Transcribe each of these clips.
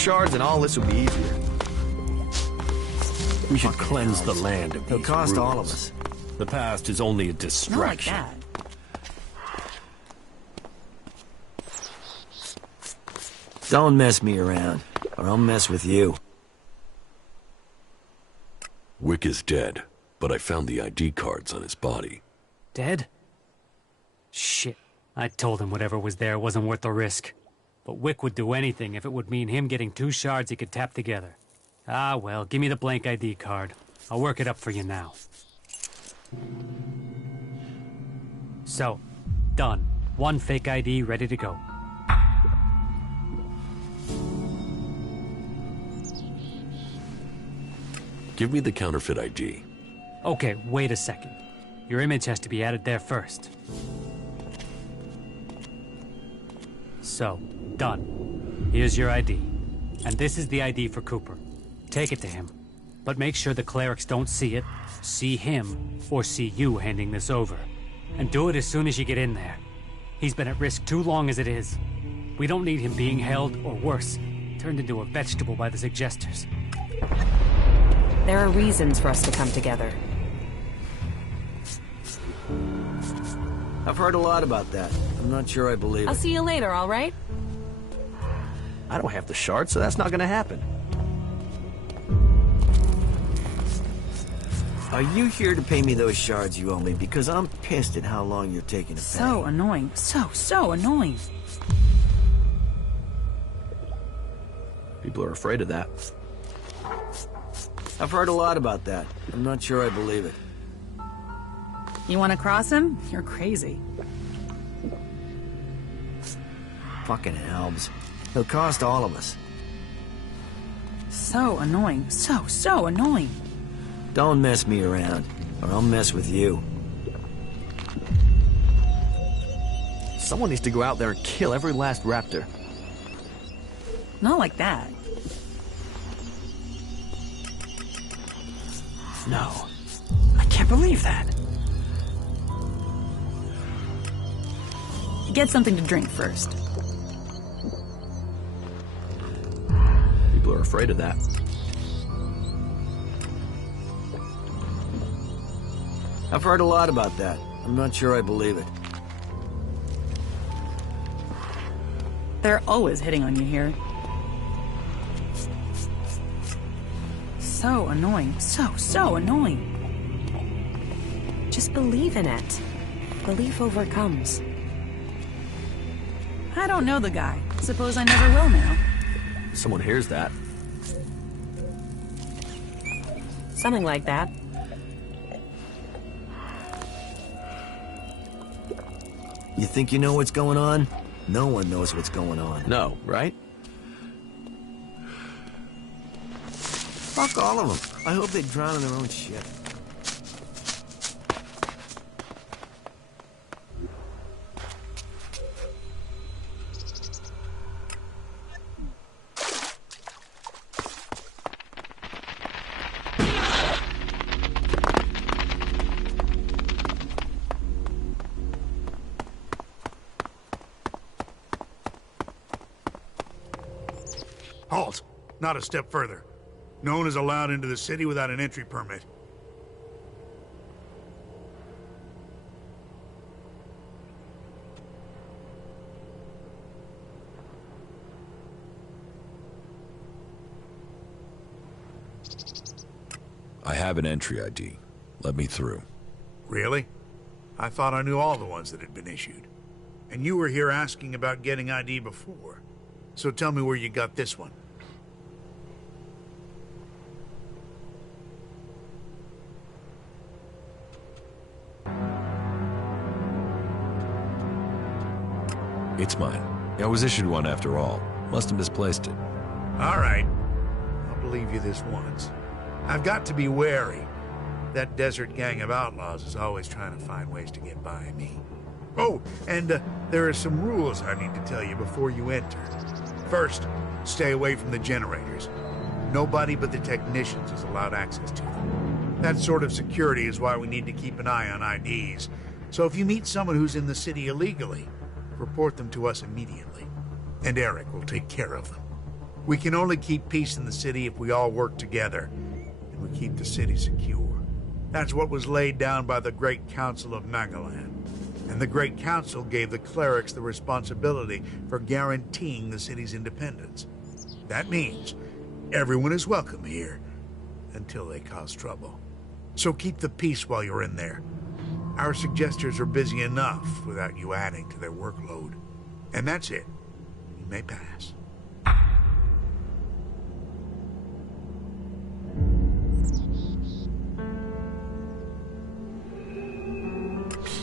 shards and all this will be easier. We should cleanse the land of these It'll cost all of ruins. us. The past is only a distraction. Not like that. Don't mess me around, or I'll mess with you. Wick is dead, but I found the ID cards on his body. Dead? Shit. I told him whatever was there wasn't worth the risk. But Wick would do anything if it would mean him getting 2 shards he could tap together. Ah, well, give me the blank ID card. I'll work it up for you now. So, done. 1 fake ID ready to go. Give me the counterfeit ID. Okay, wait a second. Your image has to be added there first. So, done. Here's your ID. And this is the ID for Cooper. Take it to him. But make sure the clerics don't see it, see him, or see you handing this over. And do it as soon as you get in there. He's been at risk too long as it is. We don't need him being held, or worse, turned into a vegetable by the suggesters. There are reasons for us to come together. I've heard a lot about that. I'm not sure I believe I'll it. see you later, all right? I don't have the shards, so that's not gonna happen. Are you here to pay me those shards you owe me? Because I'm pissed at how long you're taking to pay. So annoying. So annoying. People are afraid of that. I've heard a lot about that. I'm not sure I believe it. You want to cross him? You're crazy. Fucking Albs. He'll cost all of us. So annoying. So annoying. Don't mess me around, or I'll mess with you. Someone needs to go out there and kill every last raptor. Not like that. No. I can't believe that. Get something to drink first. People are afraid of that. I've heard a lot about that. I'm not sure I believe it. They're always hitting on you here. So annoying. So annoying. Just believe in it. Belief overcomes. I don't know the guy. Suppose I never will now. Someone hears that. Something like that. You think you know what's going on? No one knows what's going on. No, right? Fuck all of them. I hope they drown in their own shit. Halt! Not a step further. No one is allowed into the city without an entry permit. I have an entry ID. Let me through. Really? I thought I knew all the ones that had been issued. And you were here asking about getting ID before. So tell me where you got this one. It's mine. I was issued one after all. Must have misplaced it. All right. I'll believe you this once. I've got to be wary. That desert gang of outlaws is always trying to find ways to get by me. Oh, and there are some rules I need to tell you before you enter. First, stay away from the generators. Nobody but the technicians is allowed access to them. That sort of security is why we need to keep an eye on IDs. So if you meet someone who's in the city illegally, report them to us immediately. And Eric will take care of them. We can only keep peace in the city if we all work together, and we keep the city secure. That's what was laid down by the Great Council of Magalan. And the Great Council gave the clerics the responsibility for guaranteeing the city's independence. That means everyone is welcome here, until they cause trouble. So keep the peace while you're in there. Our suggesters are busy enough without you adding to their workload. And that's it. You may pass.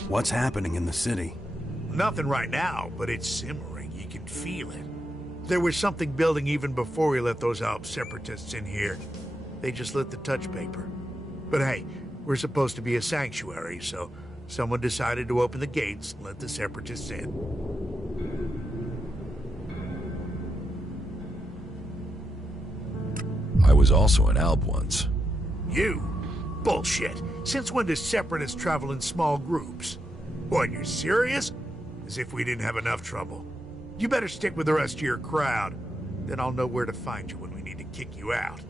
What's happening in the city? Nothing right now, but it's simmering. You can feel it. There was something building even before we let those Alp separatists in here. They just lit the touch paper. But hey, we're supposed to be a sanctuary, so someone decided to open the gates and let the separatists in. I was also an Alb once. You? Bullshit. Since when do separatists travel in small groups? What, you're serious? As if we didn't have enough trouble. You better stick with the rest of your crowd. Then I'll know where to find you when we need to kick you out.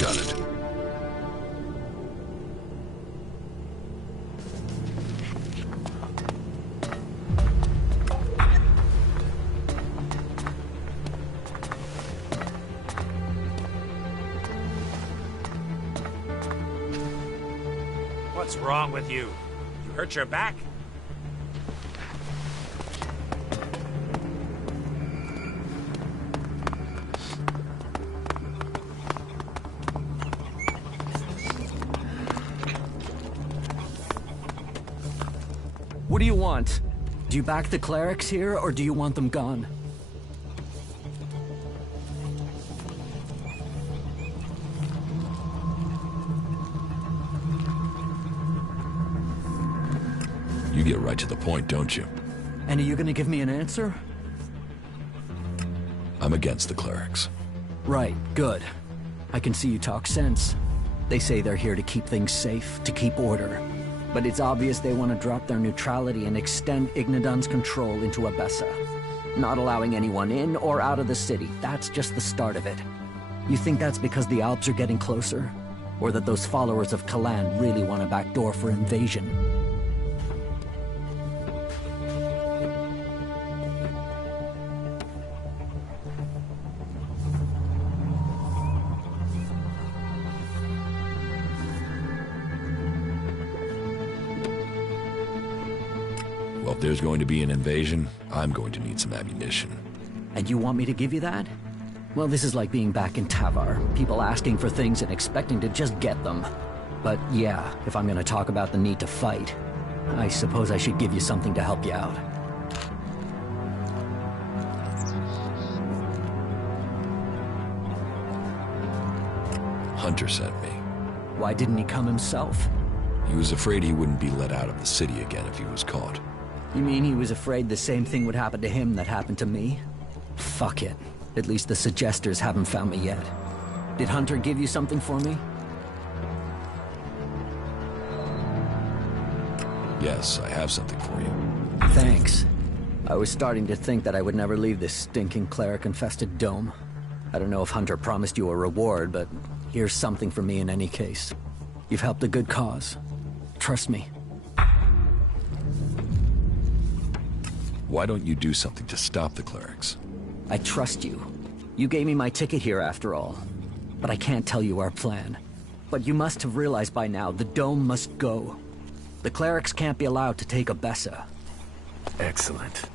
Got it. What's wrong with you? You hurt your back? What do you want? Do you back the clerics here, or do you want them gone? You get right to the point, don't you? And are you gonna give me an answer? I'm against the clerics. Right, good. I can see you talk sense. They say they're here to keep things safe, to keep order. But it's obvious they want to drop their neutrality and extend Ignadon's control into Abessa. Not allowing anyone in or out of the city, that's just the start of it. You think that's because the Alps are getting closer? Or that those followers of Kalan really want a backdoor for invasion? Well, if there's going to be an invasion, I'm going to need some ammunition. And you want me to give you that? Well, this is like being back in Tavar. People asking for things and expecting to just get them. But yeah, if I'm gonna talk about the need to fight, I suppose I should give you something to help you out. Hunter sent me. Why didn't he come himself? He was afraid he wouldn't be let out of the city again if he was caught. You mean he was afraid the same thing would happen to him that happened to me? Fuck it. At least the suggesters haven't found me yet. Did Hunter give you something for me? Yes, I have something for you. Thanks. I was starting to think that I would never leave this stinking cleric-infested dome. I don't know if Hunter promised you a reward, but here's something for me in any case. You've helped a good cause. Trust me. Why don't you do something to stop the clerics? I trust you. You gave me my ticket here after all. But I can't tell you our plan. But you must have realized by now, the dome must go. The clerics can't be allowed to take Abessa. Excellent.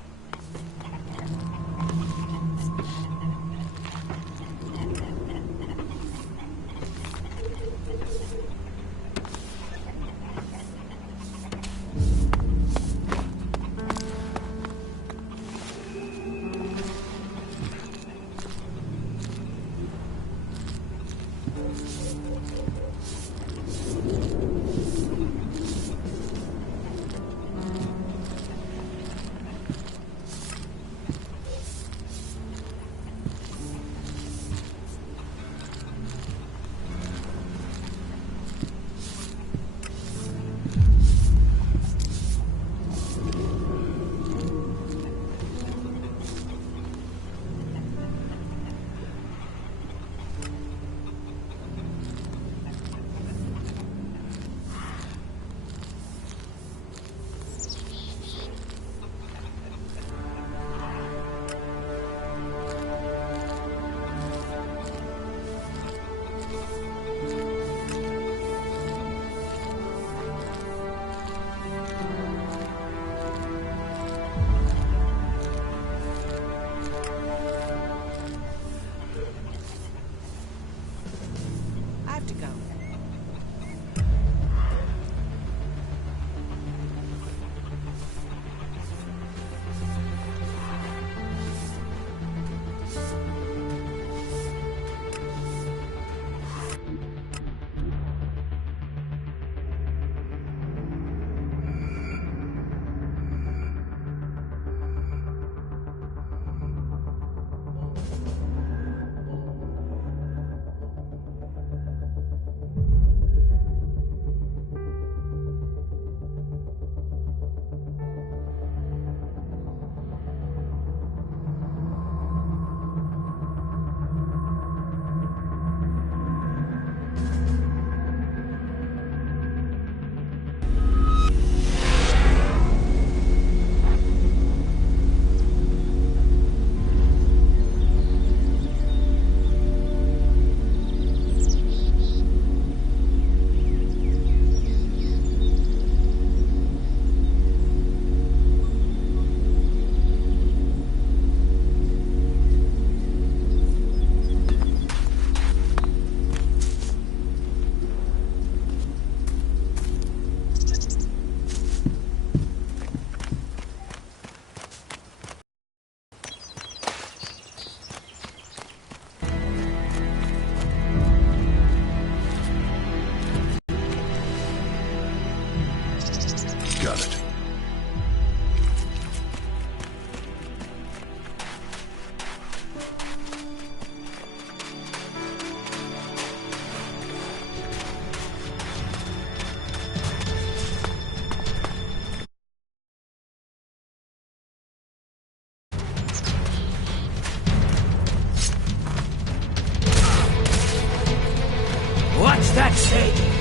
What's that say?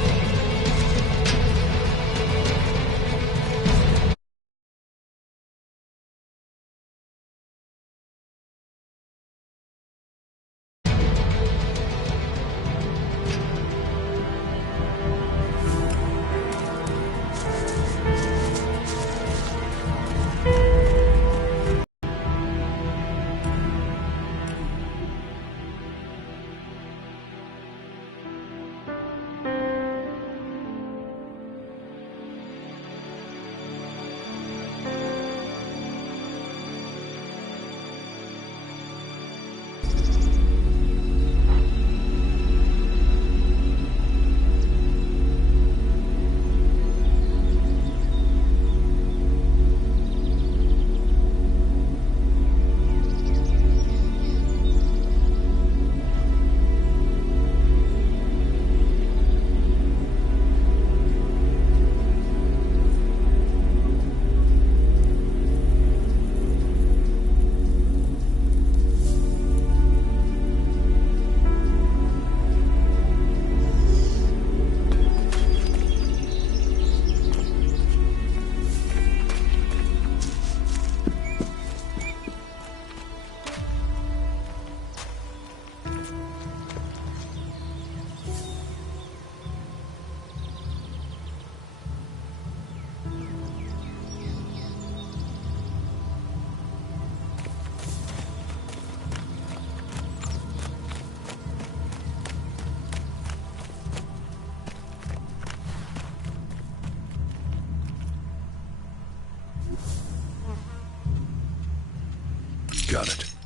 Got it.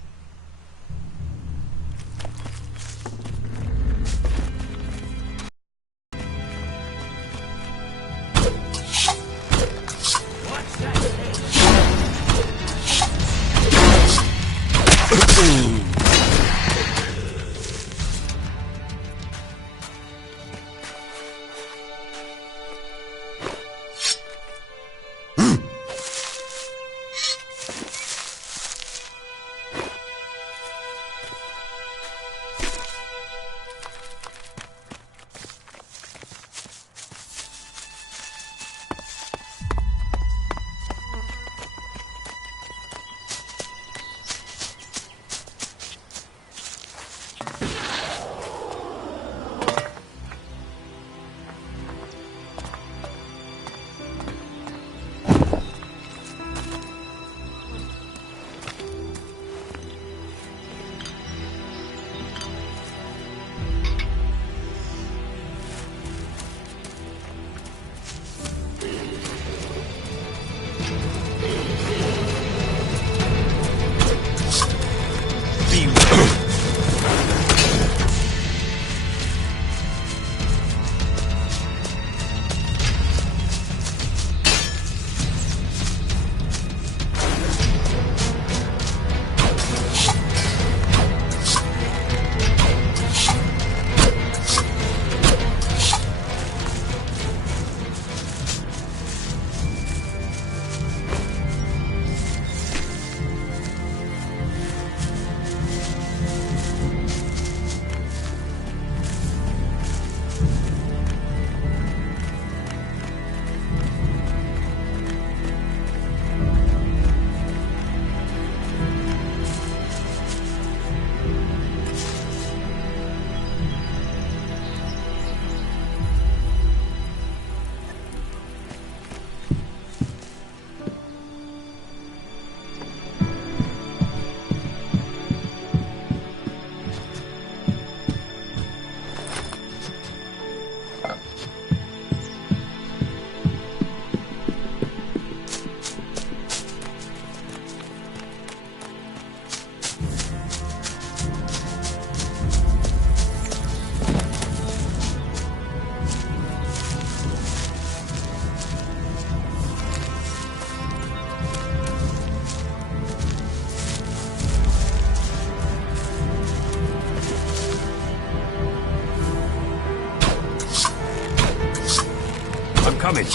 coming.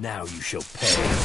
Now you shall pay.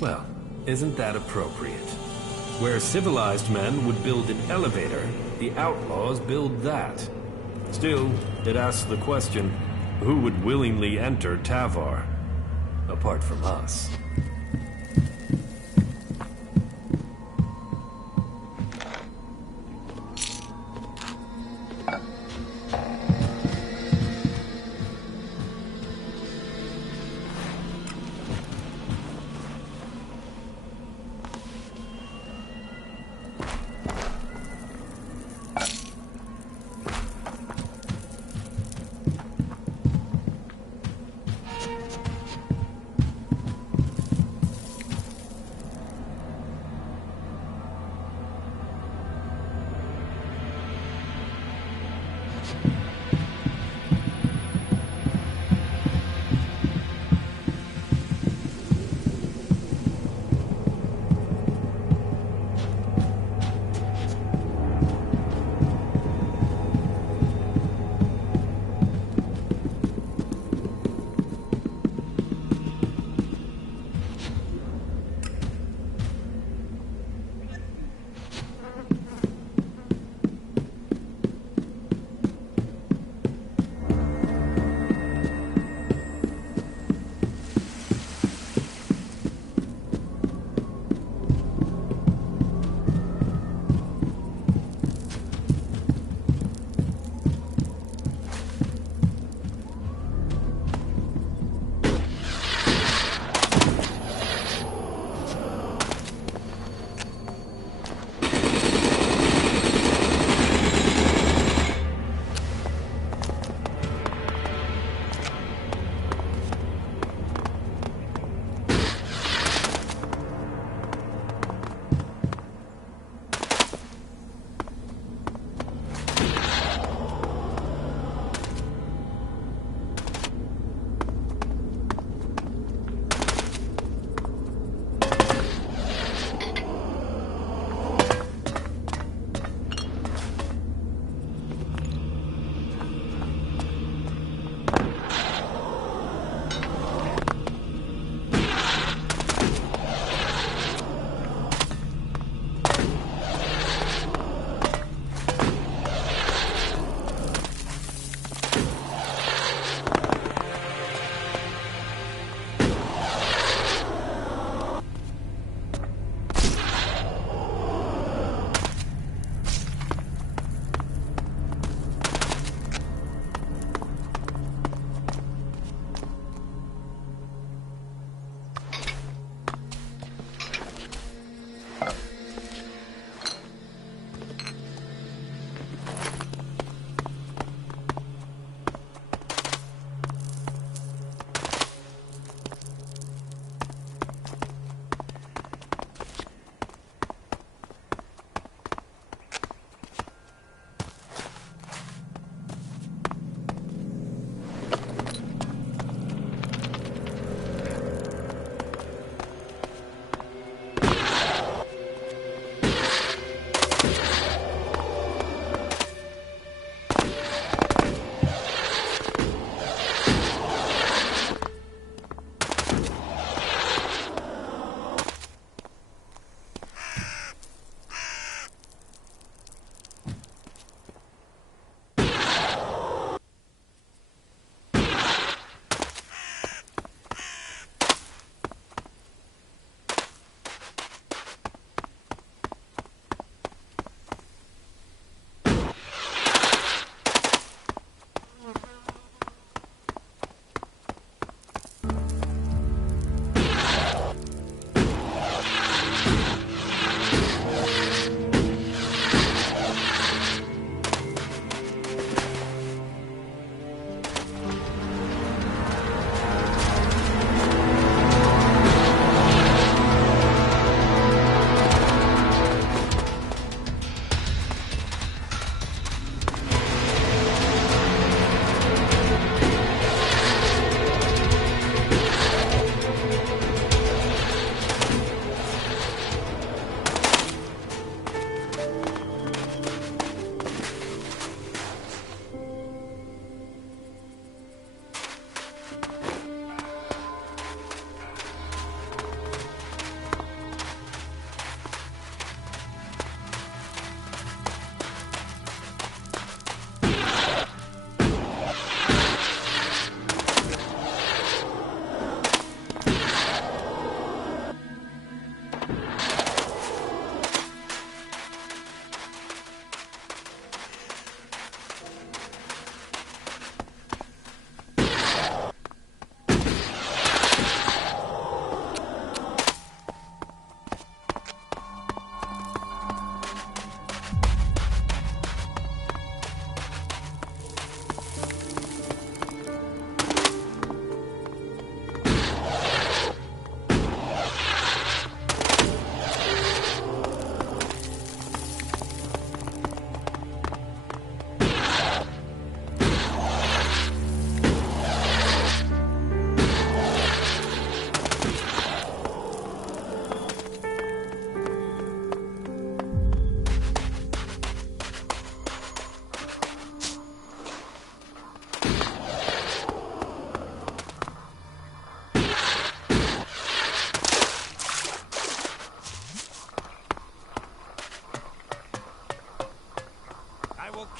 Well, isn't that appropriate? Where civilized men would build an elevator, the outlaws build that. Still, it asks the question, who would willingly enter Tavar? Apart from us.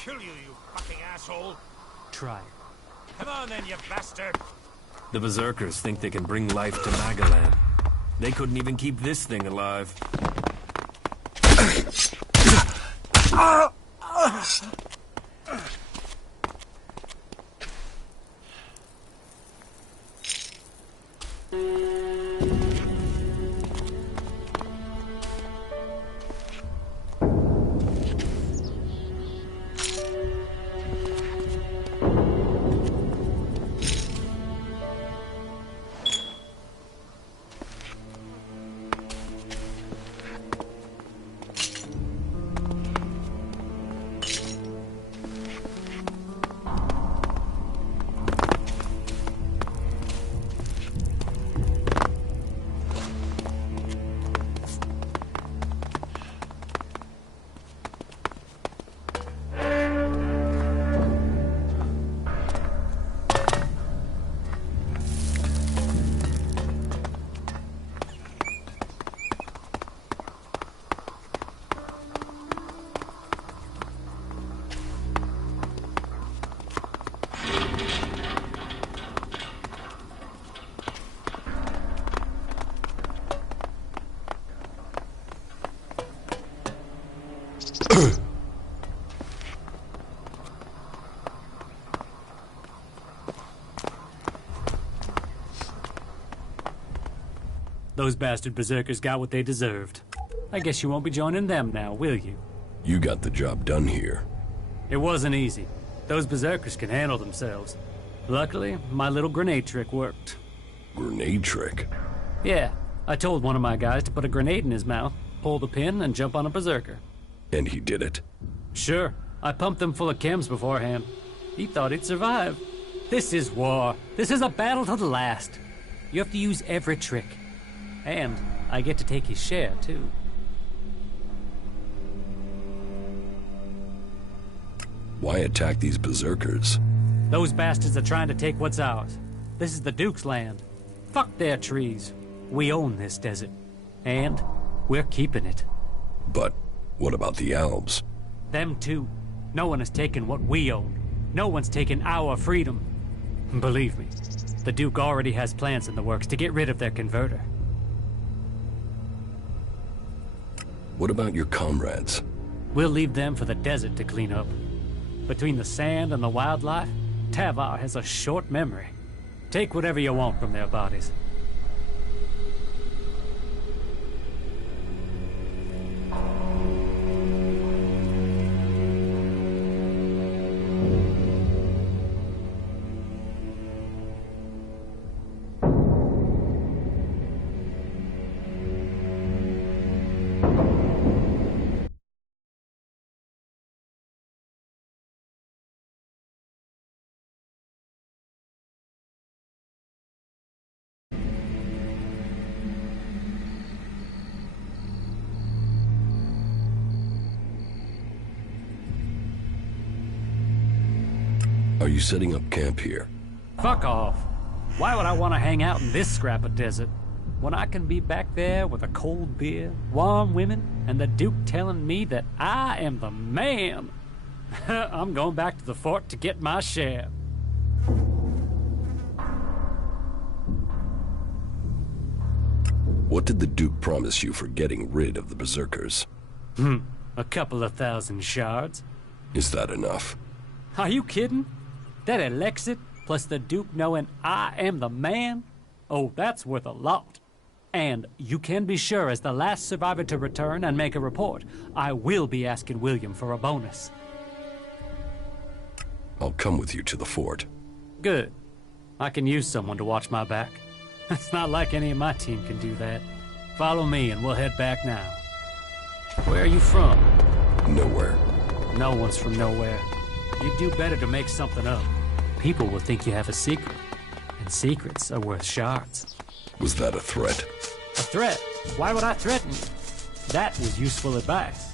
kill you, you fucking asshole. Try it. Come on then, you bastard. The Berserkers think they can bring life to Magalan. They couldn't even keep this thing alive. Those bastard berserkers got what they deserved. I guess you won't be joining them now, will you? You got the job done here. It wasn't easy. Those berserkers can handle themselves. Luckily, my little grenade trick worked. Grenade trick? Yeah, I told one of my guys to put a grenade in his mouth, pull the pin, and jump on a berserker. And he did it? Sure. I pumped them full of chems beforehand. He thought he'd survive. This is war. This is a battle to the last. You have to use every trick. And I get to take his share, too. Why attack these berserkers? Those bastards are trying to take what's ours. This is the Duke's land. Fuck their trees. We own this desert. And we're keeping it. But what about the elves? Them too. No one has taken what we own. No one's taken our freedom. Believe me, the Duke already has plans in the works to get rid of their converter. What about your comrades? We'll leave them for the desert to clean up. Between the sand and the wildlife, Tavar has a short memory. Take whatever you want from their bodies. Are you setting up camp here? Fuck off. Why would I want to hang out in this scrap of desert when I can be back there with a cold beer, warm women, and the Duke telling me that I am the man? I'm going back to the fort to get my share. What did the Duke promise you for getting rid of the berserkers? A couple of thousand shards. Is that enough? Are you kidding? That Elex plus the Duke knowing I am the man? Oh, that's worth a lot. And you can be sure, as the last survivor to return and make a report, I will be asking William for a bonus. I'll come with you to the fort. Good. I can use someone to watch my back. It's not like any of my team can do that. Follow me and we'll head back now. Where are you from? Nowhere. No one's from nowhere. You do better to make something up. People will think you have a secret, and secrets are worth shards. Was that a threat? A threat? Why would I threaten you? That was useful advice.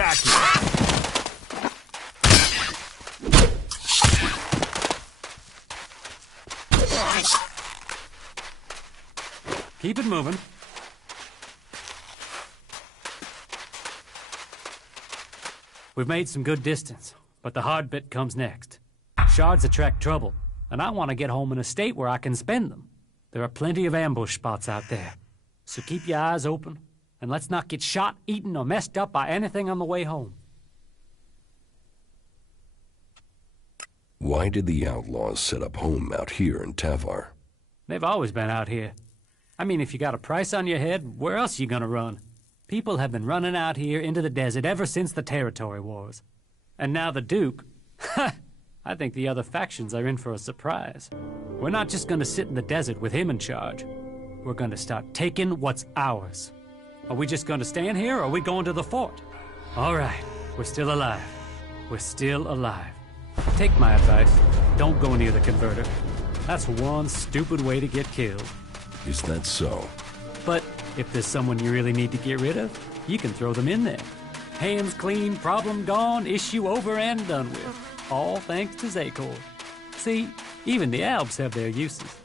attack you. Keep it moving. We've made some good distance, but the hard bit comes next. Shards attract trouble, and I want to get home in a state where I can spend them. There are plenty of ambush spots out there, so keep your eyes open, and let's not get shot, eaten, or messed up by anything on the way home. Why did the outlaws set up home out here in Tavar? They've always been out here. I mean, if you got a price on your head, where else are you gonna run? People have been running out here into the desert ever since the territory wars. And now the Duke, I think the other factions are in for a surprise. We're not just gonna sit in the desert with him in charge. We're gonna start taking what's ours. Are we just gonna stand here, or are we going to the fort? All right, we're still alive. We're still alive. Take my advice. Don't go near the converter. That's one stupid way to get killed. Is that so? But if there's someone you really need to get rid of, you can throw them in there. Hands clean, problem gone, issue over and done with. All thanks to Zakor. See, even the Albs have their uses.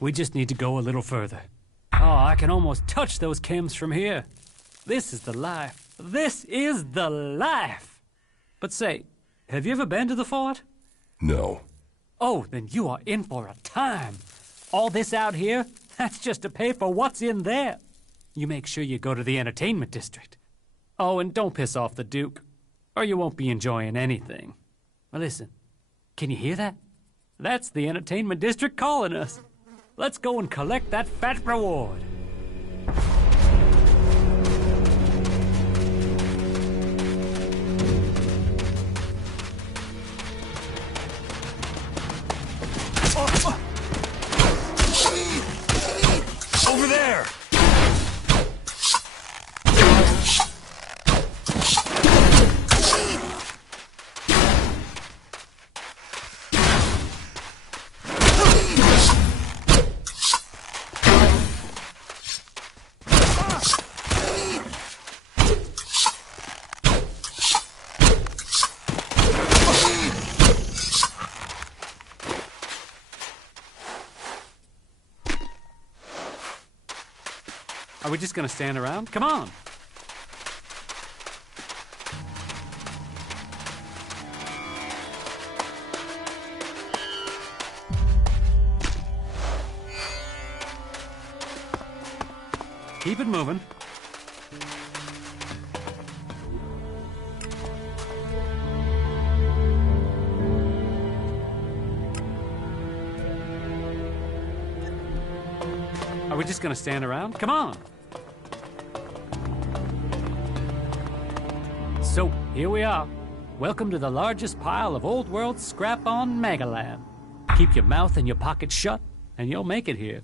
We just need to go a little further. Oh, I can almost touch those chems from here. This is the life. This is the life! But say, have you ever been to the fort? No. Oh, then you are in for a time. All this out here, that's just to pay for what's in there. You make sure you go to the entertainment district. Oh, and don't piss off the Duke, or you won't be enjoying anything. Well, listen, can you hear that? That's the entertainment district calling us. Let's go and collect that fat reward. Over there! Are we just gonna stand around? Come on! Keep it moving. Are we just gonna stand around? Come on! So, here we are. Welcome to the largest pile of old world scrap on Megaland. Keep your mouth and your pockets shut, and you'll make it here.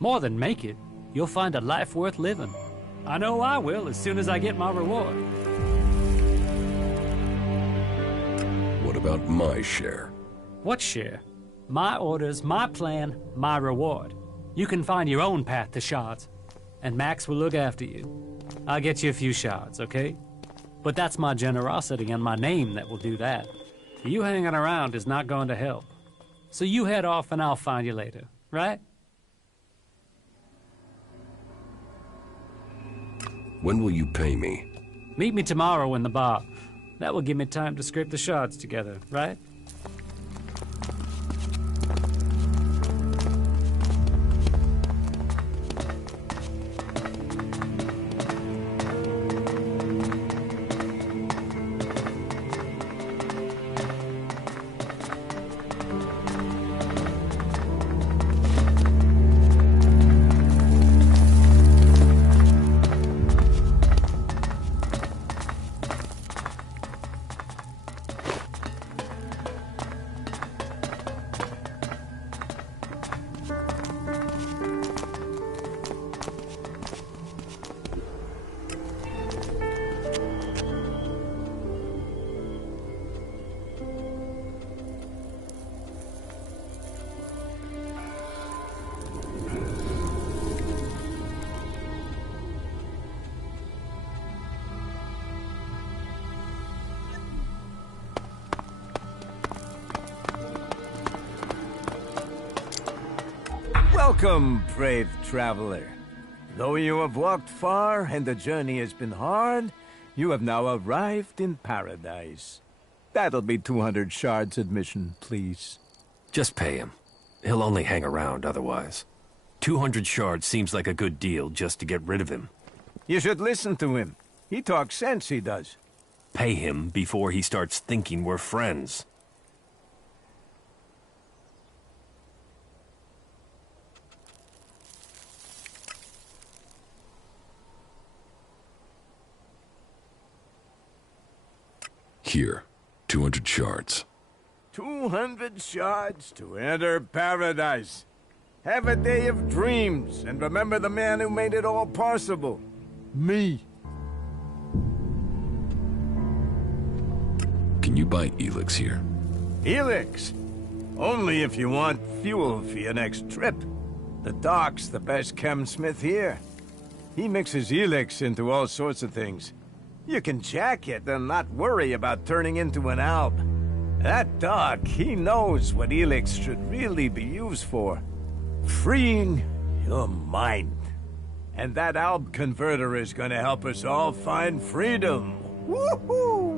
More than make it, you'll find a life worth living. I know I will as soon as I get my reward. What about my share? What share? My orders, my plan, my reward. You can find your own path to shards, and Max will look after you. I'll get you a few shards, okay? But that's my generosity and my name that will do that. You hanging around is not going to help. So you head off and I'll find you later, right? When will you pay me? Meet me tomorrow in the bar. That will give me time to scrape the shards together, right? Welcome, brave traveler. Though you have walked far and the journey has been hard, you have now arrived in paradise. That'll be 200 shards admission, please. Just pay him. He'll only hang around otherwise. 200 shards seems like a good deal just to get rid of him. You should listen to him. He talks sense, he does. Pay him before he starts thinking we're friends. Here, 200 shards. 200 shards to enter paradise. Have a day of dreams, and remember the man who made it all possible. Me. Can you buy Elex here? Elex? Only if you want fuel for your next trip. The Doc's the best chemsmith here. He mixes Elex into all sorts of things. You can jack it and not worry about turning into an alb. That Doc, he knows what Elex should really be used for. Freeing your mind. And that alb converter is gonna help us all find freedom. Woohoo!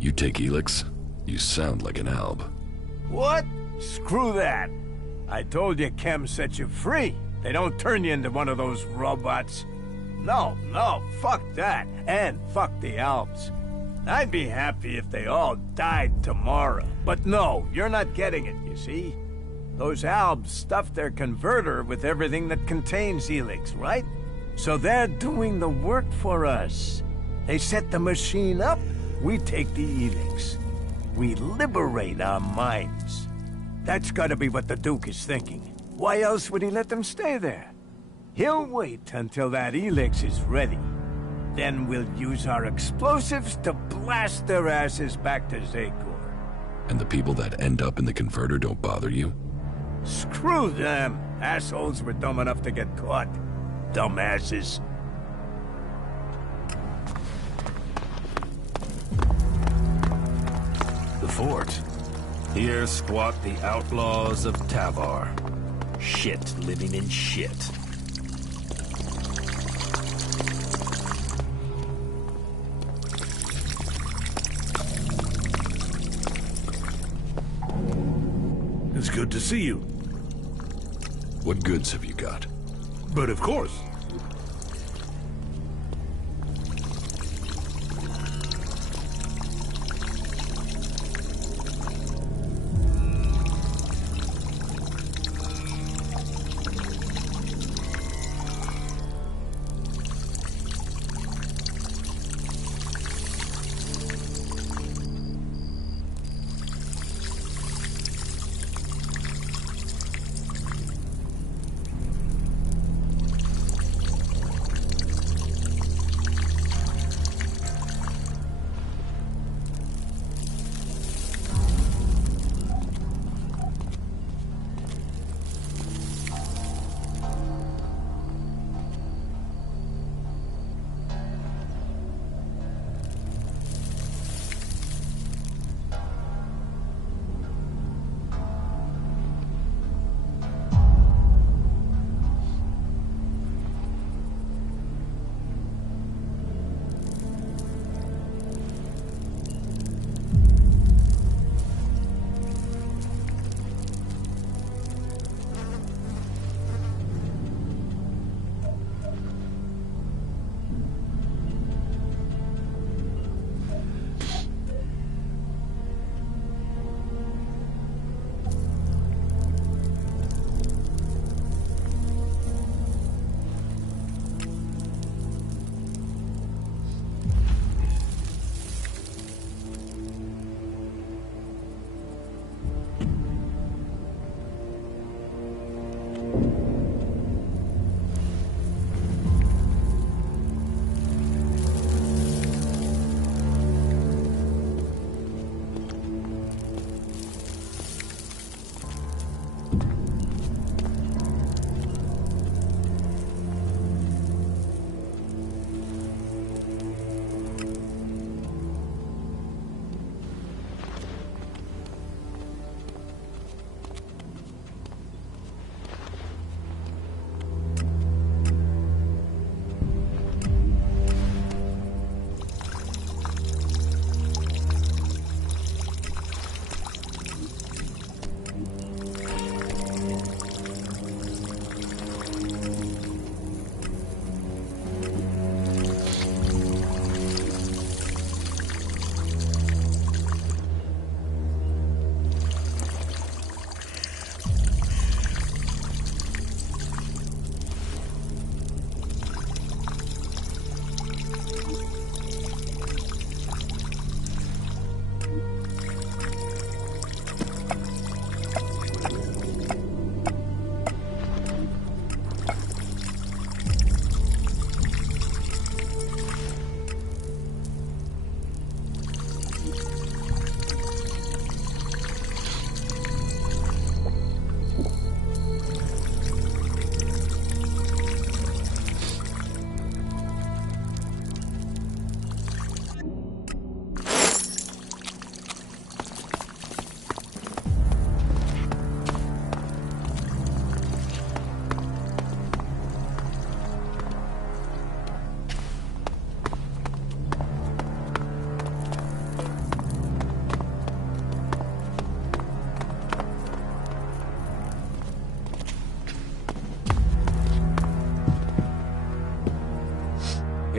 You take Elex? You sound like an alb. What? Screw that. I told you chem set you free. They don't turn you into one of those robots. No, fuck that. And fuck the Alps. I'd be happy if they all died tomorrow. But no, you're not getting it, you see? Those Alps stuffed their converter with everything that contains Elex, right? So they're doing the work for us. They set the machine up, we take the Elex. We liberate our minds. That's gotta be what the Duke is thinking. Why else would he let them stay there? He'll wait until that Elex is ready. Then we'll use our explosives to blast their asses back to Zakor. And the people that end up in the converter don't bother you? Screw them! Assholes were dumb enough to get caught. Dumbasses. The fort. Here squat the outlaws of Tavar. Shit living in shit. It's good to see you. What goods have you got? But of course.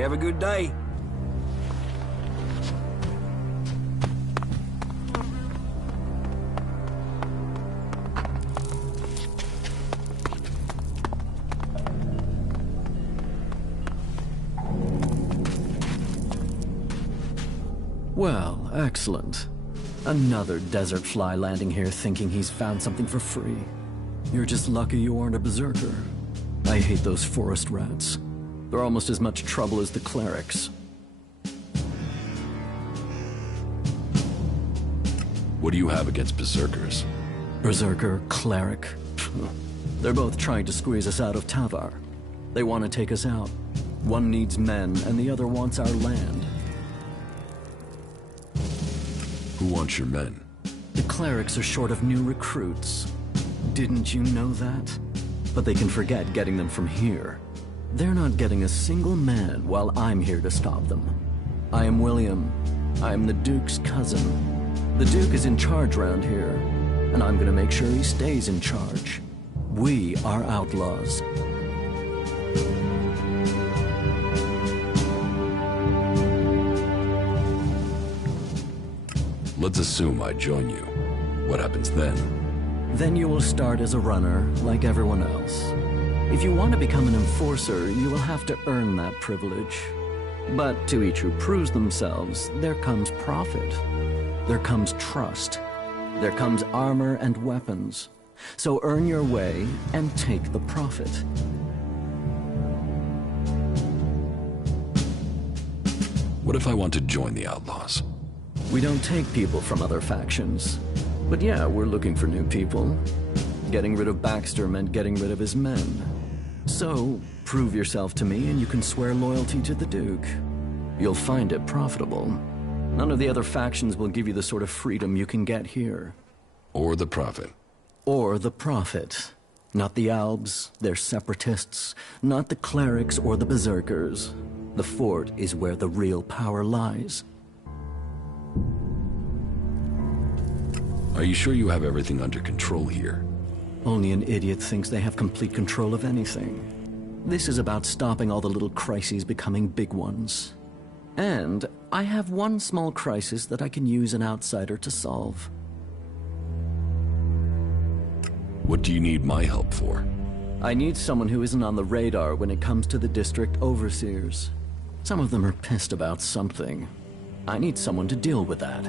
You have a good day. Well, excellent. Another desert fly landing here thinking he's found something for free. You're just lucky you aren't a berserker. I hate those forest rats. They're almost as much trouble as the clerics. What do you have against berserkers? Berserker, cleric. They're both trying to squeeze us out of Tavar. They want to take us out. One needs men, and the other wants our land. Who wants your men? The clerics are short of new recruits. Didn't you know that? But they can forget getting them from here. They're not getting a single man while I'm here to stop them. I am William. I am the Duke's cousin. The Duke is in charge around here, and I'm gonna make sure he stays in charge. We are outlaws. Let's assume I join you. What happens then? Then you will start as a runner, like everyone else. If you want to become an enforcer, you will have to earn that privilege. But to each who proves themselves, there comes profit. There comes trust. There comes armor and weapons. So earn your way and take the profit. What if I want to join the Outlaws? We don't take people from other factions. But yeah, we're looking for new people. Getting rid of Baxter meant getting rid of his men. So, prove yourself to me and you can swear loyalty to the Duke. You'll find it profitable. None of the other factions will give you the sort of freedom you can get here. Or the profit. Or the profit. Not the Albs, they're separatists. Not the clerics or the berserkers. The fort is where the real power lies. Are you sure you have everything under control here? Only an idiot thinks they have complete control of anything. This is about stopping all the little crises becoming big ones. And I have one small crisis that I can use an outsider to solve. What do you need my help for? I need someone who isn't on the radar when it comes to the district overseers. Some of them are pissed about something. I need someone to deal with that.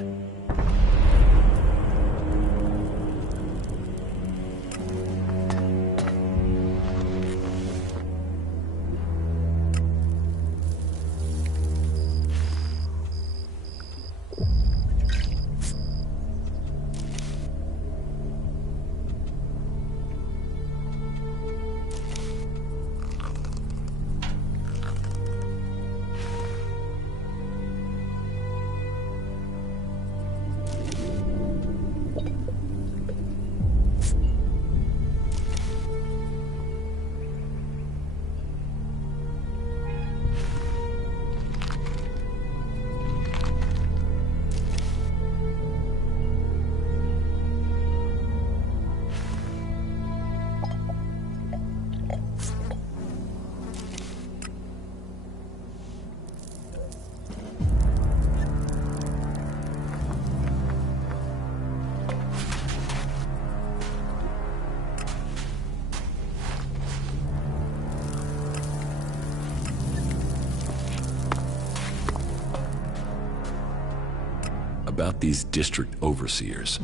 About these district overseers.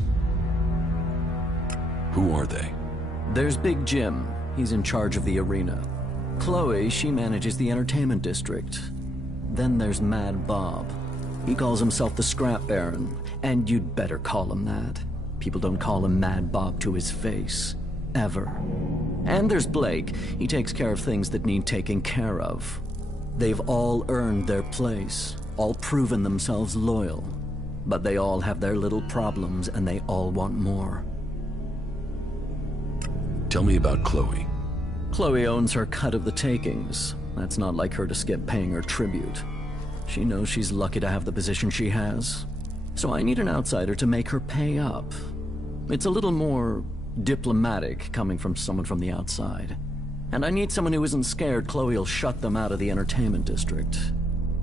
Who are they? There's Big Jim. He's in charge of the arena. Chloe, she manages the entertainment district. Then there's Mad Bob. He calls himself the Scrap Baron, and you'd better call him that. People don't call him Mad Bob to his face. Ever. And there's Blake. He takes care of things that need taking care of. They've all earned their place, all proven themselves loyal. But they all have their little problems, and they all want more. Tell me about Chloe. Chloe owns her cut of the takings. That's not like her to skip paying her tribute. She knows she's lucky to have the position she has. So I need an outsider to make her pay up. It's a little more diplomatic coming from someone from the outside. And I need someone who isn't scared Chloe'll shut them out of the entertainment district.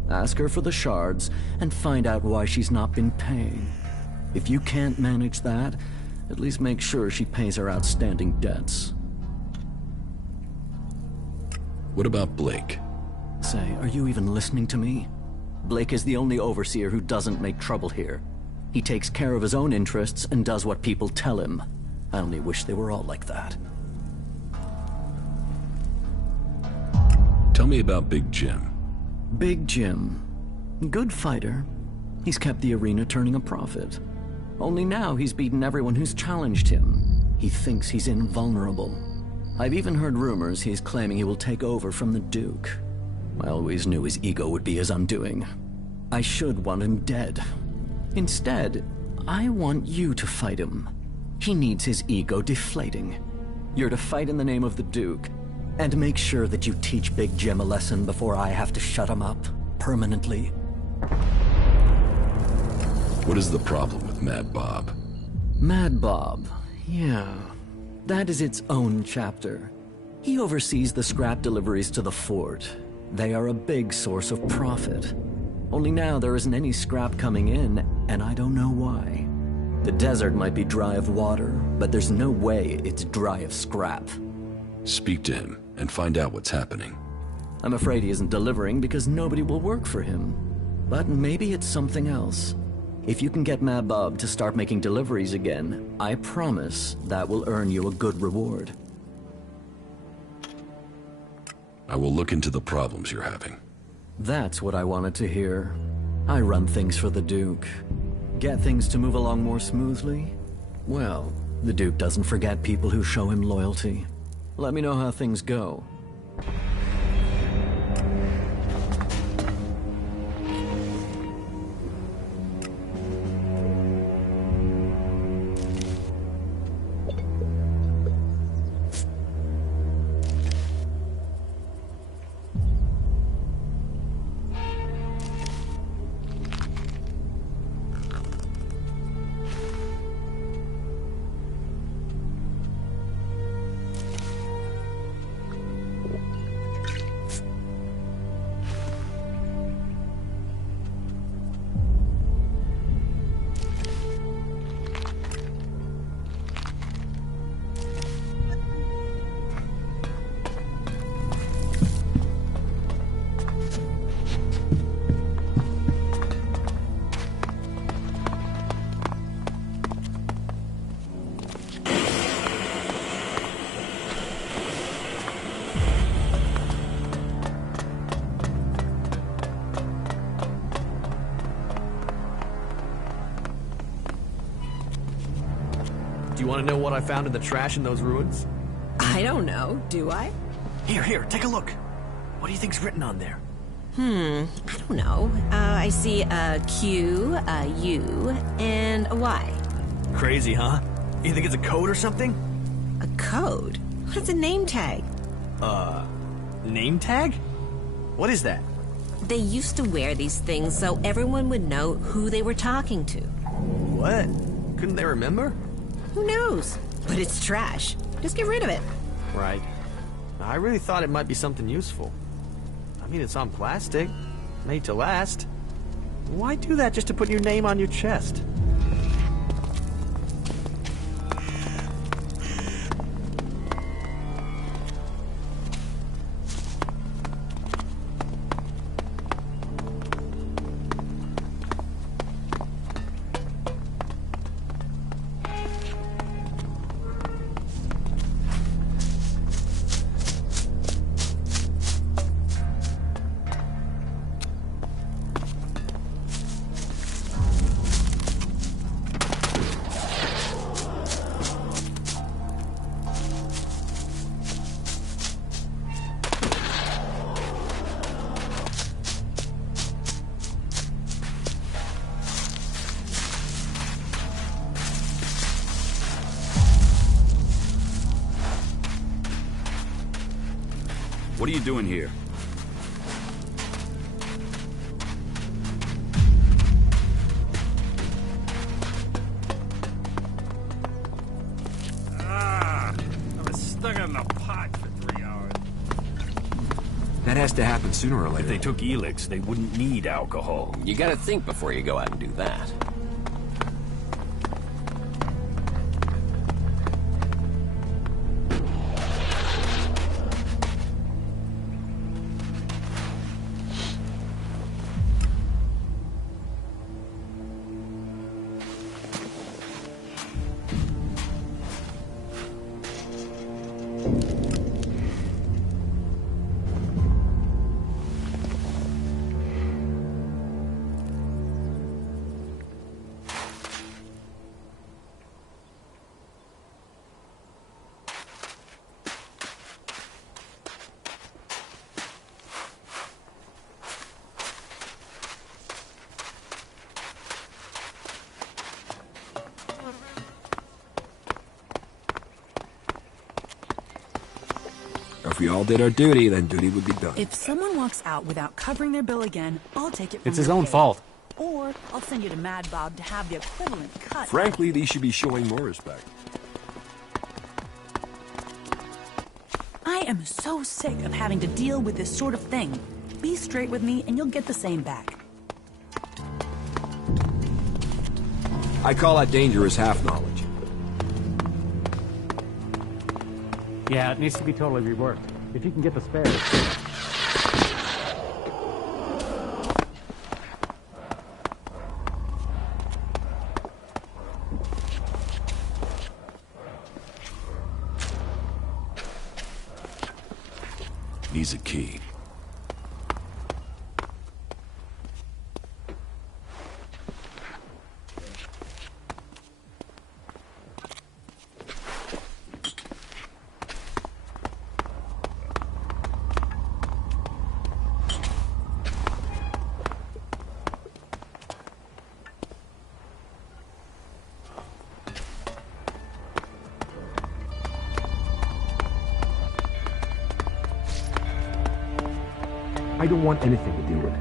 Ask her for the shards, and find out why she's not been paying. If you can't manage that, at least make sure she pays her outstanding debts. What about Blake? Say, are you even listening to me? Blake is the only overseer who doesn't make trouble here. He takes care of his own interests and does what people tell him. I only wish they were all like that. Tell me about Big Jim. Big Jim. Good fighter. He's kept the arena turning a profit. Only now he's beaten everyone who's challenged him. He thinks he's invulnerable. I've even heard rumors he's claiming he will take over from the Duke. I always knew his ego would be his undoing. I should want him dead. Instead, I want you to fight him. He needs his ego deflating. You're to fight in the name of the Duke, and make sure that you teach Big Jim a lesson before I have to shut him up, permanently. What is the problem with Mad Bob? Mad Bob, yeah. That is its own chapter. He oversees the scrap deliveries to the fort. They are a big source of profit. Only now there isn't any scrap coming in, and I don't know why. The desert might be dry of water, but there's no way it's dry of scrap. Speak to him and find out what's happening. I'm afraid he isn't delivering because nobody will work for him. But maybe it's something else. If you can get Mad Bob to start making deliveries again, I promise that will earn you a good reward. I will look into the problems you're having. That's what I wanted to hear. I run things for the Duke. Get things to move along more smoothly? Well, the Duke doesn't forget people who show him loyalty. Let me know how things go. Do you want to know what I found in the trash in those ruins? I don't know, do I? Here, take a look. What do you think's written on there? I don't know. I see a Q, a U, and a Y. Crazy, huh? You think it's a code or something? A code? What's a name tag? Name tag? What is that? They used to wear these things so everyone would know who they were talking to. What? Couldn't they remember? Who knows? But it's trash. Just get rid of it. Right. I really thought it might be something useful. I mean, it's on plastic, made to last. Why do that just to put your name on your chest? What are you doing here? I was stuck in the pot for 3 hours. That has to happen sooner or later. If they took Elex, they wouldn't need alcohol. You gotta think before you go out and do that. If we all did our duty, then duty would be done. If someone walks out without covering their bill again, I'll take it from It's his your own pay. fault. Or I'll send you to Mad Bob to have the equivalent cut. Frankly, these should be showing more respect. I am so sick of having to deal with this sort of thing. Be straight with me and you'll get the same back. I call that dangerous half-knowledge. Yeah, it needs to be totally reworked. If you can get the spares. Needs a key. I don't want anything to do with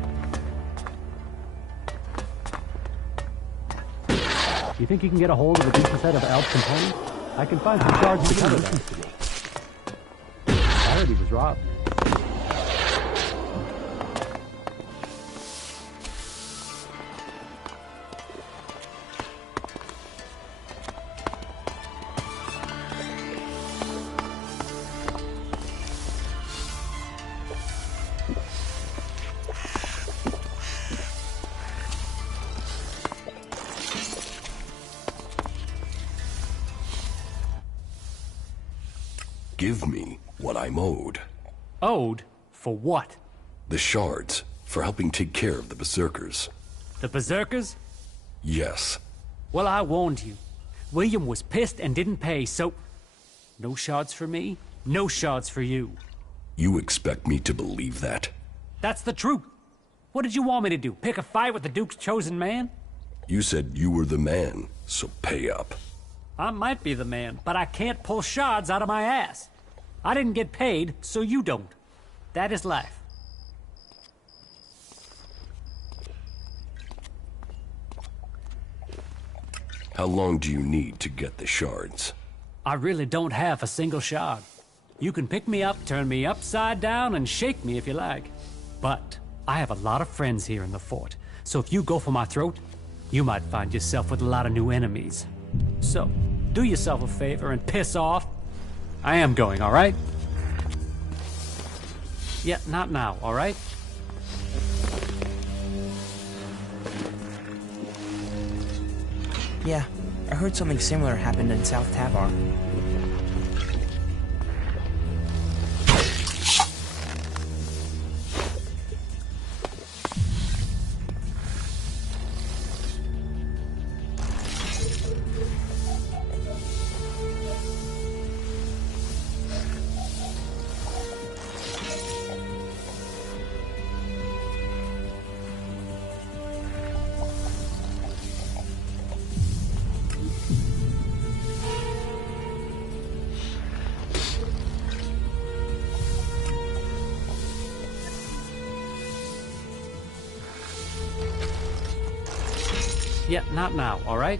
it. You think you can get a hold of a decent set of Alp components? I can find some shards to cover that. I heard he was robbed. Give me what I'm owed. Owed? For what? The shards, for helping take care of the berserkers. The berserkers? Yes. Well, I warned you. William was pissed and didn't pay, so... No shards for me, no shards for you. You expect me to believe that? That's the truth. What did you want me to do? Pick a fight with the Duke's chosen man? You said you were the man, so pay up. I might be the man, but I can't pull shards out of my ass. I didn't get paid, so you don't. That is life. How long do you need to get the shards? I really don't have a single shard. You can pick me up, turn me upside down, and shake me if you like. But I have a lot of friends here in the fort, so if you go for my throat, you might find yourself with a lot of new enemies. So, do yourself a favor and piss off. I am going, all right? Yeah, not now, all right? Yeah, I heard something similar happened in South Tavar. Yeah, not now, all right?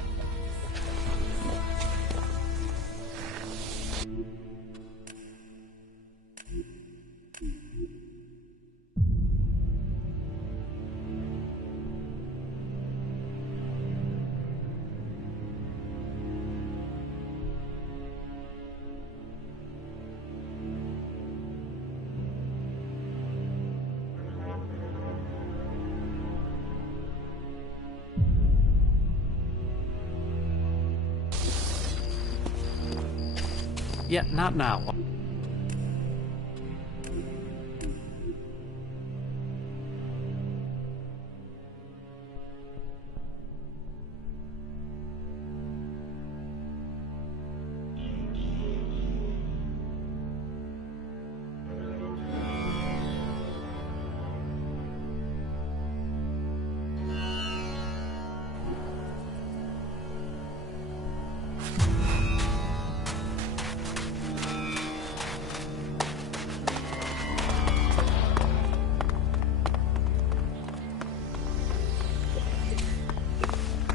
Yeah, not now.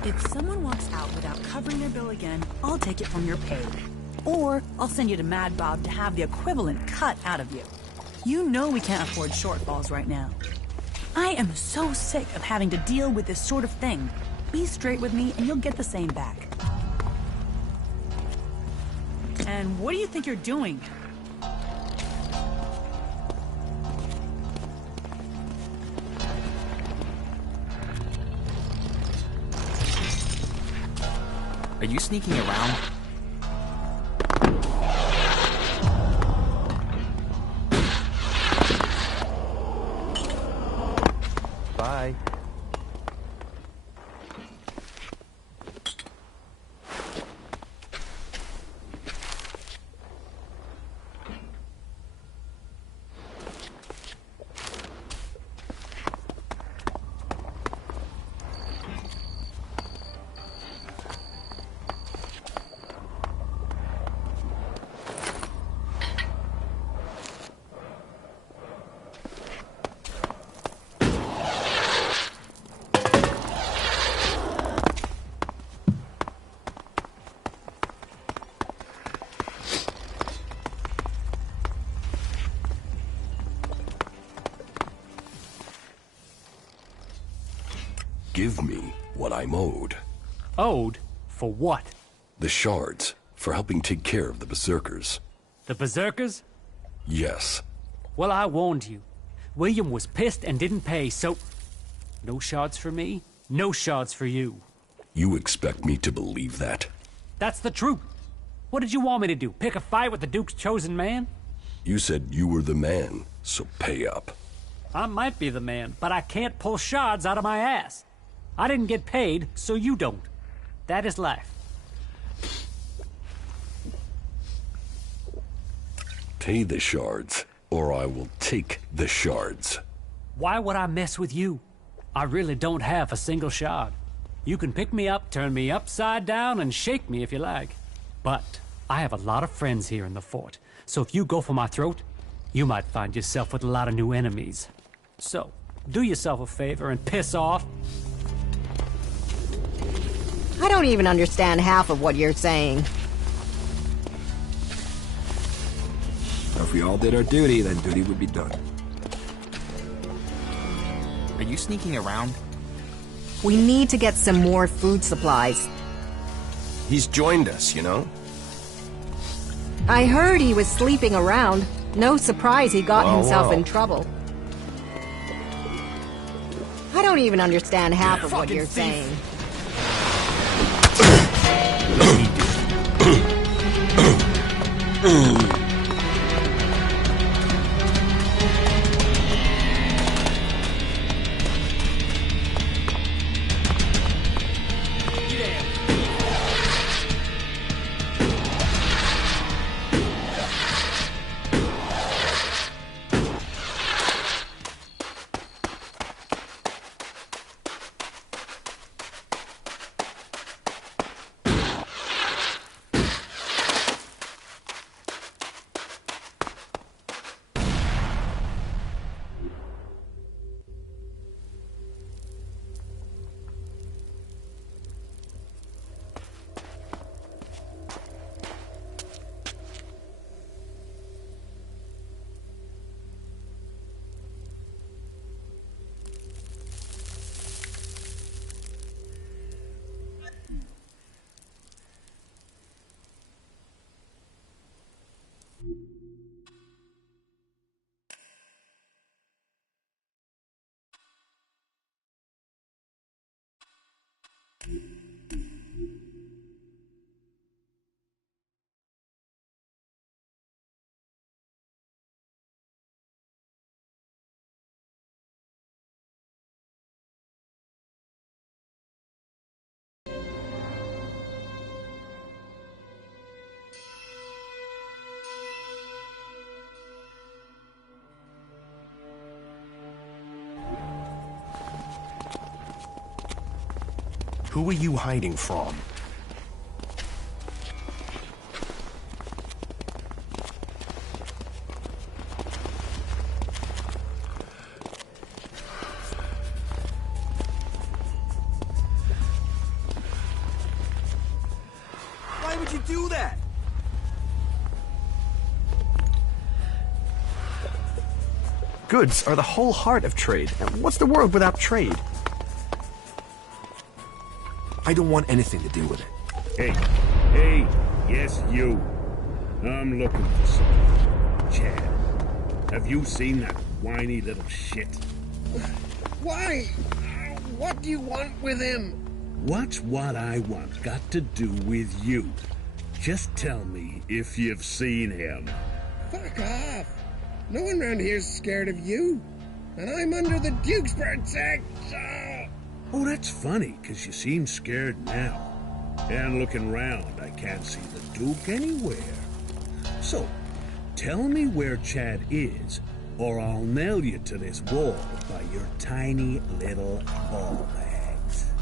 If someone walks out without covering their bill again, I'll take it from your pay. Or I'll send you to Mad Bob to have the equivalent cut out of you. You know we can't afford shortfalls right now. I am so sick of having to deal with this sort of thing. Be straight with me and you'll get the same back. And what do you think you're doing? Are you sneaking around? Bye. Give me what I'm owed. Owed? For what? The shards, for helping take care of the berserkers. The berserkers? Yes. Well, I warned you. William was pissed and didn't pay, so... No shards for me, no shards for you. You expect me to believe that? That's the truth. What did you want me to do? Pick a fight with the Duke's chosen man? You said you were the man, so pay up. I might be the man, but I can't pull shards out of my ass. I didn't get paid, so you don't. That is life. Pay the shards, or I will take the shards. Why would I mess with you? I really don't have a single shard. You can pick me up, turn me upside down, and shake me if you like. But I have a lot of friends here in the fort, so if you go for my throat, you might find yourself with a lot of new enemies. So, do yourself a favor and piss off. I don't even understand half of what you're saying. If we all did our duty, then duty would be done. Are you sneaking around? We need to get some more food supplies. He's joined us, you know? I heard he was sleeping around. No surprise he got himself in trouble. I don't even understand half of what you're saying. Who are you hiding from? Why would you do that? Goods are the whole heart of trade. And what's the world without trade? I don't want anything to do with it. Hey, yes, you. I'm looking for someone. Chad, have you seen that whiny little shit? Why? What do you want with him? What's what I want got to do with you? Just tell me if you've seen him. Fuck off. No one around here's scared of you. And I'm under the Duke's protection. Oh, that's funny, because you seem scared now. And looking round, I can't see the Duke anywhere. So, tell me where Chad is, or I'll nail you to this wall by your tiny little ball bags.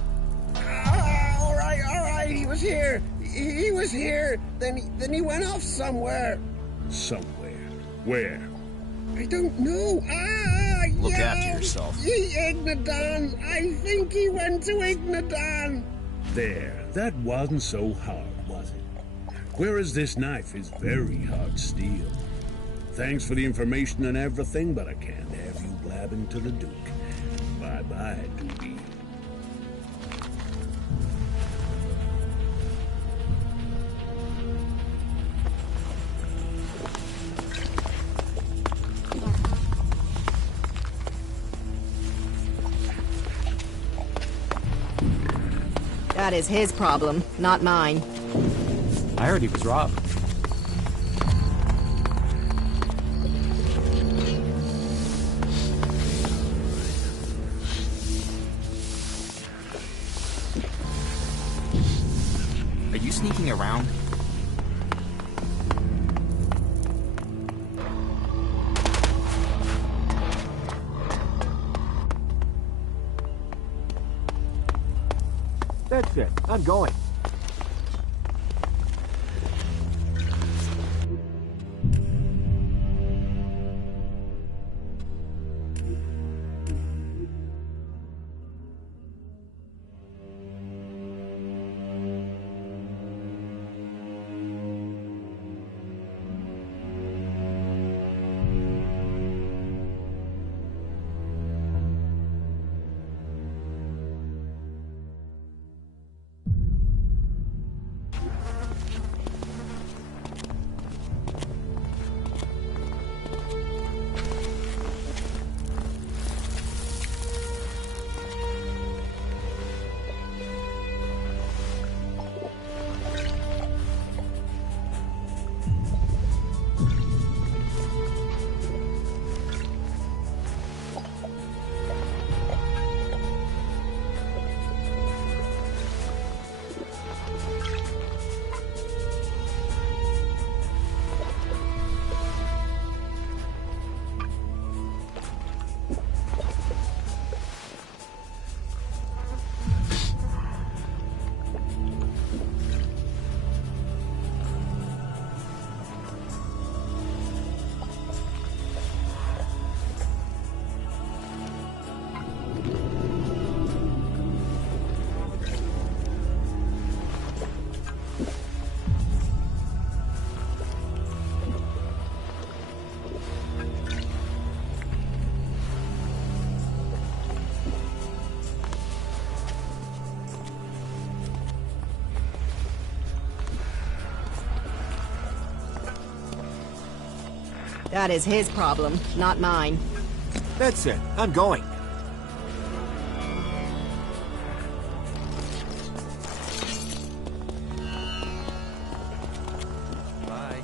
All right, he was here. He was here. Then he went off somewhere. Somewhere? Where? I don't know. Look after yourself. Ignadon. I think he went to Ignadon. There, that wasn't so hard, was it? Whereas this knife is very hard steel. Thanks for the information and everything, but I can't have you blabbing to the Duke. Bye-bye, Doogie. That is his problem, not mine. I heard he was robbed. Are you sneaking around? That's it. I'm going. That is his problem, not mine. That's it. I'm going. Bye.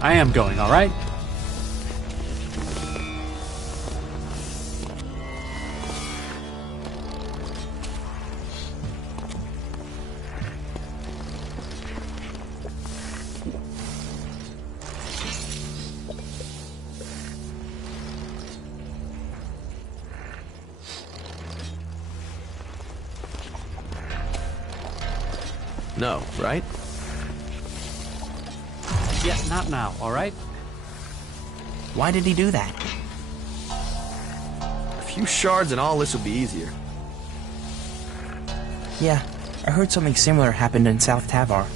I am going, all right? No, right? Yeah, not now, all right? Why did he do that? A few shards and all this will be easier. Yeah, I heard something similar happened in South Tavar.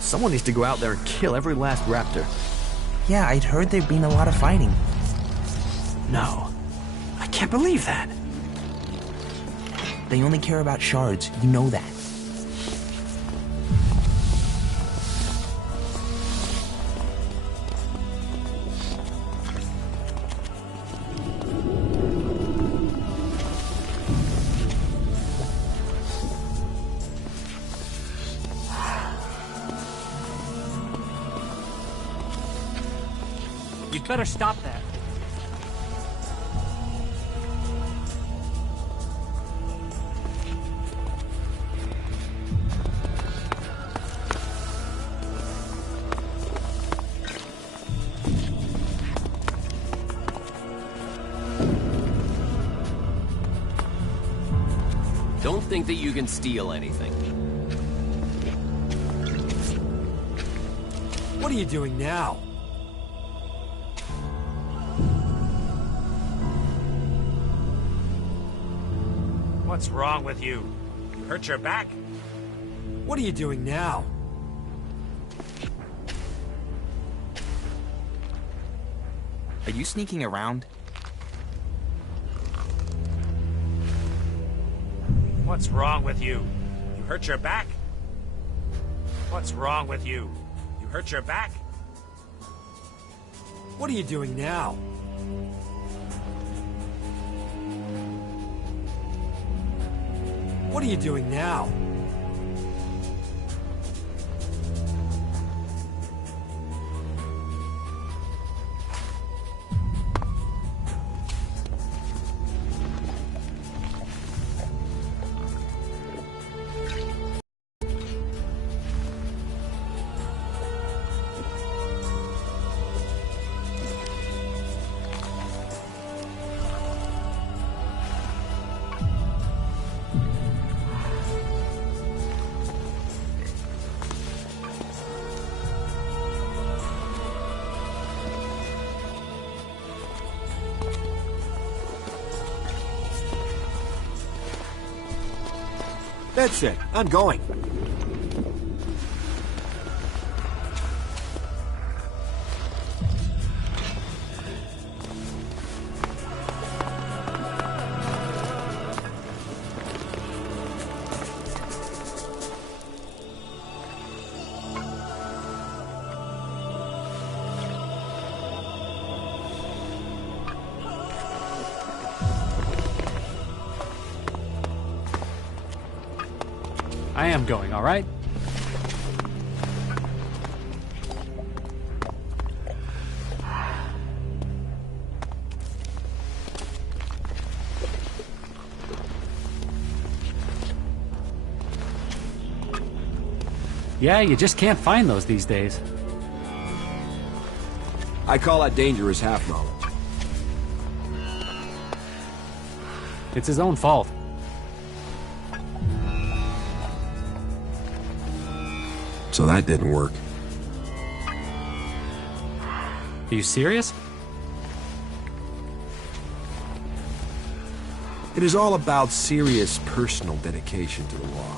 Someone needs to go out there and kill every last raptor. Yeah, I'd heard there'd been a lot of fighting. No. I can't believe that. They only care about shards, you know that. You'd better stop that. Don't think that you can steal anything. What are you doing now? What's wrong with you? You hurt your back? What are you doing now? Are you sneaking around? What's wrong with you? You hurt your back? What's wrong with you? You hurt your back? What are you doing now? What are you doing now? That's it. I'm going. I am going, all right? Yeah, you just can't find those these days. I call that dangerous half-knowledge. It's his own fault. So that didn't work. Are you serious? It is all about serious personal dedication to the law.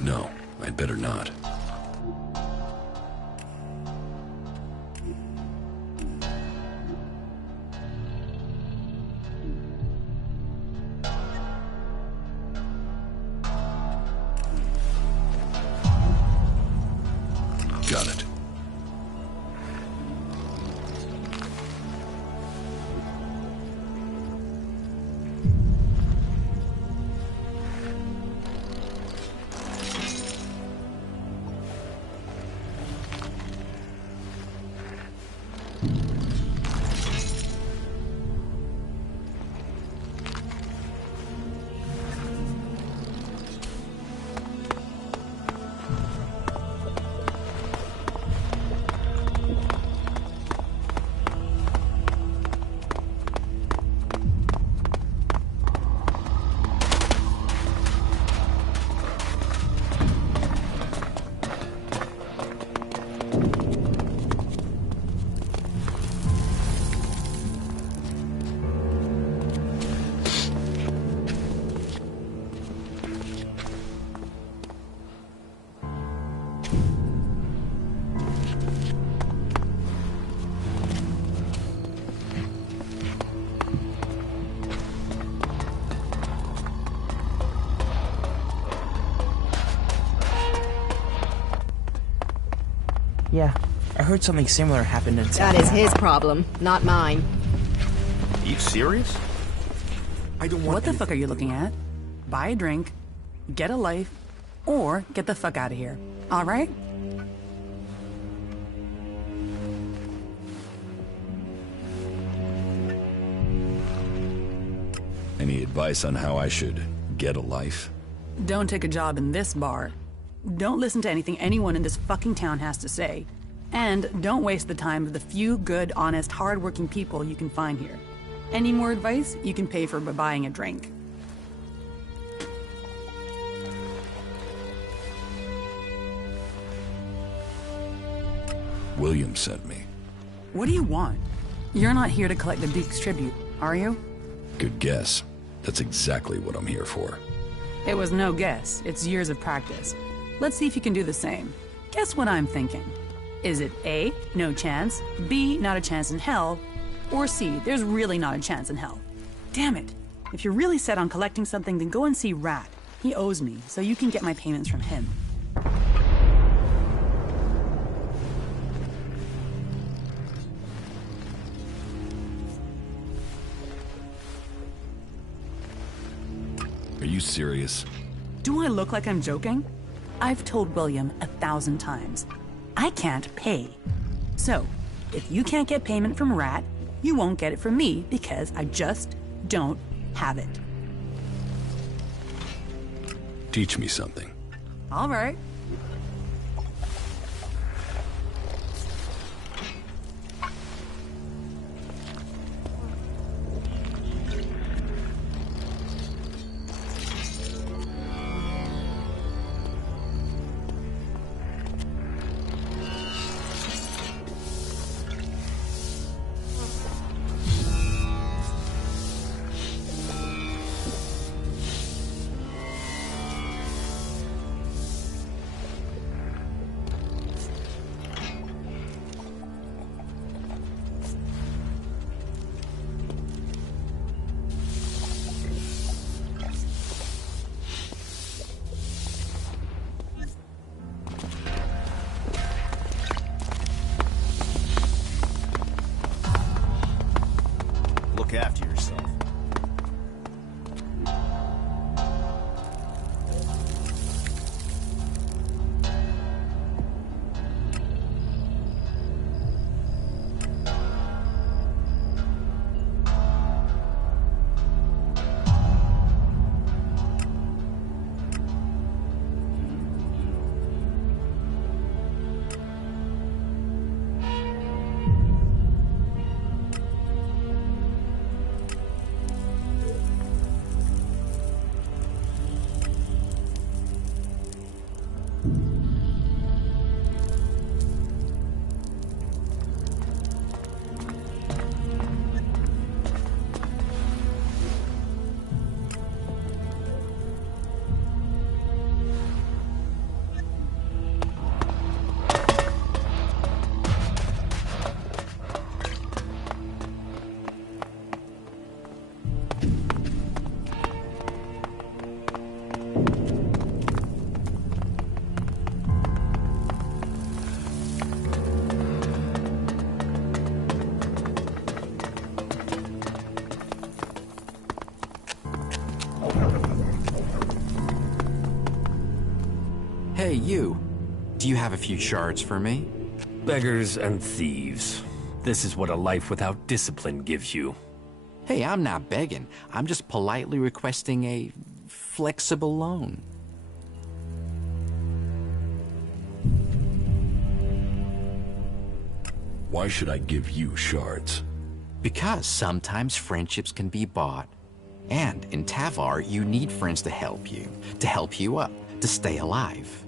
No, I'd better not. Got it. Yeah, I heard something similar happened in South That is Tavor. his problem, not mine. Are you serious? I don't want What the fuck are you looking at? Buy a drink, get a life, or get the fuck out of here. All right? Any advice on how I should get a life? Don't take a job in this bar. Don't listen to anything anyone in this fucking town has to say. And don't waste the time of the few good, honest, hard-working people you can find here. Any more advice, you can pay for by buying a drink. William sent me. What do you want? You're not here to collect the Duke's tribute, are you? Good guess. That's exactly what I'm here for. It was no guess. It's years of practice. Let's see if you can do the same. Guess what I'm thinking. Is it A, no chance, B, not a chance in hell, or C, there's really not a chance in hell? Damn it. If you're really set on collecting something, then go and see Rat. He owes me, so you can get my payments from him. Are you serious? Do I look like I'm joking? I've told William 1,000 times. I can't pay. So, if you can't get payment from Rat, you won't get it from me because I just don't have it. Teach me something. All right. Look after yourself. Hey, you. Do you have a few shards for me? Beggars and thieves. This is what a life without discipline gives you. Hey, I'm not begging. I'm just politely requesting a flexible loan. Why should I give you shards? Because sometimes friendships can be bought. And in Tavar, you need friends to help you up, to stay alive.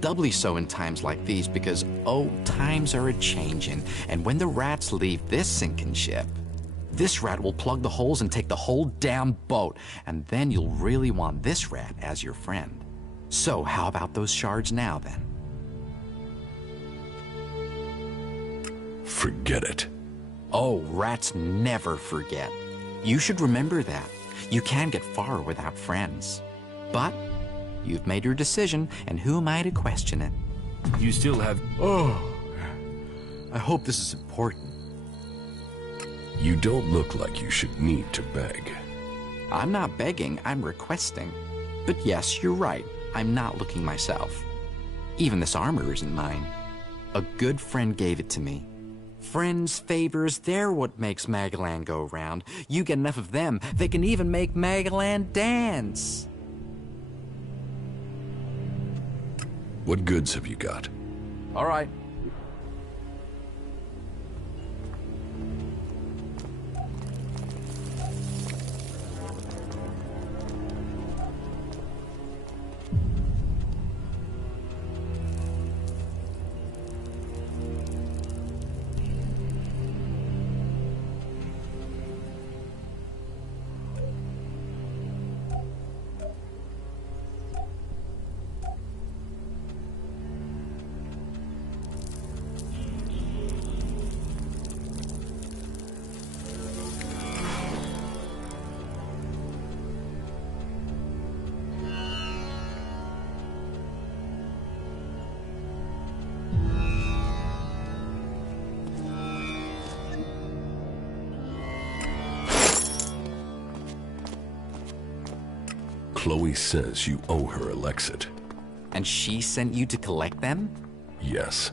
Doubly so in times like these because, oh, times are a-changin', and when the rats leave this sinking ship, this rat will plug the holes and take the whole damn boat, and then you'll really want this rat as your friend. So how about those shards now, then? Forget it. Oh, rats never forget. You should remember that. You can get far without friends. But you've made your decision, and who am I to question it? You still have... Oh, I hope this is important. You don't look like you should need to beg. I'm not begging, I'm requesting. But yes, you're right, I'm not looking myself. Even this armor isn't mine. A good friend gave it to me. Friends, favors, they're what makes Magalan go round. You get enough of them, they can even make Magalan dance. What goods have you got? All right. Chloe says you owe her a Lexit. And she sent you to collect them? Yes.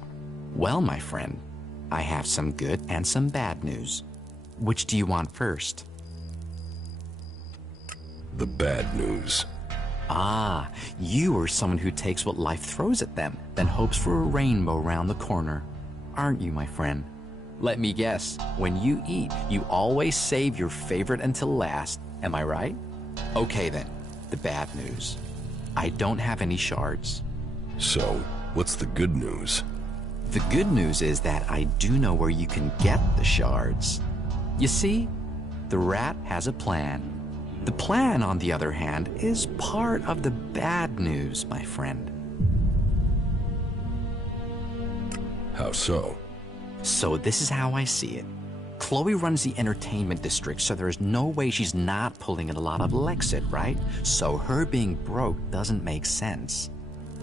Well, my friend, I have some good and some bad news. Which do you want first? The bad news. Ah, you are someone who takes what life throws at them, then hopes for a rainbow round the corner. Aren't you, my friend? Let me guess, when you eat, you always save your favorite until last. Am I right? Okay then, the bad news. I don't have any shards. So, what's the good news? The good news is that I do know where you can get the shards. You see, the rat has a plan. The plan, on the other hand, is part of the bad news, my friend. How so? So this is how I see it. Chloe runs the entertainment district, so there's no way she's not pulling in a lot of Lexit, right? So her being broke doesn't make sense.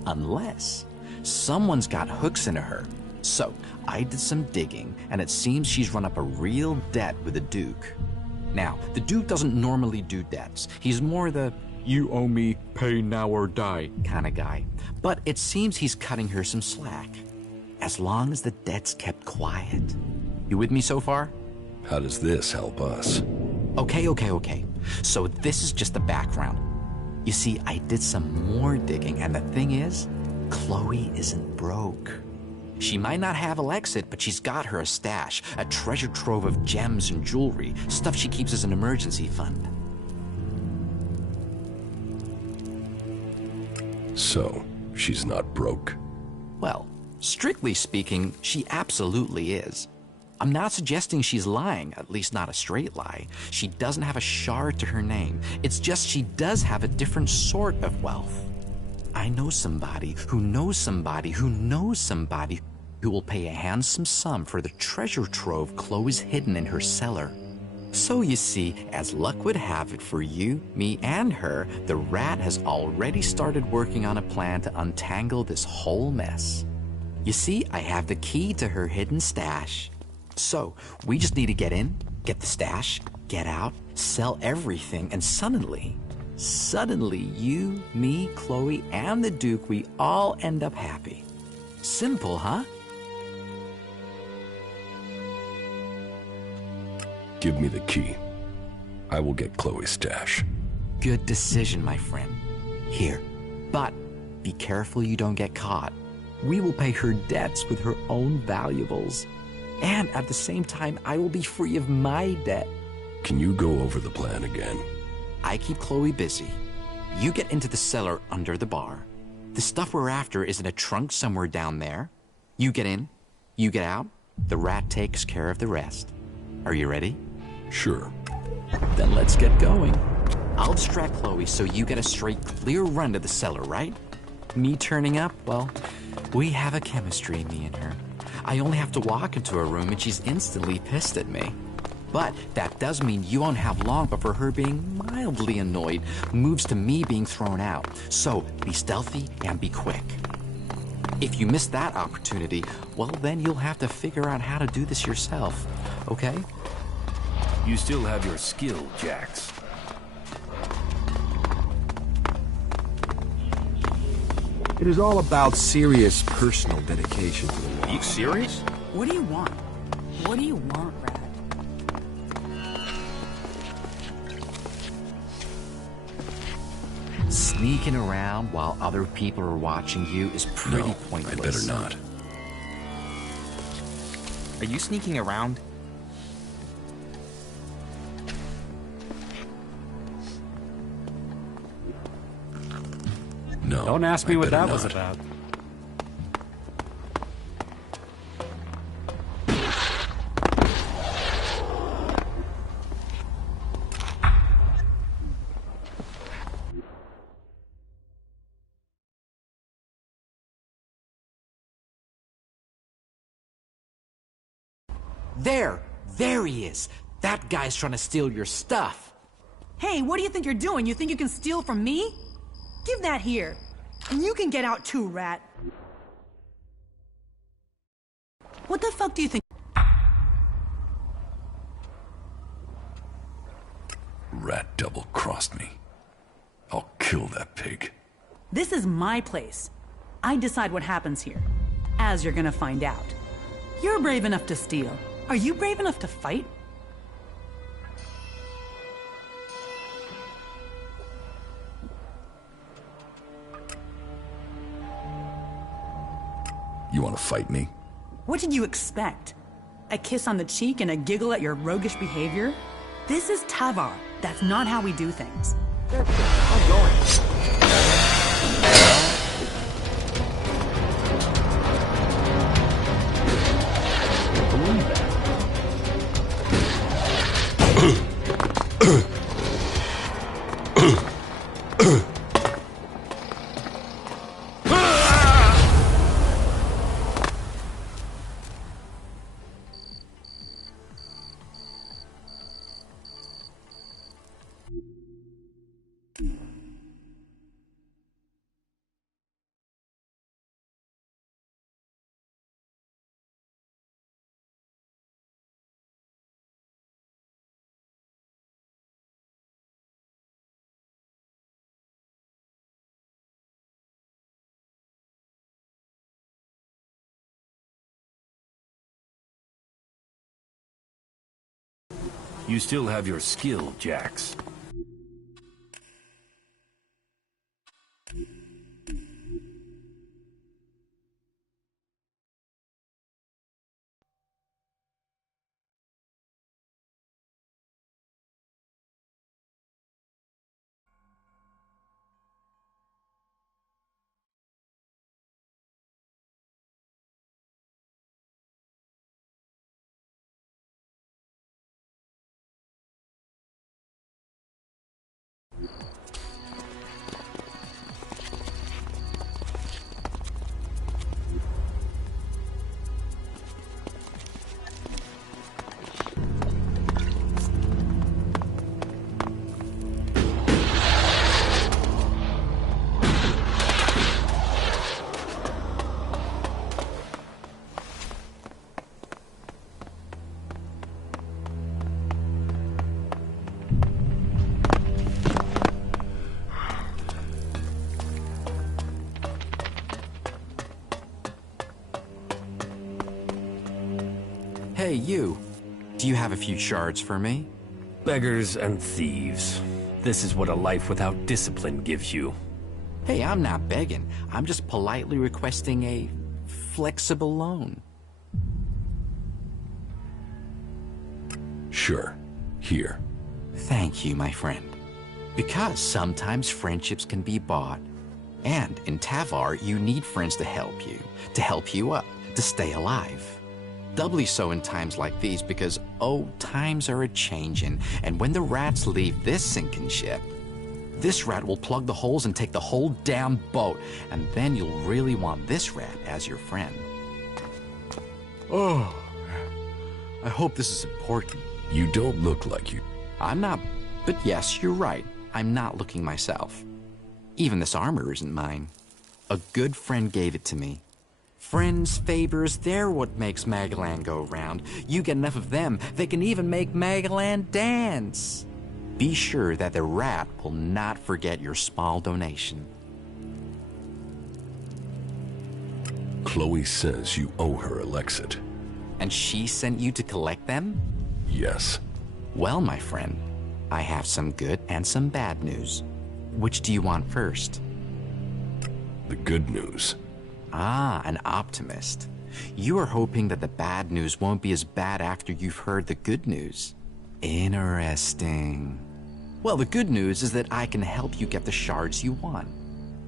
Unless someone's got hooks into her. So I did some digging, and it seems she's run up a real debt with the Duke. Now, the Duke doesn't normally do debts. He's more the, you owe me, pay now or die kind of guy. But it seems he's cutting her some slack. As long as the debt's kept quiet. You with me so far? How does this help us? Okay. So this is just the background. You see, I did some more digging, and the thing is, Chloe isn't broke. She might not have Alexit, but she's got her a stash, a treasure trove of gems and jewelry, stuff she keeps as an emergency fund. So, she's not broke? Well, strictly speaking, she absolutely is. I'm not suggesting she's lying, at least not a straight lie. She doesn't have a shard to her name. It's just she does have a different sort of wealth. I know somebody who knows somebody who knows somebody who will pay a handsome sum for the treasure trove Chloe's hidden in her cellar. So you see, as luck would have it for you, me, and her, the rat has already started working on a plan to untangle this whole mess. You see, I have the key to her hidden stash. So, we just need to get in, get the stash, get out, sell everything, and suddenly, you, me, Chloe, and the Duke, we all end up happy. Simple, huh? Give me the key. I will get Chloe's stash. Good decision, my friend. Here. But be careful you don't get caught. We will pay her debts with her own valuables. And at the same time, I will be free of my debt. Can you go over the plan again? I keep Chloe busy. You get into the cellar under the bar. The stuff we're after is in a trunk somewhere down there. You get in, you get out, the rat takes care of the rest. Are you ready? Sure. Then let's get going. I'll distract Chloe so you get a straight, clear run to the cellar, right? Me turning up, well, we have a chemistry, me and her. I only have to walk into her room and she's instantly pissed at me. But that does mean you won't have long before her being mildly annoyed moves to me being thrown out. So be stealthy and be quick. If you miss that opportunity, well, then you'll have to figure out how to do this yourself, okay? You still have your skill, Jax. It is all about serious personal dedication to the law. Are you serious? What do you want? What do you want, Rat? Sneaking around while other people are watching you is pretty pointless. I'd better not. Are you sneaking around? No. Don't ask me what that was not. about. There he is. That guy's trying to steal your stuff. Hey, what do you think you're doing? You think you can steal from me? Give that here. And you can get out too, Rat. What the fuck do you think? Rat double-crossed me. I'll kill that pig. This is my place. I decide what happens here. As you're gonna find out. You're brave enough to steal. Are you brave enough to fight? You want to fight me? What did you expect? A kiss on the cheek and a giggle at your roguish behavior? This is Tavar. That's not how we do things. I'm going. You still have your skill, Jax. Hey, you. Do you have a few shards for me? Beggars and thieves. This is what a life without discipline gives you. Hey, I'm not begging. I'm just politely requesting a flexible loan. Sure. Here. Thank you, my friend. Because sometimes friendships can be bought. And in Tavar, you need friends to help you up, to stay alive. Doubly so in times like these because, oh, times are a-changin', and when the rats leave this sinking ship, this rat will plug the holes and take the whole damn boat, and then you'll really want this rat as your friend. Oh, I hope this is important. You don't look like you. I'm not, but yes, you're right. I'm not looking myself. Even this armor isn't mine. A good friend gave it to me. Friends, favors, they're what makes Magaland go round. You get enough of them, they can even make Magaland dance. Be sure that the rat will not forget your small donation. Chloe says you owe her Elexit. And she sent you to collect them? Yes. Well, my friend, I have some good and some bad news. Which do you want first? The good news. Ah, an optimist. You are hoping that the bad news won't be as bad after you've heard the good news. Interesting. Well, the good news is that I can help you get the shards you want.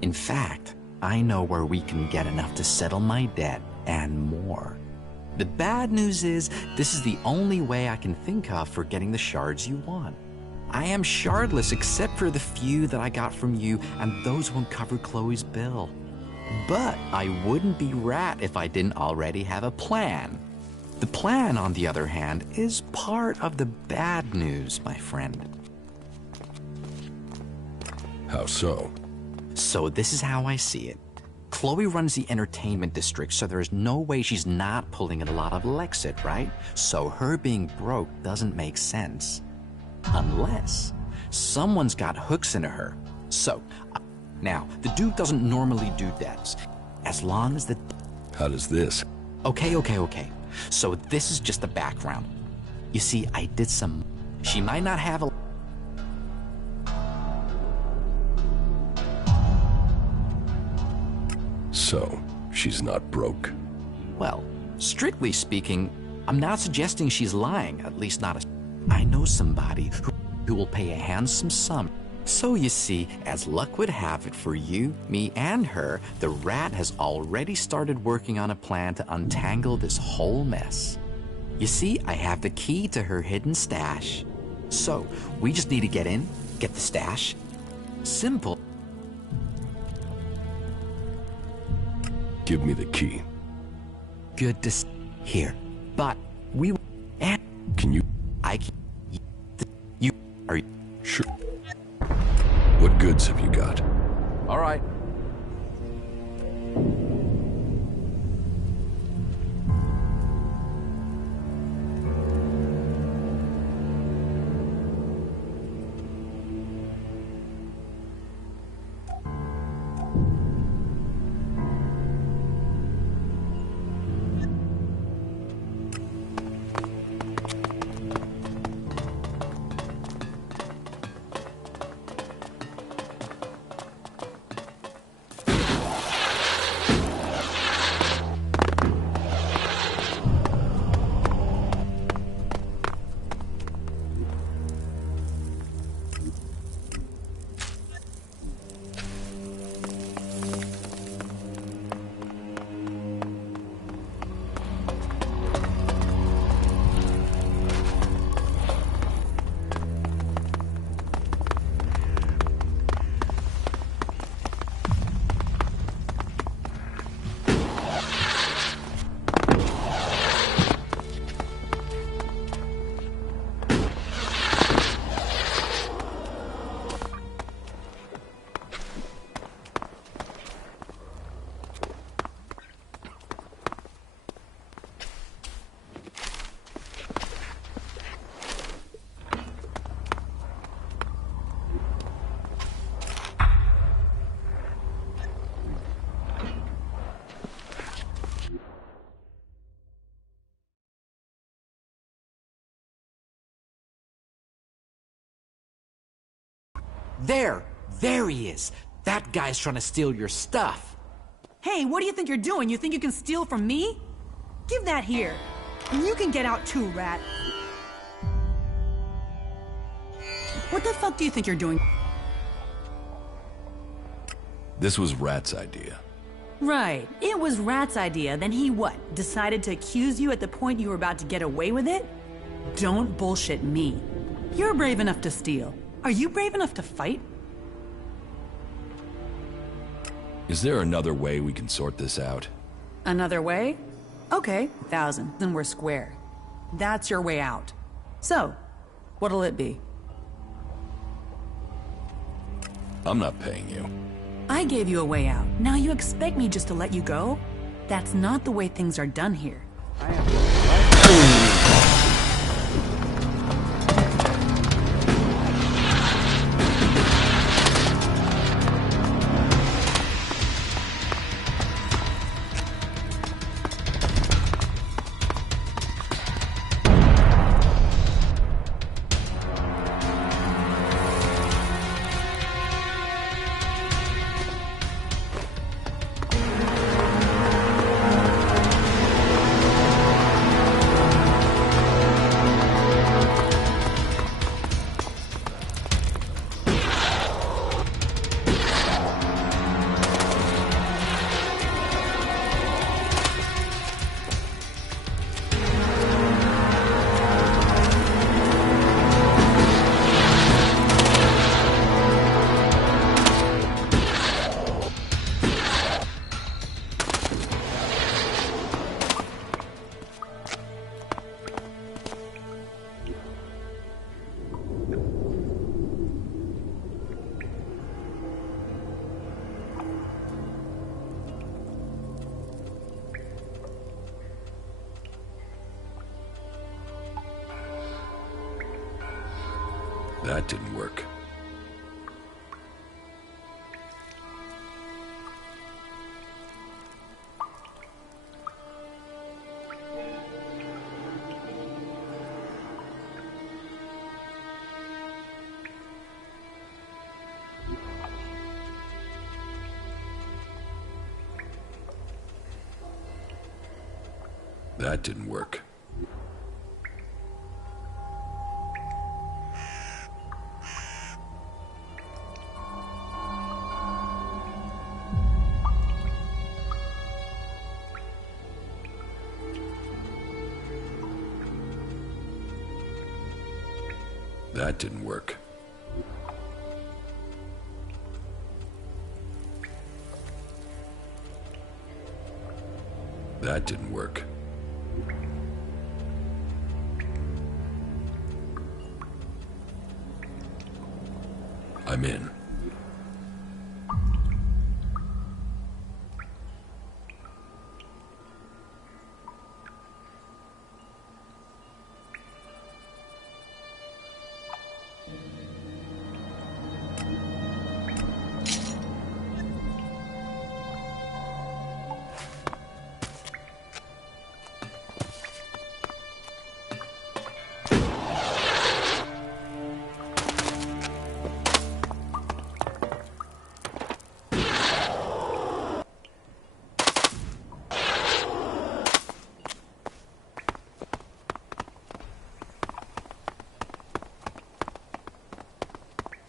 In fact, I know where we can get enough to settle my debt and more. The bad news is this is the only way I can think of for getting the shards you want. I am shardless except for the few that I got from you, and those won't cover Chloe's bill. But I wouldn't be rat if I didn't already have a plan. The plan, on the other hand, is part of the bad news, my friend. How so? So this is how I see it. Chloe runs the entertainment district, so there's no way she's not pulling in a lot of Lexit, right? So her being broke doesn't make sense. Unless someone's got hooks into her. So, now, the Duke doesn't normally do debts. As long as the... How does this? Okay. So this is just the background. You see, I did some... She might not have a... So, she's not broke. Well, strictly speaking, I'm not suggesting she's lying, at least not a... I know somebody who will pay a handsome sum. So you see, as luck would have it for you, me, and her, the rat has already started working on a plan to untangle this whole mess. You see, I have the key to her hidden stash. So, we just need to get in, get the stash. Simple. Give me the key. Good to here. But we... And can you... You... Are you... Sure. What goods have you got? All right. There he is. That guy's trying to steal your stuff. Hey, what do you think you're doing? You think you can steal from me? Give that here. And you can get out too, rat. What the fuck do you think you're doing? This was Rat's idea. Right. It was Rat's idea. Then he what? Decided to accuse you at the point you were about to get away with it? Don't bullshit me. You're brave enough to steal. Are you brave enough to fight? Is there another way we can sort this out? Another way? Okay, 1,000. Then we're square. That's your way out. So, what'll it be? I'm not paying you. I gave you a way out. Now you expect me just to let you go? That's not the way things are done here. That didn't work. That didn't work. That didn't work. That didn't work. I'm in.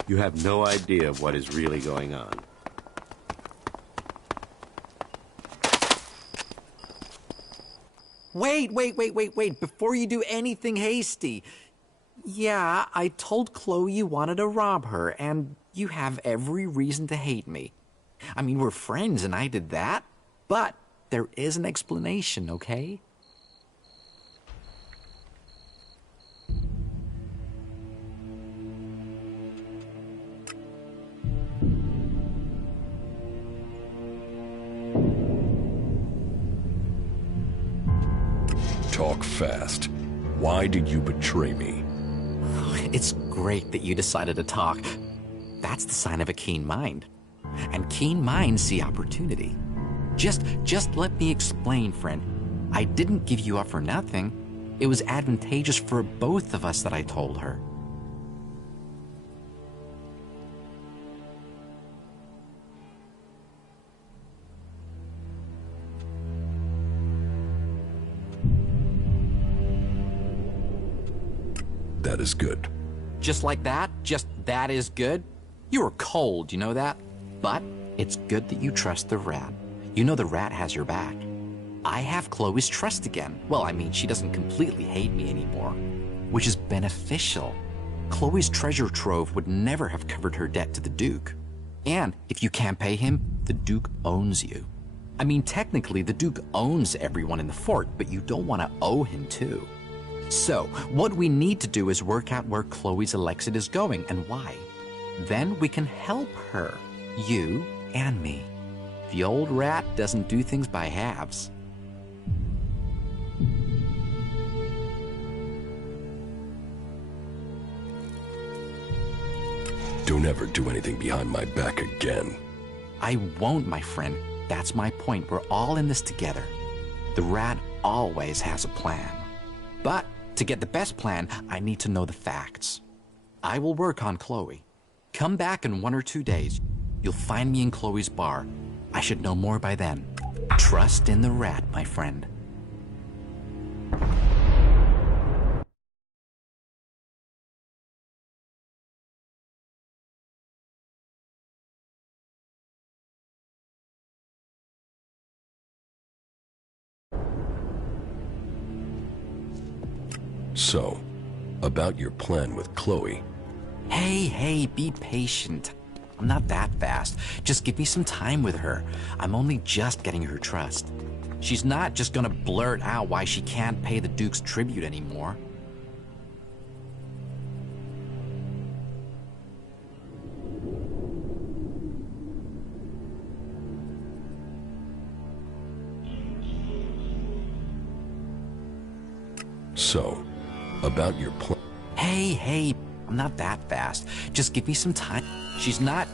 You have no idea what is really going on. Wait. Before you do anything hasty. Yeah, I told Chloe you wanted to rob her, and you have every reason to hate me. I mean, we're friends, and I did that. But there is an explanation, okay? Talk fast. Why did you betray me? It's great that you decided to talk. That's the sign of a keen mind. And keen minds see opportunity. Just let me explain, friend. I didn't give you up for nothing. It was advantageous for both of us that I told her. That is good. Just like that? Just that is good? You were cold, you know that? But it's good that you trust the rat. You know the rat has your back. I have Chloe's trust again. Well, I mean, she doesn't completely hate me anymore, which is beneficial. Chloe's treasure trove would never have covered her debt to the Duke. And if you can't pay him, the Duke owns you. I mean, technically, the Duke owns everyone in the fort, but you don't want to owe him too. So, what we need to do is work out where Chloe's Elexit is going and why. Then we can help her, you and me. The old rat doesn't do things by halves. Don't ever do anything behind my back again. I won't, my friend. That's my point. We're all in this together. The rat always has a plan. But to get the best plan, I need to know the facts. I will work on Chloe. Come back in 1 or 2 days. You'll find me in Chloe's bar. I should know more by then. Trust in the rat, my friend. So, about your plan with Chloe. Hey, be patient. I'm not that fast. Just give me some time with her. I'm only just getting her trust. She's not just gonna blurt out why she can't pay the Duke's tribute anymore. So, about your plan. Hey, I'm not that fast. Just give me some time. She's not...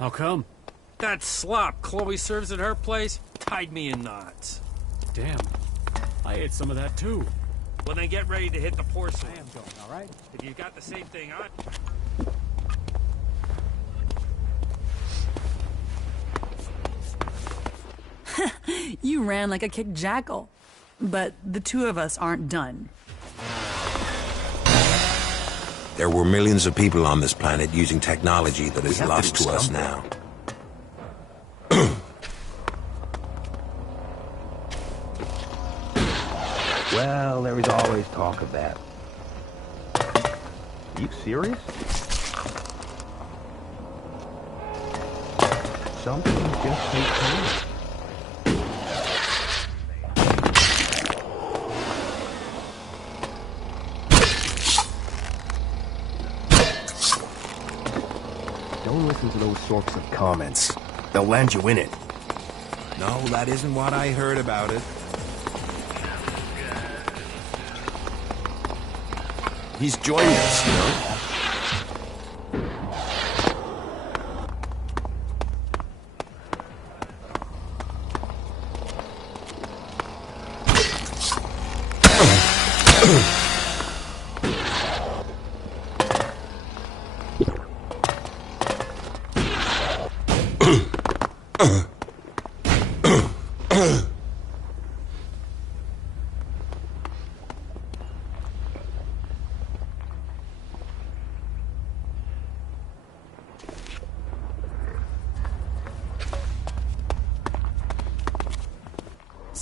How come? That slop Chloe serves at her place tied me in knots. Damn. I ate some of that too. Well, then get ready to hit the porcelain. I am going, all right? If you've got the same thing on... You ran like a kicked jackal. But the two of us aren't done. There were millions of people on this planet using technology that is lost to us now. Well, there is always talk of that. Are you serious? Something just takes place. Don't listen to those sorts of comments. They'll land you in it. No, that isn't what I heard about it. He's joined us, you know?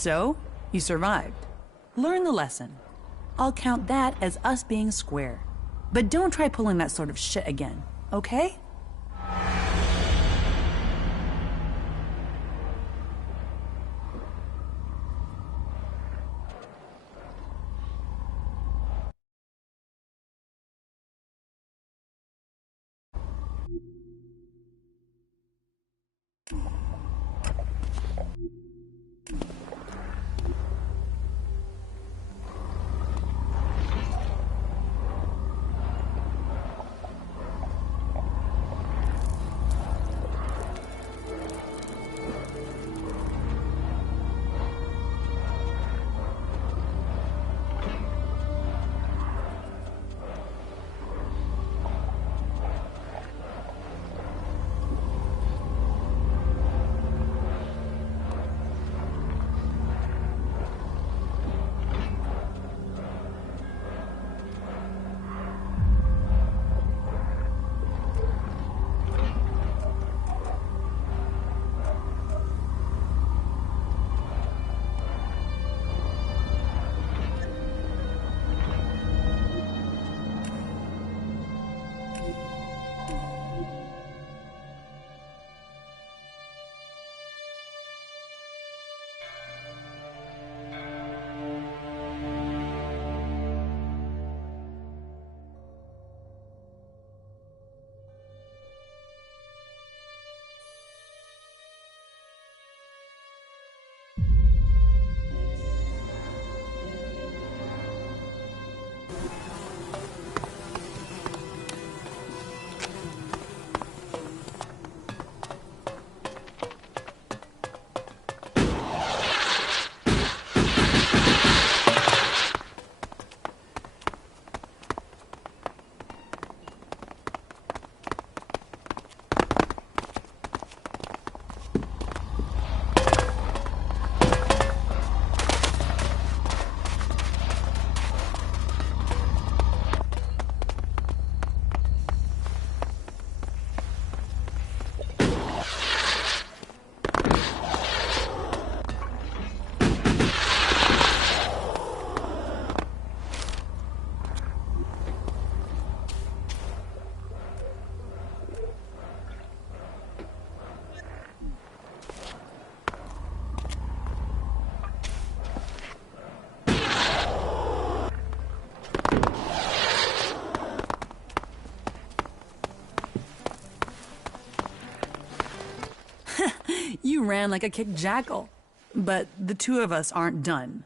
So, you survived. Learn the lesson. I'll count that as us being square. But don't try pulling that sort of shit again, okay? You ran like a kicked jackal. But the two of us aren't done.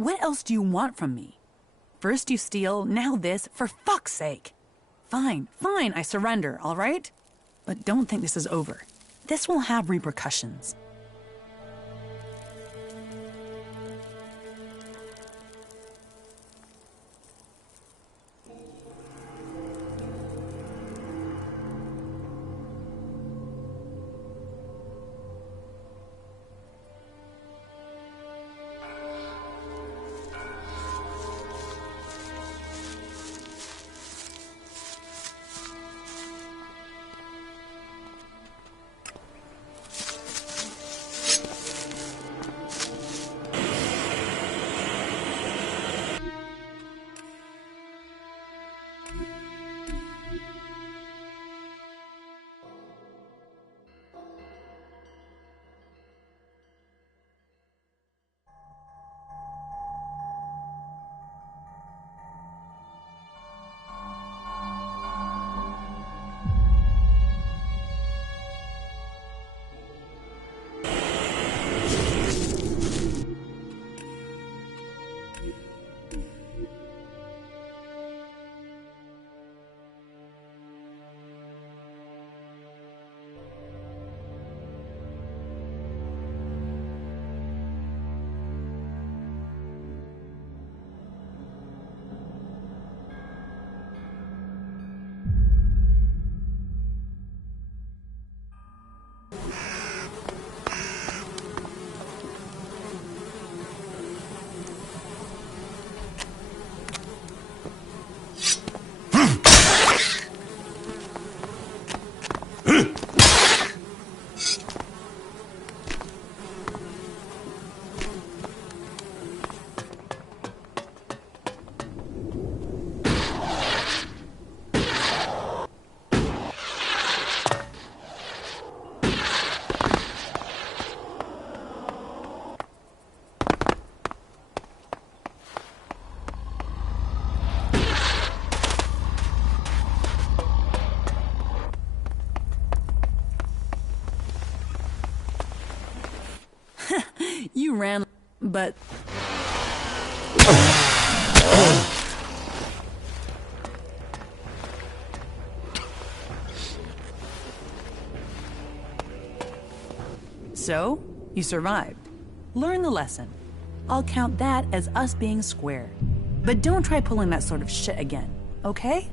What else do you want from me? First you steal, now this, for fuck's sake. Fine, I surrender, all right? But don't think this is over. This will have repercussions. You ran, but... So, you survived. Learn the lesson. I'll count that as us being square. But don't try pulling that sort of shit again, okay?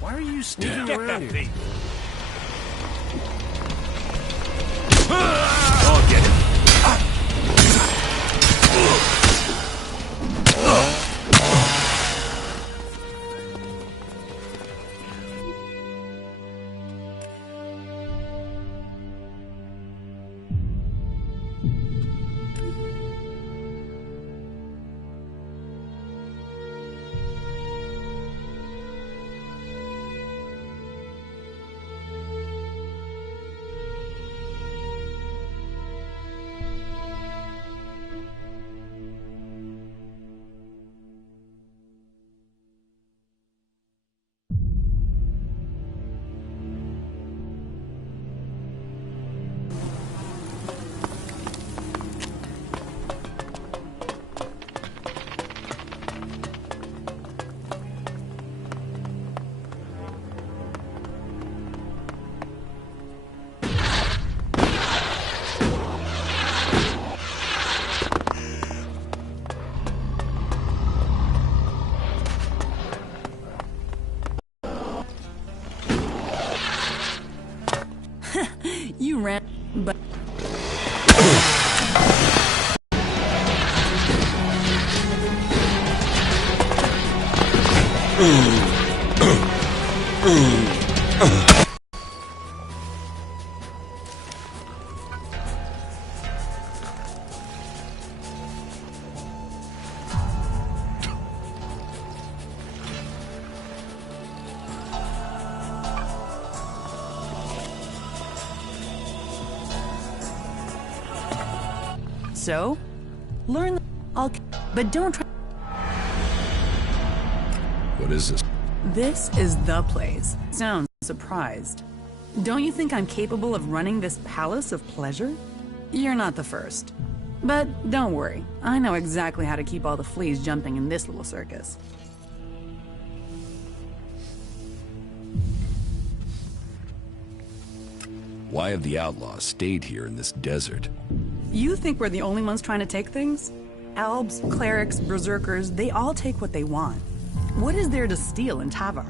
Why are you sneaking around here? I'll get it. But so, learn. But don't try. What is this? This is the place. Sounds surprised. Don't you think I'm capable of running this palace of pleasure? You're not the first. But don't worry, I know exactly how to keep all the fleas jumping in this little circus. Why have the outlaws stayed here in this desert? You think we're the only ones trying to take things? Elves, clerics, berserkers, they all take what they want. What is there to steal in Tavar?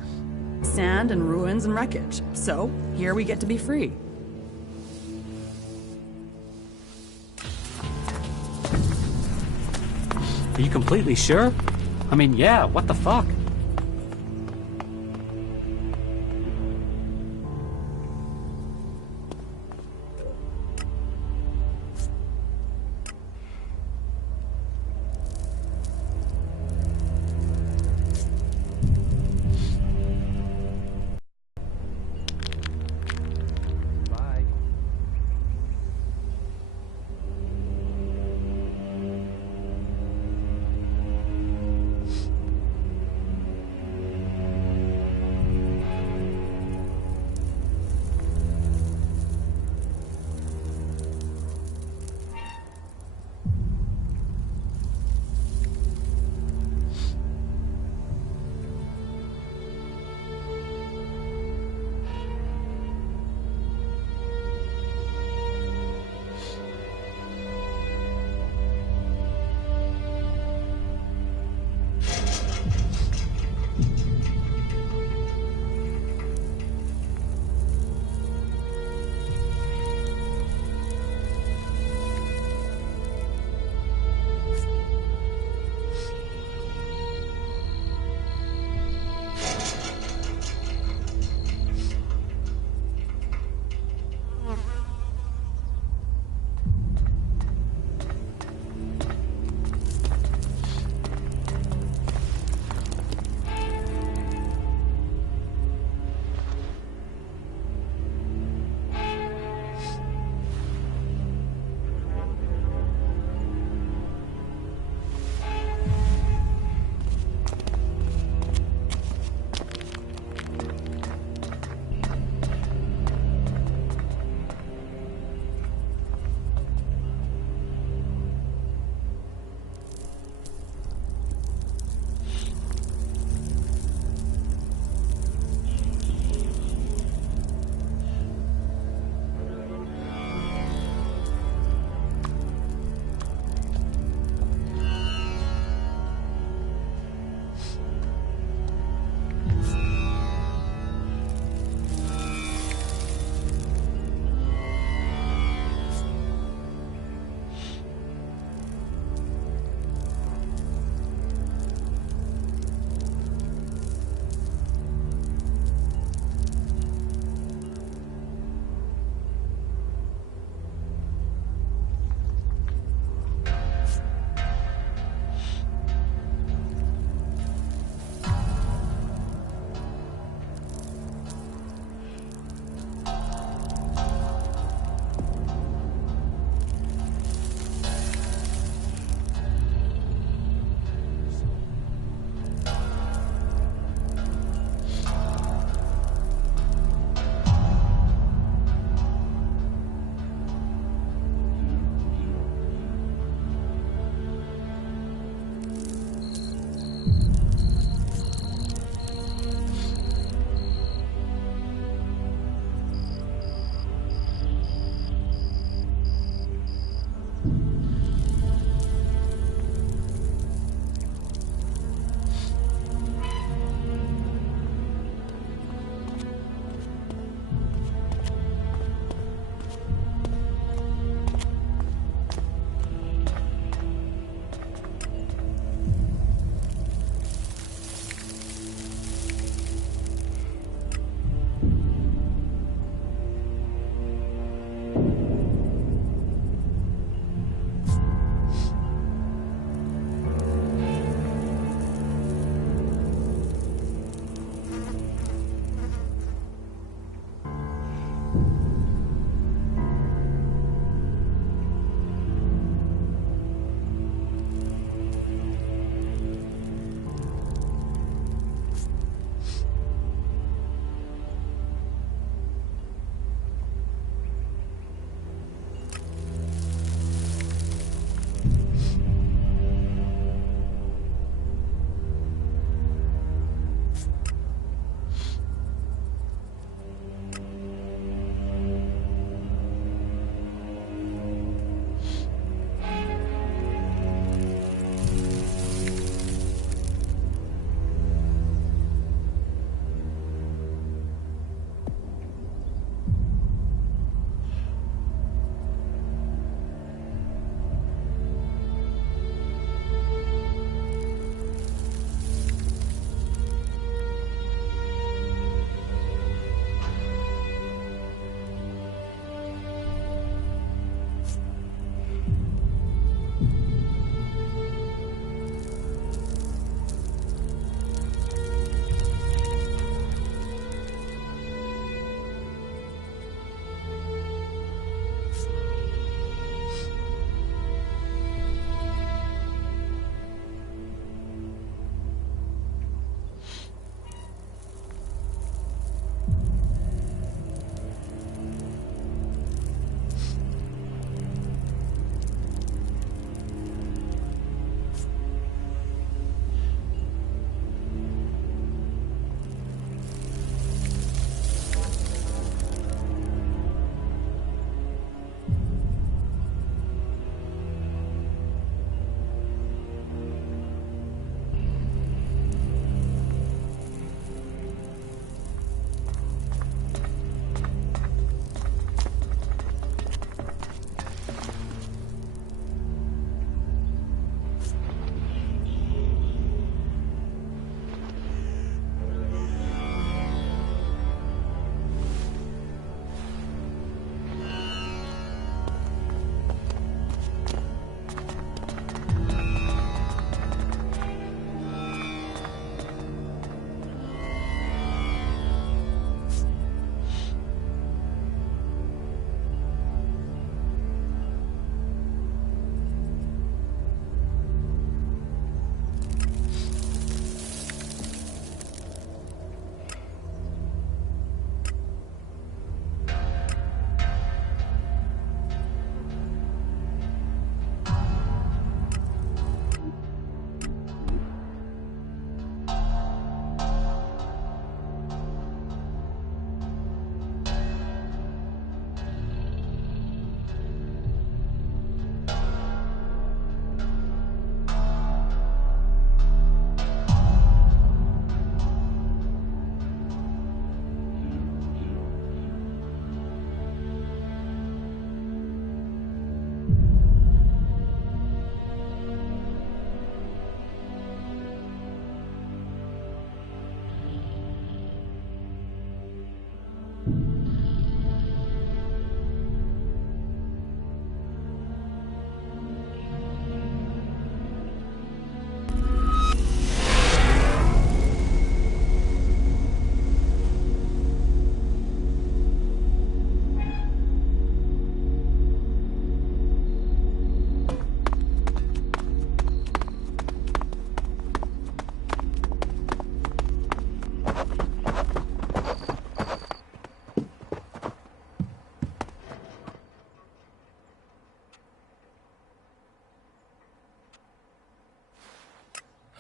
Sand and ruins and wreckage. So, here we get to be free. Are you completely sure? I mean, yeah, what the fuck?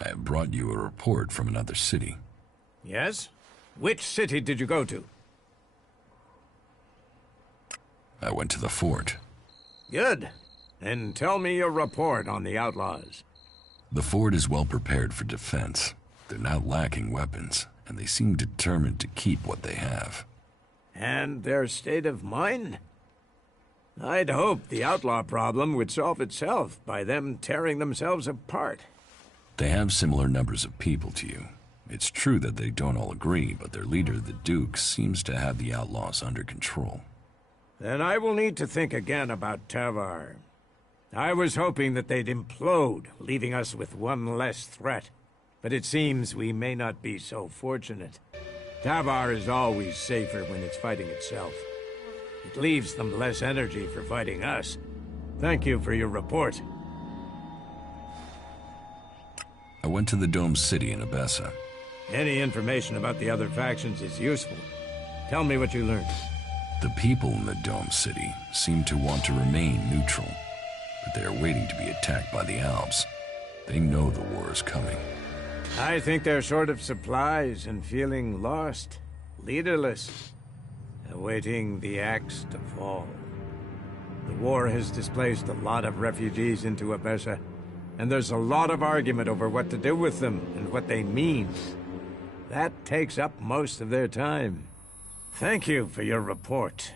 I have brought you a report from another city. Yes? Which city did you go to? I went to the fort. Good. Then tell me your report on the outlaws. The fort is well prepared for defense. They're not lacking weapons, and they seem determined to keep what they have. And their state of mind? I'd hoped the outlaw problem would solve itself by them tearing themselves apart. They have similar numbers of people to you. It's true that they don't all agree, but their leader, the Duke, seems to have the outlaws under control. Then I will need to think again about Tavar. I was hoping that they'd implode, leaving us with one less threat. But it seems we may not be so fortunate. Tavar is always safer when it's fighting itself. It leaves them less energy for fighting us. Thank you for your report. I went to the Dome City in Abessa. Any information about the other factions is useful. Tell me what you learned. The people in the Dome City seem to want to remain neutral, but they are waiting to be attacked by the Alps. They know the war is coming. I think they're short of supplies and feeling lost, leaderless, awaiting the axe to fall. The war has displaced a lot of refugees into Abessa, and there's a lot of argument over what to do with them and what they mean. That takes up most of their time. Thank you for your report.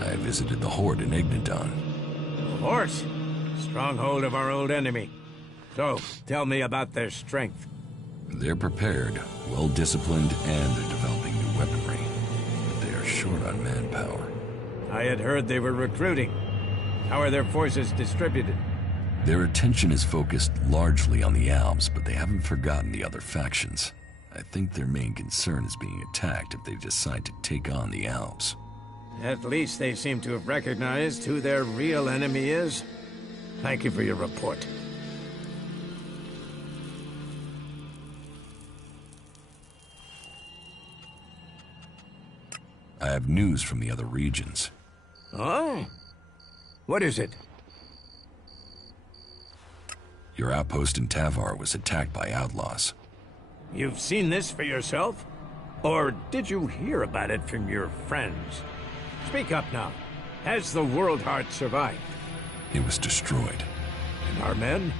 I visited the Horde in Ignadon. Horde? Stronghold of our old enemy. So, tell me about their strength. They're prepared, well-disciplined, and they're developing new weaponry. But they are short on manpower. I had heard they were recruiting. How are their forces distributed? Their attention is focused largely on the Alps, but they haven't forgotten the other factions. I think their main concern is being attacked if they decide to take on the Alps. At least they seem to have recognized who their real enemy is. Thank you for your report. I have news from the other regions. Oh? What is it? Your outpost in Tavar was attacked by outlaws. You've seen this for yourself? Or did you hear about it from your friends? Speak up now. Has the World Heart survived? It was destroyed. And our men?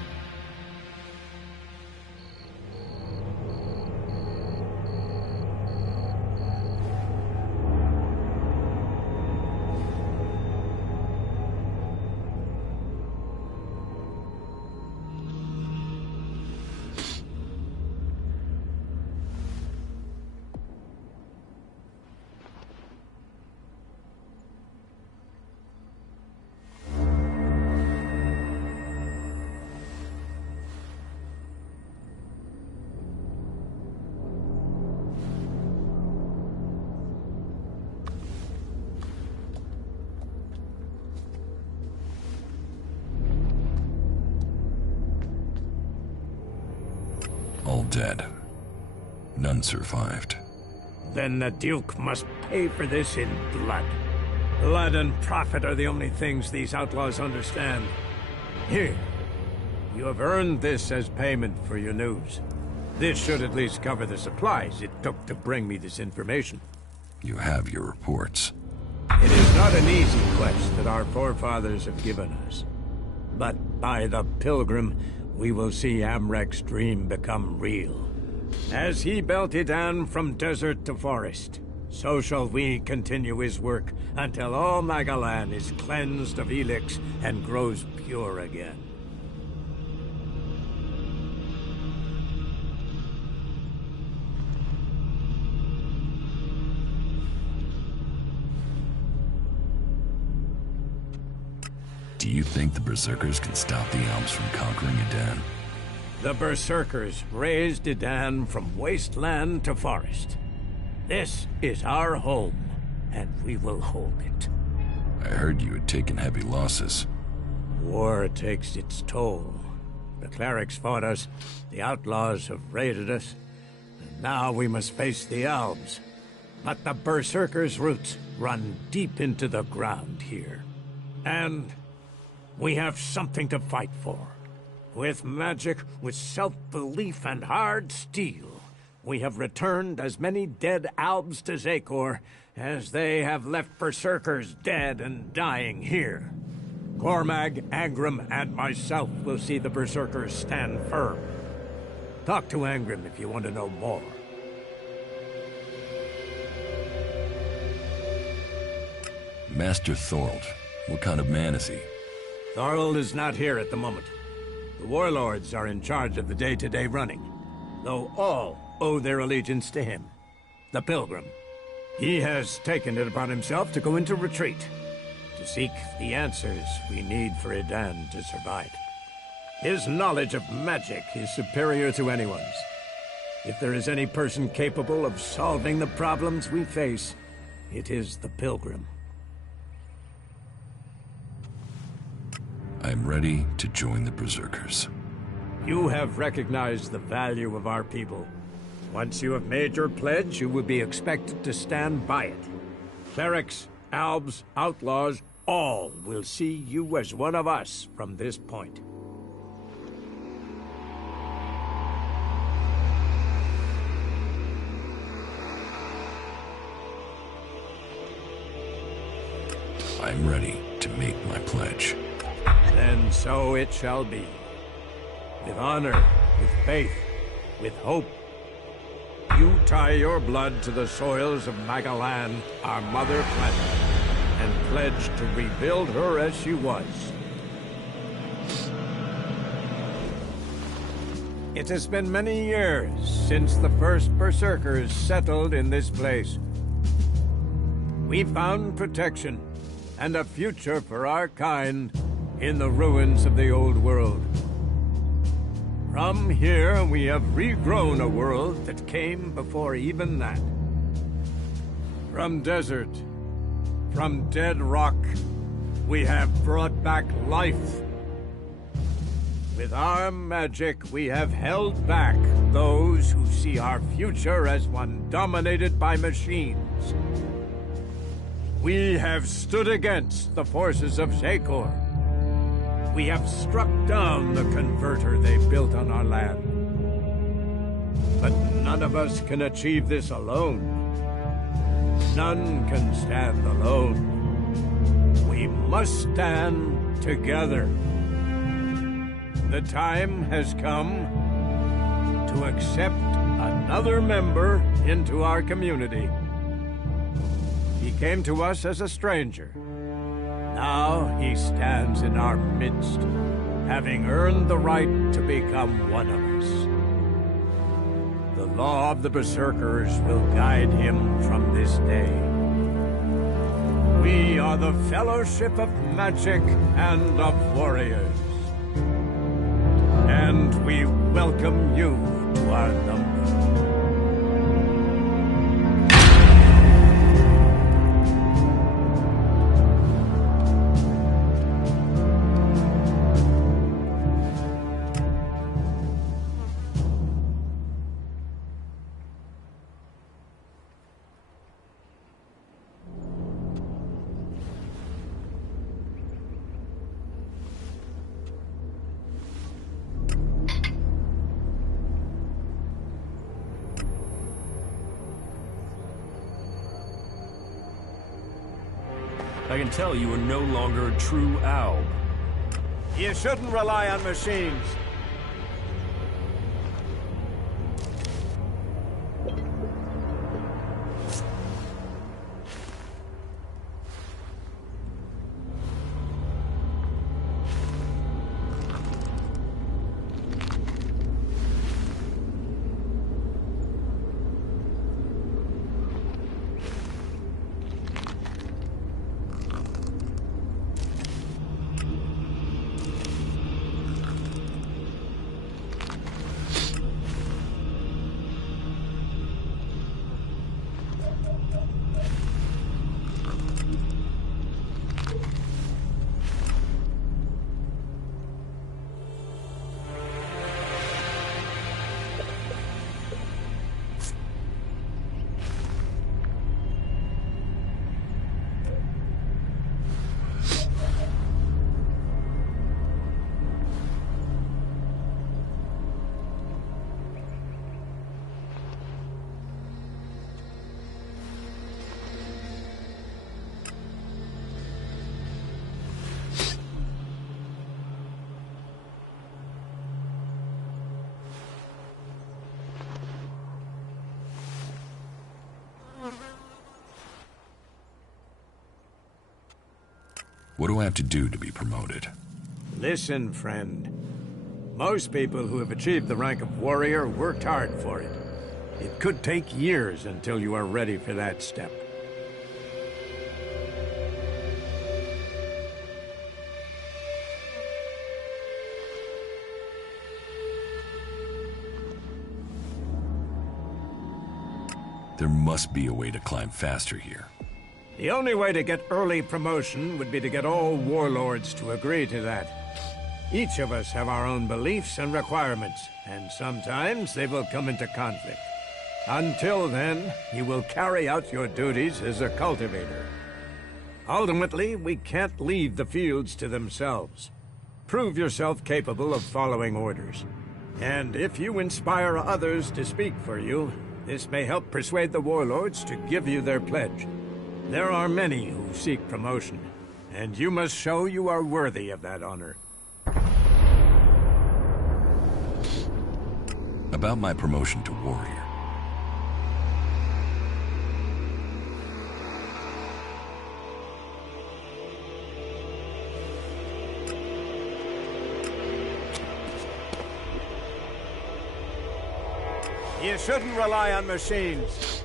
All dead. None survived. Then the Duke must pay for this in blood. Blood and profit are the only things these outlaws understand. Here, you have earned this as payment for your news. This should at least cover the supplies it took to bring me this information. You have your reports. It is not an easy quest that our forefathers have given us. But by the Pilgrim, we will see Amrek's dream become real. As he belted on from desert to forest, so shall we continue his work until all Magalan is cleansed of Elex and grows pure again. Do you think the Berserkers can stop the Alps from conquering Edan? The Berserkers raised Edan from wasteland to forest. This is our home, and we will hold it. I heard you had taken heavy losses. War takes its toll. The clerics fought us, the outlaws have raided us, and now we must face the elves. But the Berserkers' roots run deep into the ground here. And we have something to fight for. With magic, with self-belief and hard steel, we have returned as many dead Albs to Zakor as they have left Berserkers dead and dying here. Cormag, Angrim, and myself will see the Berserkers stand firm. Talk to Angrim if you want to know more. Master Thorold, what kind of man is he? Thorold is not here at the moment. The warlords are in charge of the day-to-day running, though all owe their allegiance to him, the Pilgrim. He has taken it upon himself to go into retreat, to seek the answers we need for Edan to survive. His knowledge of magic is superior to anyone's. If there is any person capable of solving the problems we face, it is the Pilgrim. I'm ready to join the Berserkers. You have recognized the value of our people. Once you have made your pledge, you will be expected to stand by it. Clerics, Albs, outlaws, all will see you as one of us from this point. I'm ready to make my pledge. And so it shall be. With honor, with faith, with hope. You tie your blood to the soils of Magalan, our mother planet, and pledge to rebuild her as she was. It has been many years since the first Berserkers settled in this place. We found protection and a future for our kind in the ruins of the old world. From here, we have regrown a world that came before even that. From desert, from dead rock, we have brought back life. With our magic, we have held back those who see our future as one dominated by machines. We have stood against the forces of Zakor. We have struck down the converter they built on our land. But none of us can achieve this alone. None can stand alone. We must stand together. The time has come to accept another member into our community. He came to us as a stranger. Now he stands in our midst, having earned the right to become one of us. The law of the Berserkers will guide him from this day. We are the Fellowship of Magic and of Warriors. And we welcome you to our number. I can tell you are no longer a true Alb. You shouldn't rely on machines. What do I have to do to be promoted? Listen, friend. Most people who have achieved the rank of warrior worked hard for it. It could take years until you are ready for that step. There must be a way to climb faster here. The only way to get early promotion would be to get all warlords to agree to that. Each of us have our own beliefs and requirements, and sometimes they will come into conflict. Until then, you will carry out your duties as a cultivator. Ultimately, we can't leave the fields to themselves. Prove yourself capable of following orders. And if you inspire others to speak for you, this may help persuade the warlords to give you their pledge. There are many who seek promotion, and you must show you are worthy of that honor. About my promotion to warrior. You shouldn't rely on machines.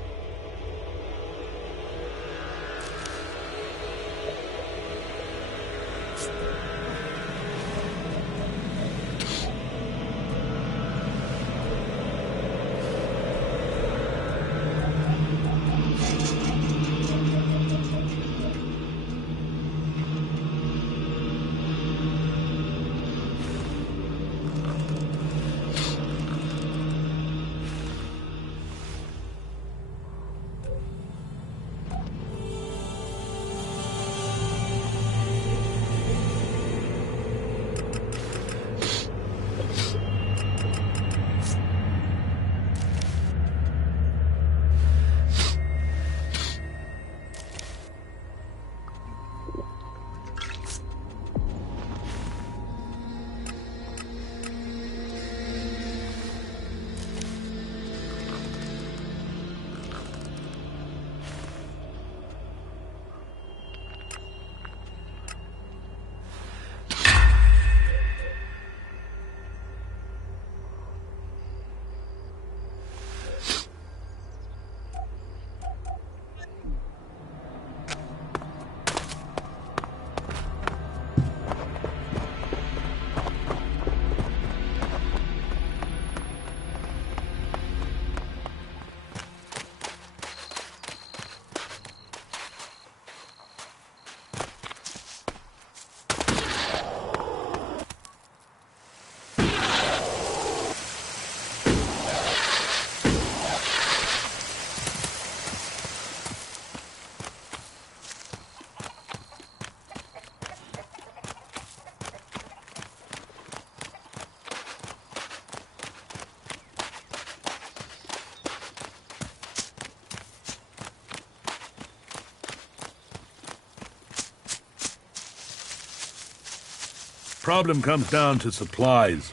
Problem comes down to supplies.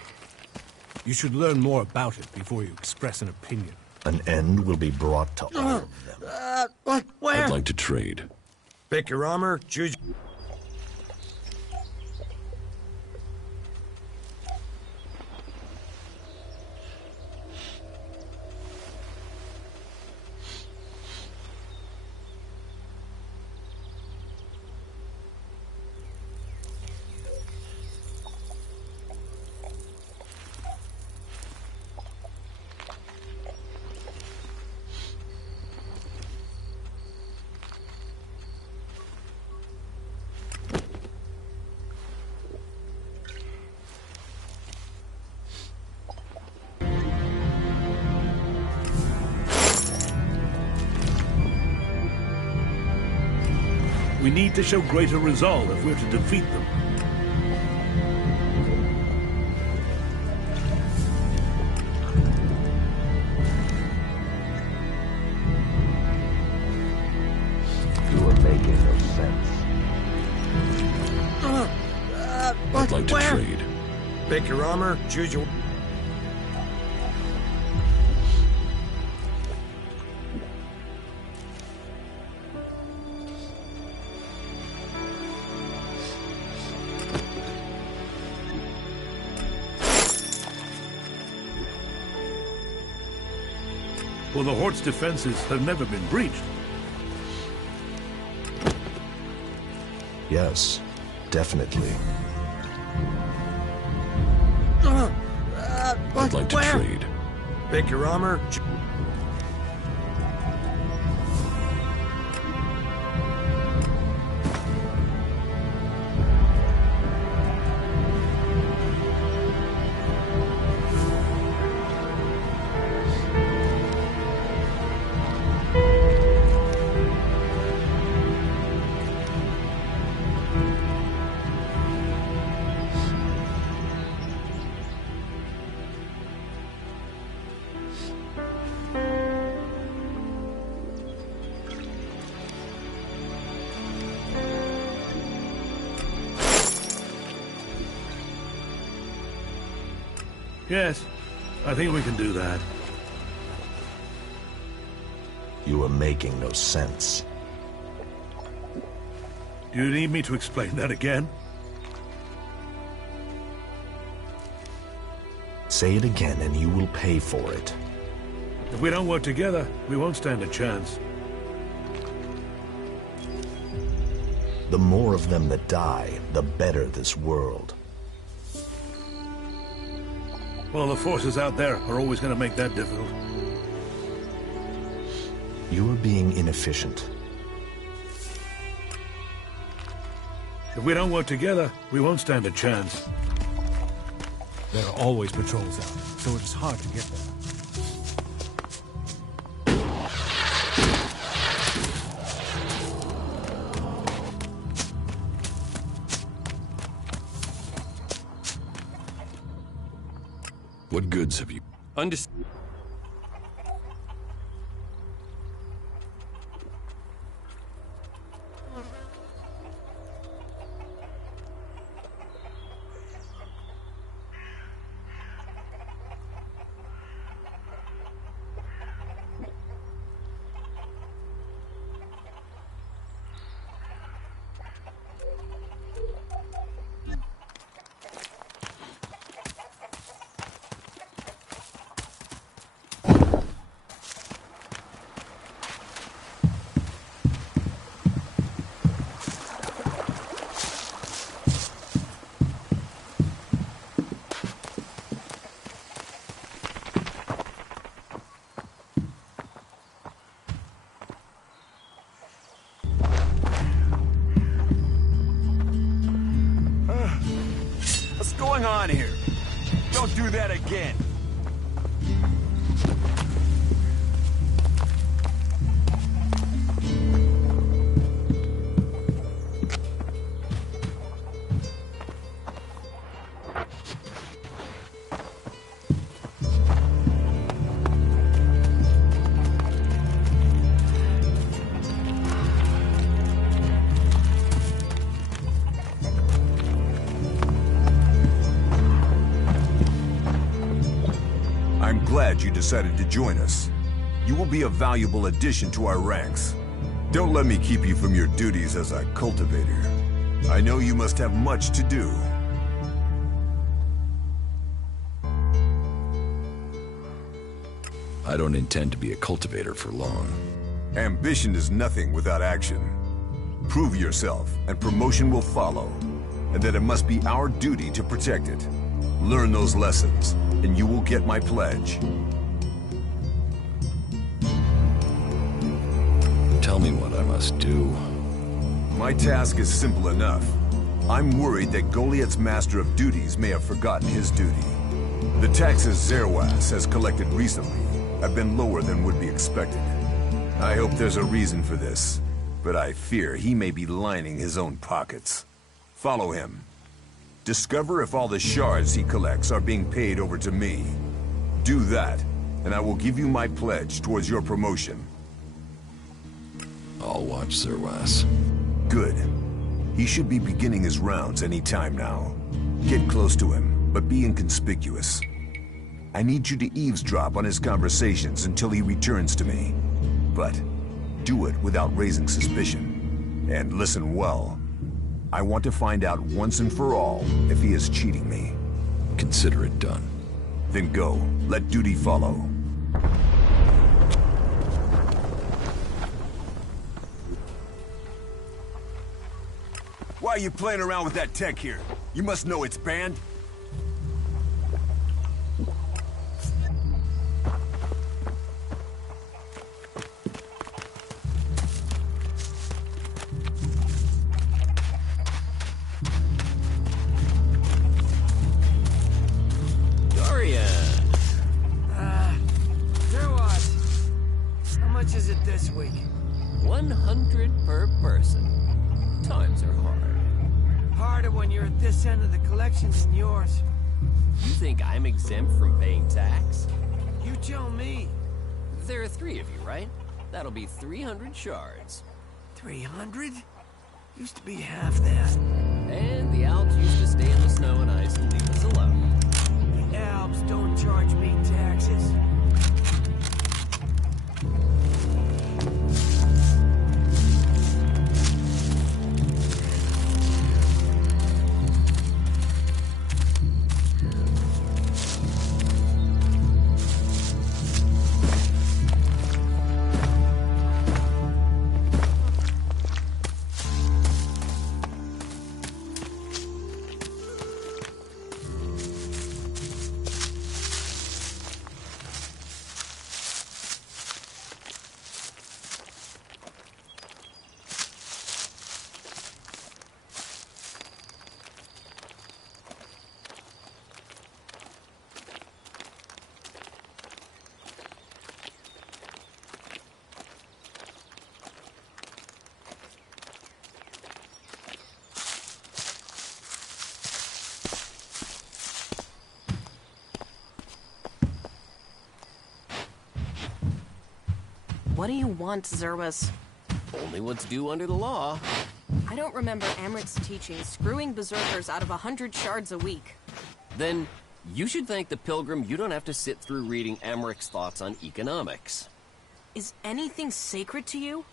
You should learn more about it before you express an opinion. An end will be brought to all of them. Where? I'd like to trade. Pick your armor, choose... We need to show greater resolve if we're to defeat them. You are making no sense. I'd like to trade. Pick your armor, choose your... Well, the Hort's defenses have never been breached. Yes, definitely. I'd like to trade. Pick your armor. Yes, I think we can do that. You are making no sense. Do you need me to explain that again? Say it again and you will pay for it. If we don't work together, we won't stand a chance. The more of them that die, the better this world. Well, the forces out there are always going to make that difficult. You are being inefficient. If we don't work together, we won't stand a chance. There are always patrols out, so it's hard to get there. What goods have you... Understood. What's going on here? Don't do that again. I'm glad you decided to join us. You will be a valuable addition to our ranks. Don't let me keep you from your duties as a cultivator. I know you must have much to do. I don't intend to be a cultivator for long. Ambition is nothing without action. Prove yourself, and promotion will follow. And that it must be our duty to protect it. Learn those lessons, and you will get my pledge. Tell me what I must do. My task is simple enough. I'm worried that Goliath's Master of Duties may have forgotten his duty. The taxes Zerwas has collected recently have been lower than would be expected. I hope there's a reason for this, but I fear he may be lining his own pockets. Follow him. Discover if all the shards he collects are being paid over to me. Do that, and I will give you my pledge towards your promotion. I'll watch Zerwas. Good. He should be beginning his rounds any time now. Get close to him, but be inconspicuous. I need you to eavesdrop on his conversations until he returns to me. But do it without raising suspicion. And listen well. I want to find out once and for all if he is cheating me. Consider it done. Then go. Let duty follow. are you playing around with that tech here? You must know it's banned. There was. How much is it this week? 100 per person. Times are hard. Harder when you're at this end of the collection than yours. You think I'm exempt from paying tax? You tell me. There are 3 of you, right? That'll be 300 shards. 300? Used to be half that. And the Alps used to stay in the snow and ice and leave us alone. The Alps don't charge me taxes. What do you want, Zerwas? Only what's due under the law. I don't remember Amric's teaching screwing berserkers out of 100 shards a week. Then you should thank the Pilgrim you don't have to sit through reading Amric's thoughts on economics. Is anything sacred to you?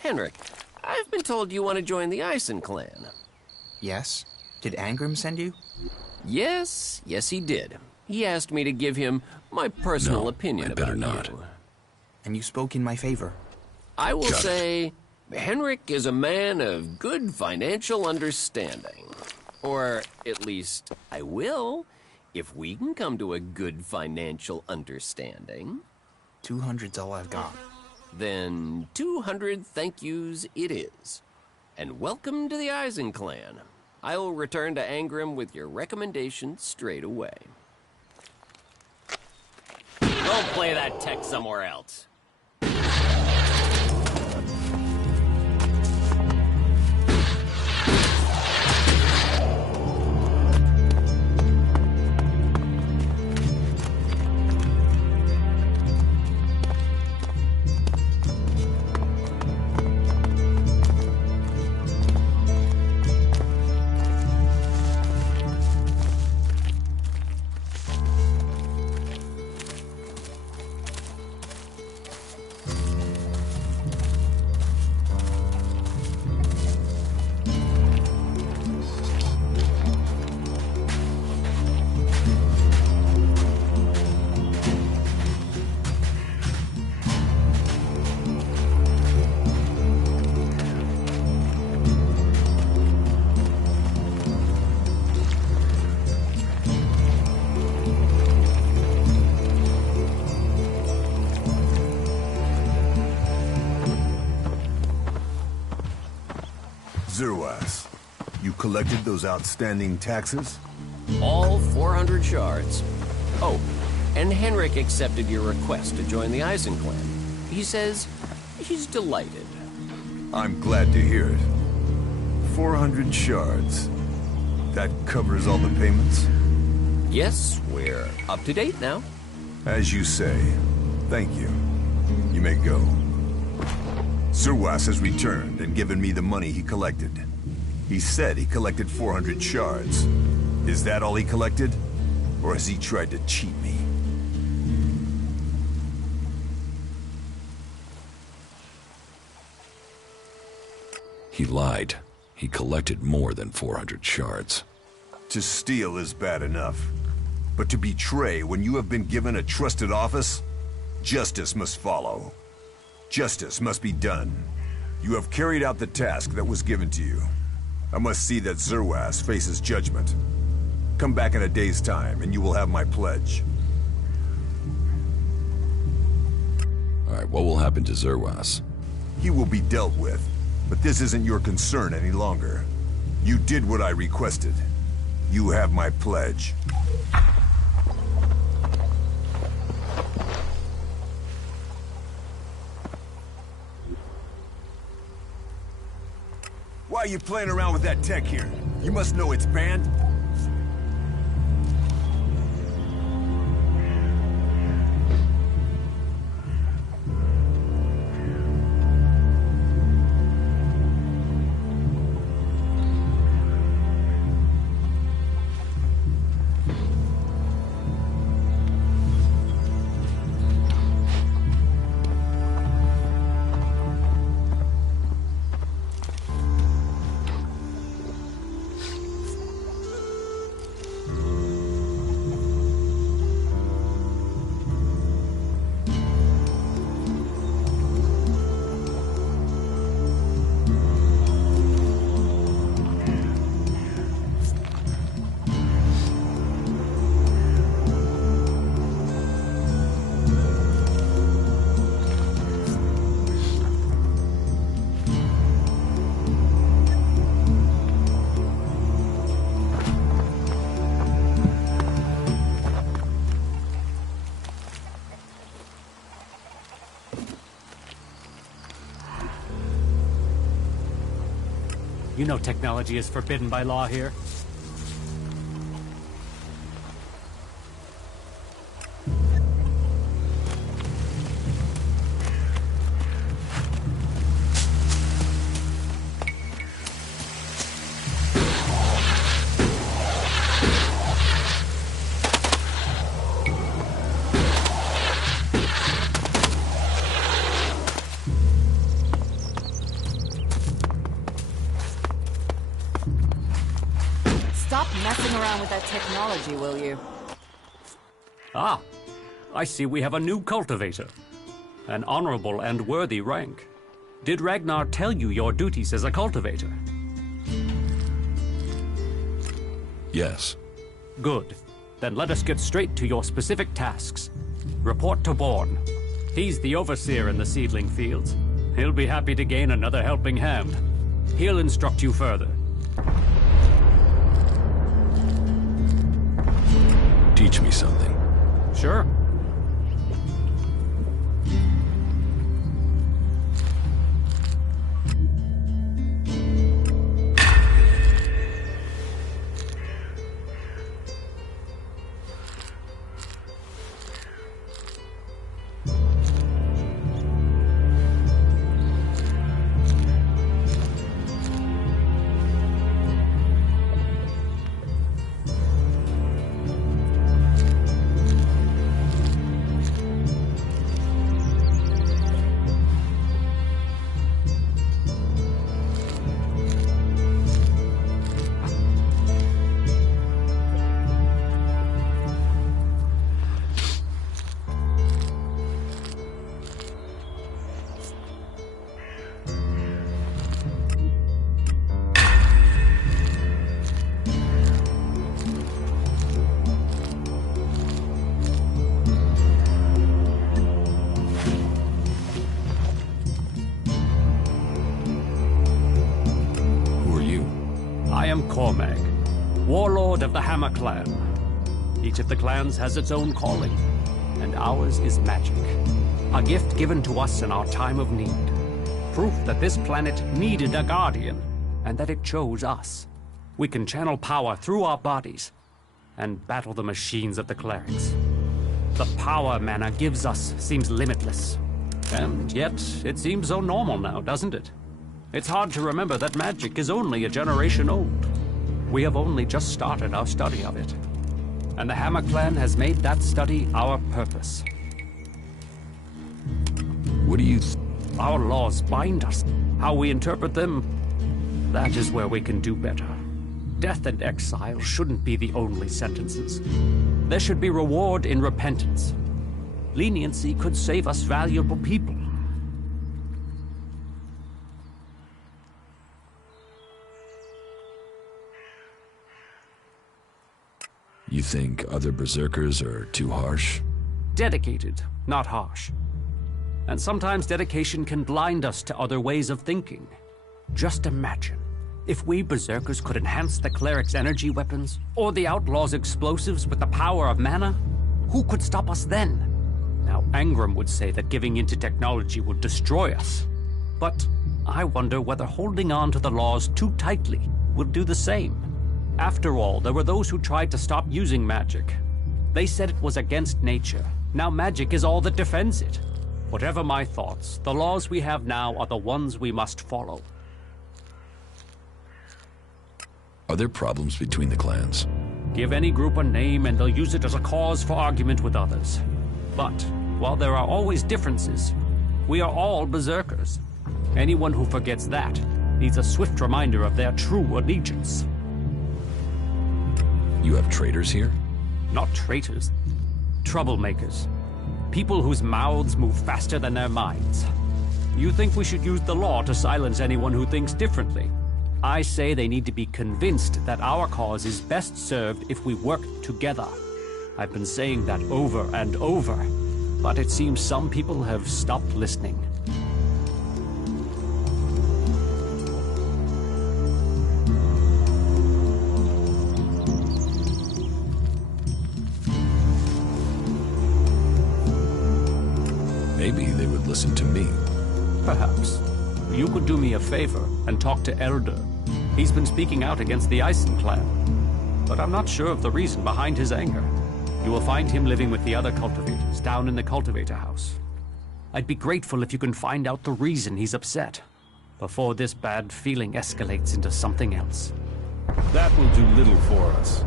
Henrik, I've been told you want to join the Eisen clan. Yes? Did Angrim send you? Yes, he did. He asked me to give him my personal opinion about you. And you spoke in my favor. I will say, Henrik is a man of good financial understanding. Or, at least, I will, if we can come to a good financial understanding. 200's all I've got. Then 200 thank yous it is. And welcome to the Eisen clan. I'll return to Angrim with your recommendation straight away. Go play that tech somewhere else. Zerwas, you collected those outstanding taxes? All 400 shards. Oh, and Henrik accepted your request to join the Eisen clan. He says he's delighted. I'm glad to hear it. 400 shards. That covers all the payments? Yes, we're up to date now. As you say. Thank you. You may go. Zerwas has returned and given me the money he collected. He said he collected 400 shards. Is that all he collected? Or has he tried to cheat me? He lied. He collected more than 400 shards. To steal is bad enough. But to betray when you have been given a trusted office? Justice must follow. Justice must be done. You have carried out the task that was given to you. I must see that Zerwas faces judgment. Come back in a day's time, and you will have my pledge. Alright, what will happen to Zerwas? He will be dealt with, but this isn't your concern any longer. You did what I requested. You have my pledge. Why are you playing around with that tech here? You must know it's banned. You know technology is forbidden by law here. Stop messing around with that technology, will you? Ah, I see we have a new cultivator. An honorable and worthy rank. Did Ragnar tell you your duties as a cultivator? Yes. Good. Then let us get straight to your specific tasks. Report to Born. He's the overseer in the seedling fields. He'll be happy to gain another helping hand. He'll instruct you further. Teach me something. Sure. Cormag, warlord of the Hammer Clan. Each of the clans has its own calling, and ours is magic. A gift given to us in our time of need. Proof that this planet needed a guardian, and that it chose us. We can channel power through our bodies, and battle the machines of the clerics. The power mana gives us seems limitless. And yet, it seems so normal now, doesn't it? It's hard to remember that magic is only a generation old. We have only just started our study of it. And the Hammer Clan has made that study our purpose. What do you... Our laws bind us. How we interpret them, that is where we can do better. Death and exile shouldn't be the only sentences. There should be reward in repentance. Leniency could save us valuable people. You think other berserkers are too harsh? Dedicated, not harsh. And sometimes dedication can blind us to other ways of thinking. Just imagine, if we berserkers could enhance the cleric's energy weapons, or the outlaw's explosives with the power of mana, who could stop us then? Now, Angram would say that giving into technology would destroy us. But I wonder whether holding on to the laws too tightly will do the same. After all, there were those who tried to stop using magic. They said it was against nature. Now magic is all that defends it. Whatever my thoughts, the laws we have now are the ones we must follow. Are there problems between the clans? Give any group a name and they'll use it as a cause for argument with others. But, while there are always differences, we are all berserkers. Anyone who forgets that needs a swift reminder of their true allegiance. You have traitors here? Not traitors. Troublemakers. People whose mouths move faster than their minds. You think we should use the law to silence anyone who thinks differently? I say they need to be convinced that our cause is best served if we work together. I've been saying that over and over, but it seems some people have stopped listening. Maybe they would listen to me. Perhaps. You could do me a favor and talk to Elder. He's been speaking out against the Eisen clan. But I'm not sure of the reason behind his anger. You will find him living with the other cultivators down in the cultivator house. I'd be grateful if you can find out the reason he's upset, before this bad feeling escalates into something else. That will do little for us.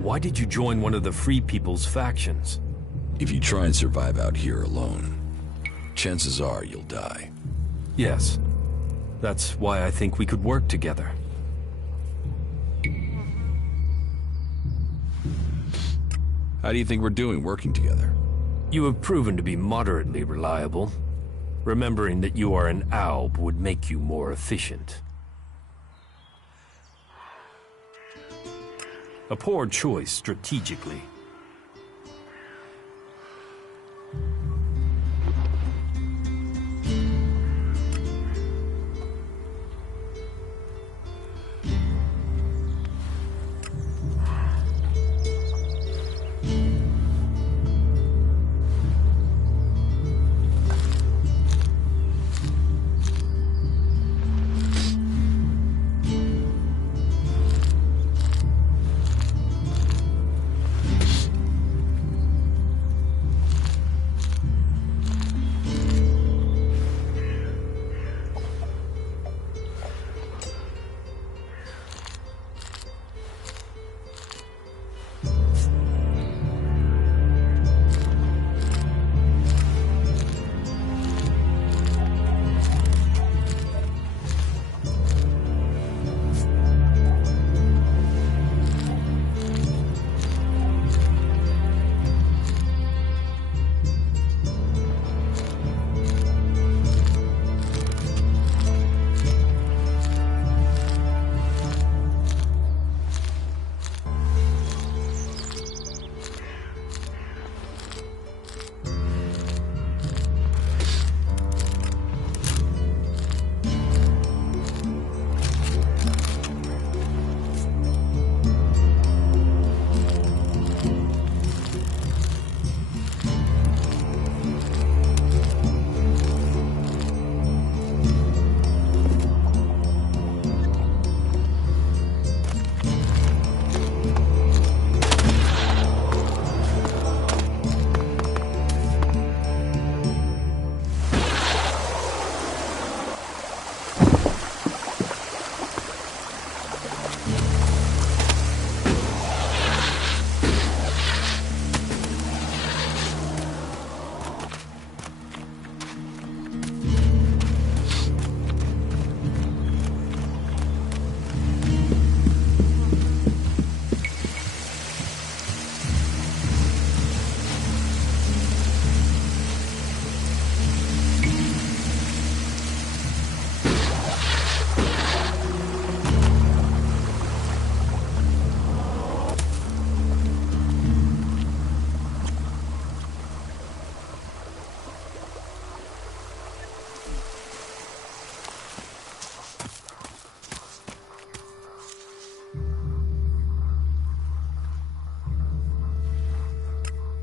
Why did you join one of the Free People's factions? If you try and survive out here alone, chances are you'll die. Yes. That's why I think we could work together. How do you think we're doing working together? You have proven to be moderately reliable. Remembering that you are an alb would make you more efficient. A poor choice strategically.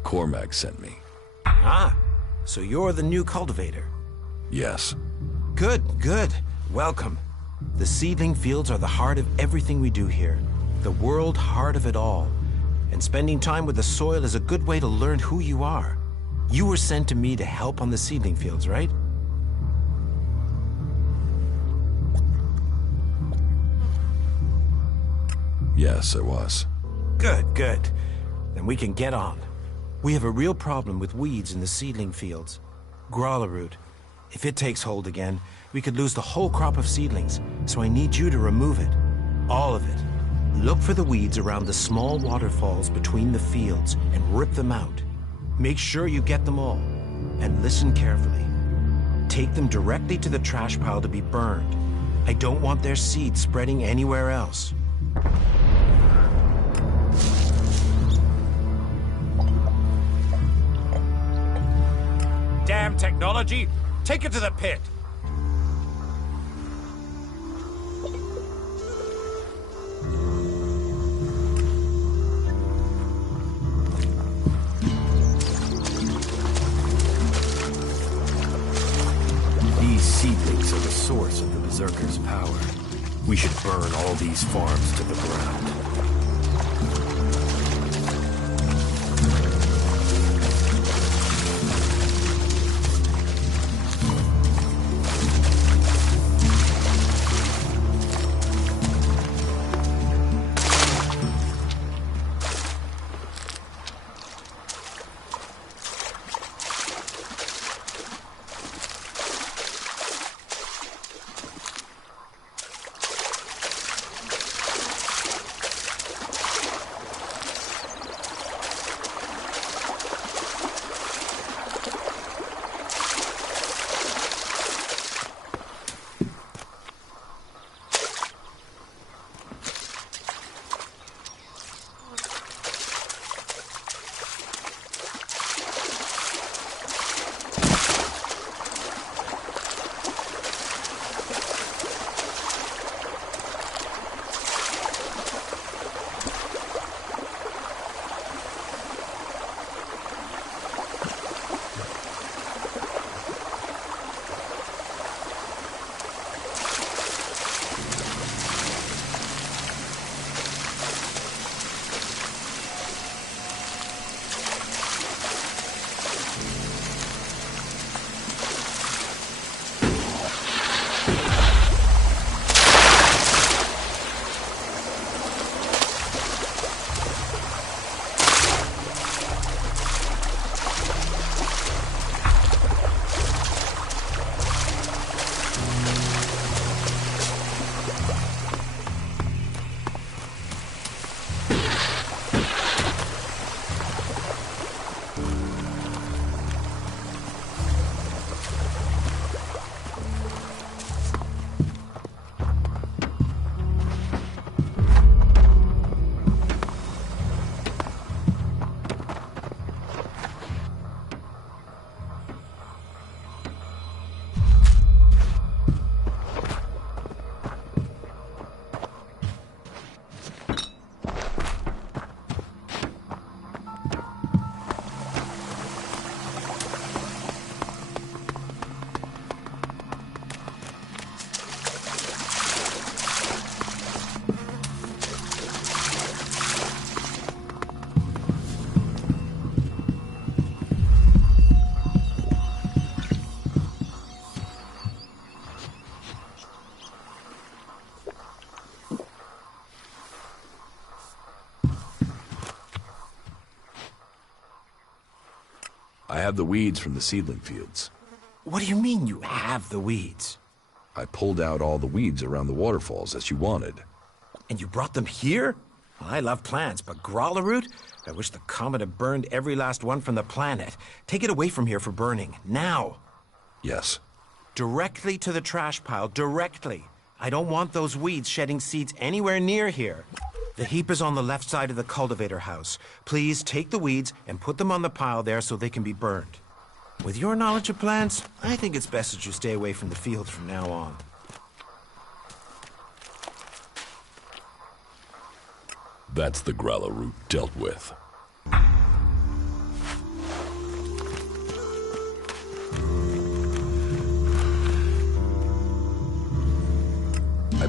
Cormac sent me. Ah, so you're the new cultivator. Yes. Good, good. Welcome. The seedling fields are the heart of everything we do here. The world heart of it all. And spending time with the soil is a good way to learn who you are. You were sent to me to help on the seedling fields, right? Yes, I was. Good, good. Then we can get on. We have a real problem with weeds in the seedling fields. Growler root. If it takes hold again, we could lose the whole crop of seedlings, so I need you to remove it. All of it. Look for the weeds around the small waterfalls between the fields and rip them out. Make sure you get them all. And listen carefully. Take them directly to the trash pile to be burned. I don't want their seeds spreading anywhere else. Damn technology! Take it to the pit! These seedlings are the source of the Berserker's power. We should burn all these farms to the ground. I have the weeds from the seedling fields. What do you mean you have the weeds? I pulled out all the weeds around the waterfalls as you wanted. And you brought them here? Well, I love plants, but growler root? I wish the comet had burned every last one from the planet. Take it away from here for burning, now. Yes. Directly to the trash pile, directly. I don't want those weeds shedding seeds anywhere near here. The heap is on the left side of the cultivator house. Please take the weeds and put them on the pile there so they can be burned. With your knowledge of plants, I think it's best that you stay away from the fields from now on. That's the growler root dealt with.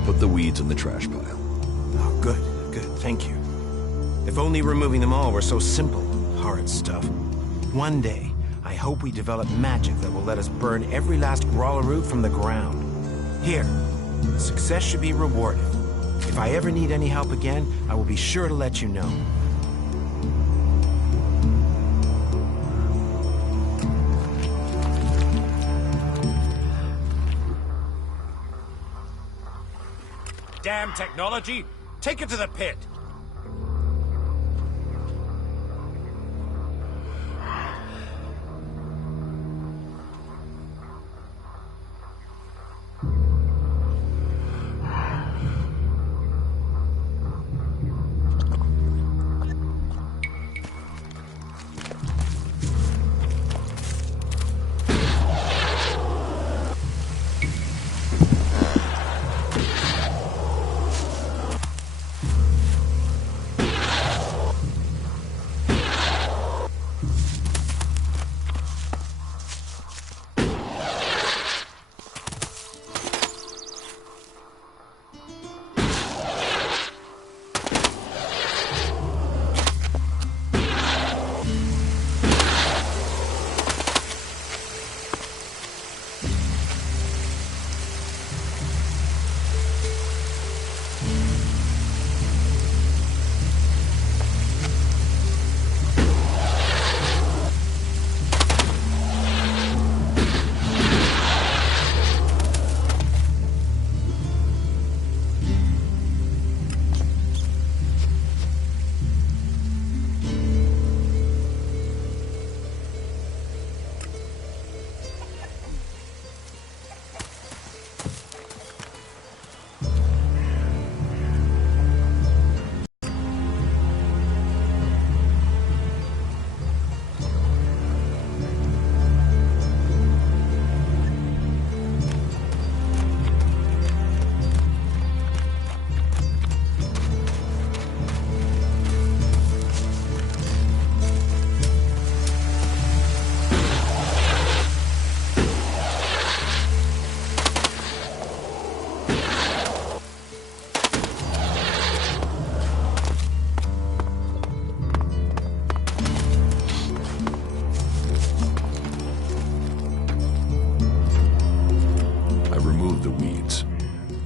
put the weeds in the trash pile. Oh, good, good, thank you. If only removing them all were so simple. Horrid stuff. One day, I hope we develop magic that will let us burn every last Grawler root from the ground. Here, success should be rewarded. If I ever need any help again, I will be sure to let you know. Damn technology! Take it to the pit!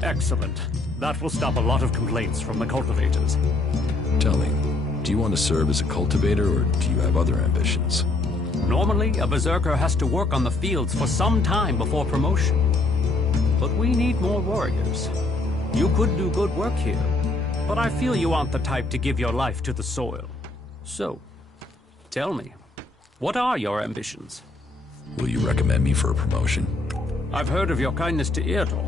Excellent. That will stop a lot of complaints from the cultivators. Tell me, do you want to serve as a cultivator, or do you have other ambitions? Normally, a berserker has to work on the fields for some time before promotion. But we need more warriors. You could do good work here, but I feel you aren't the type to give your life to the soil. So, tell me, what are your ambitions? Will you recommend me for a promotion? I've heard of your kindness to Eardor,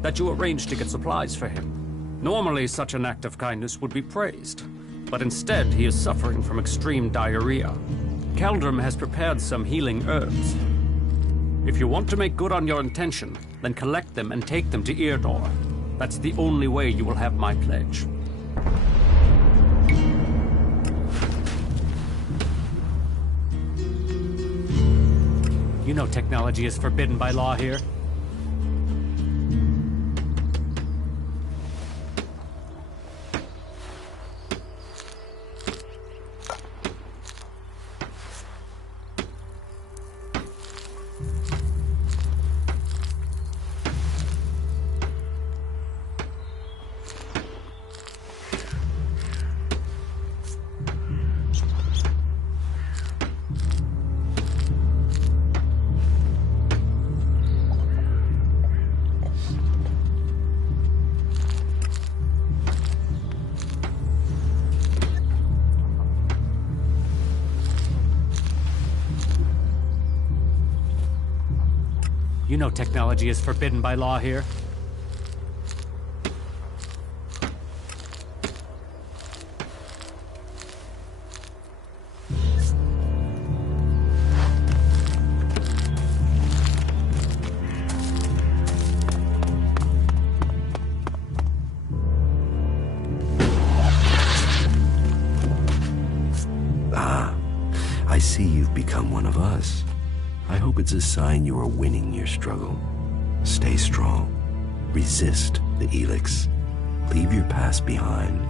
that you arranged to get supplies for him. Normally, such an act of kindness would be praised, but instead he is suffering from extreme diarrhea. Keldrum has prepared some healing herbs. If you want to make good on your intention, then collect them and take them to Eardor. That's the only way you will have my pledge. You know technology is forbidden by law here. You know technology is forbidden by law here. Ah, I see you've become one of us. I hope it's a sign you are winning your struggle. Stay strong. Resist. the Elex. Leave your past behind.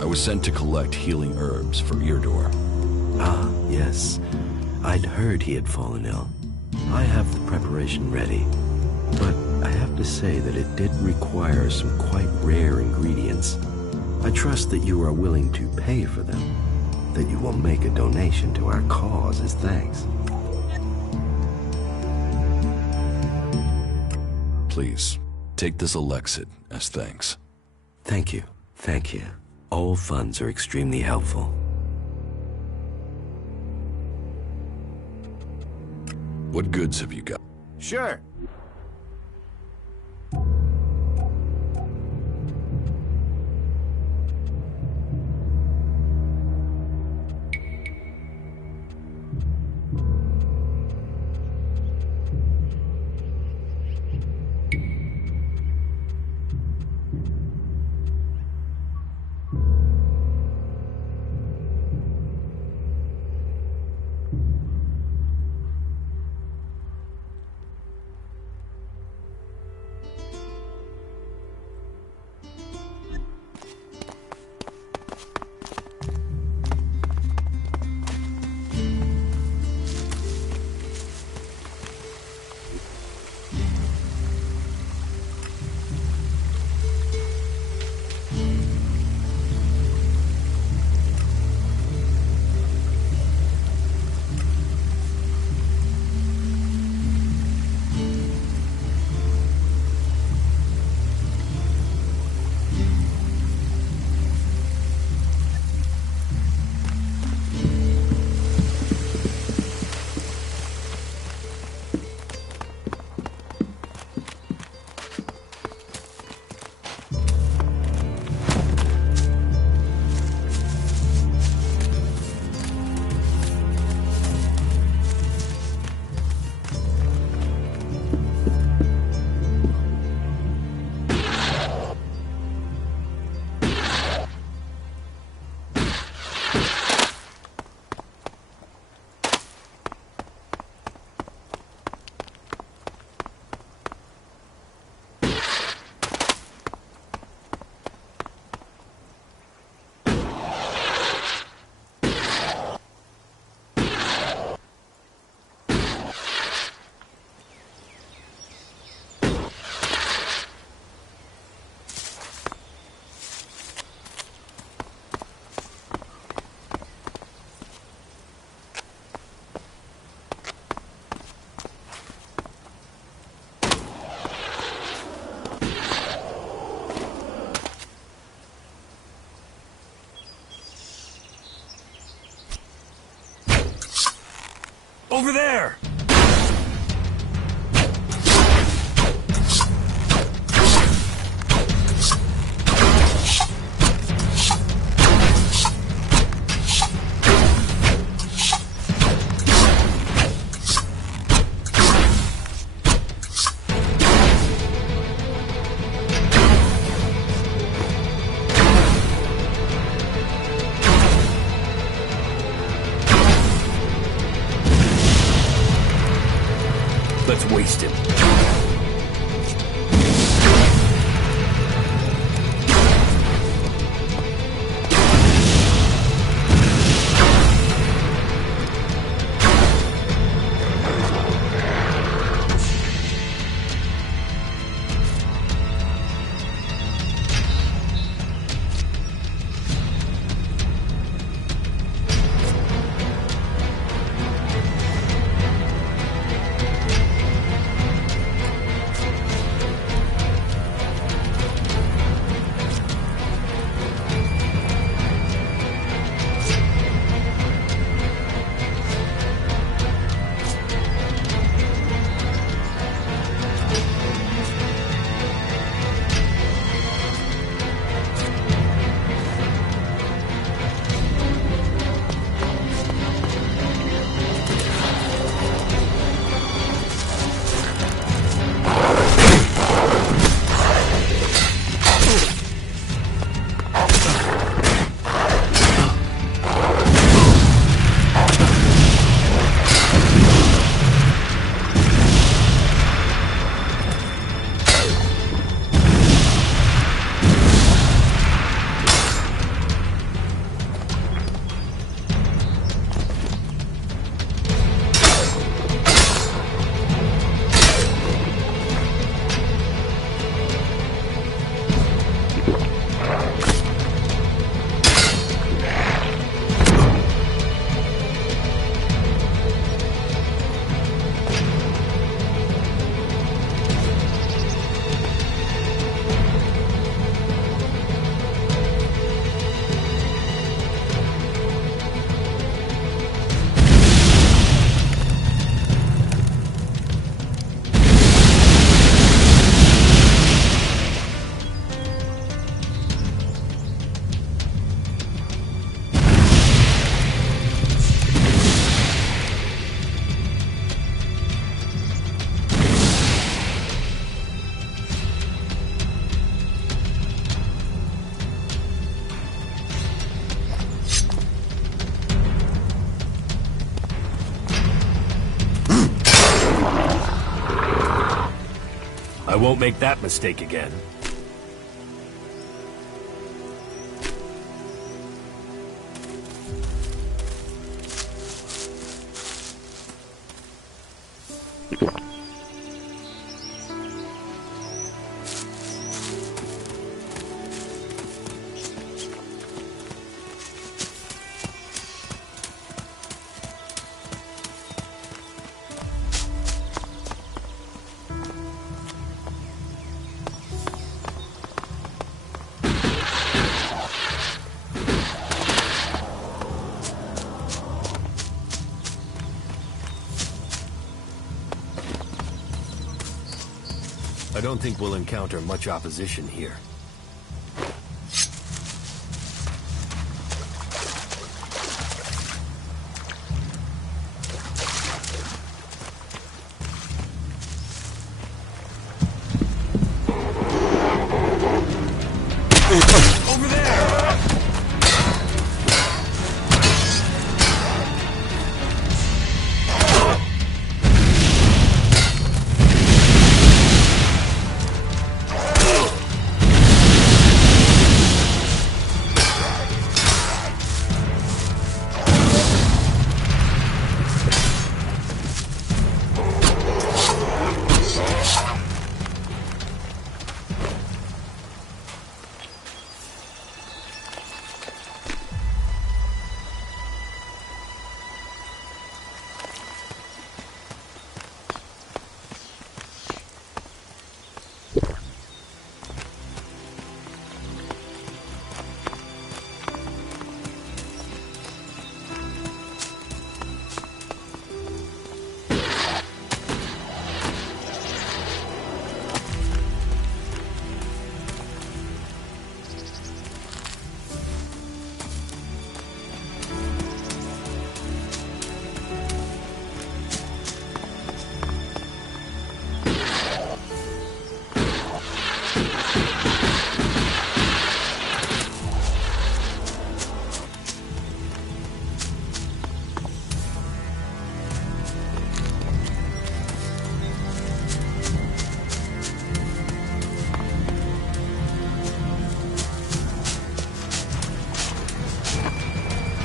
I was sent to collect healing herbs for Eardor. Ah, yes. I'd heard he had fallen ill. I have the preparation ready. But I have to say that it did require some quite rare ingredients. I trust that you are willing to pay for them, that you will make a donation to our cause as thanks. Please, take this Elexit as thanks. Thank you. Thank you. All funds are extremely helpful. What goods have you got? Sure. Over there! Let's waste him. I won't make that mistake again. I don't think we'll encounter much opposition here. Over there!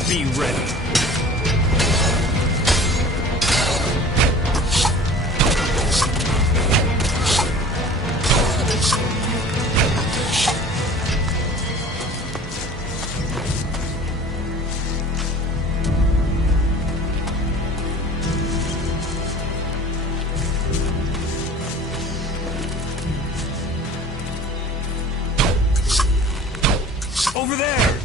Be ready. Over there!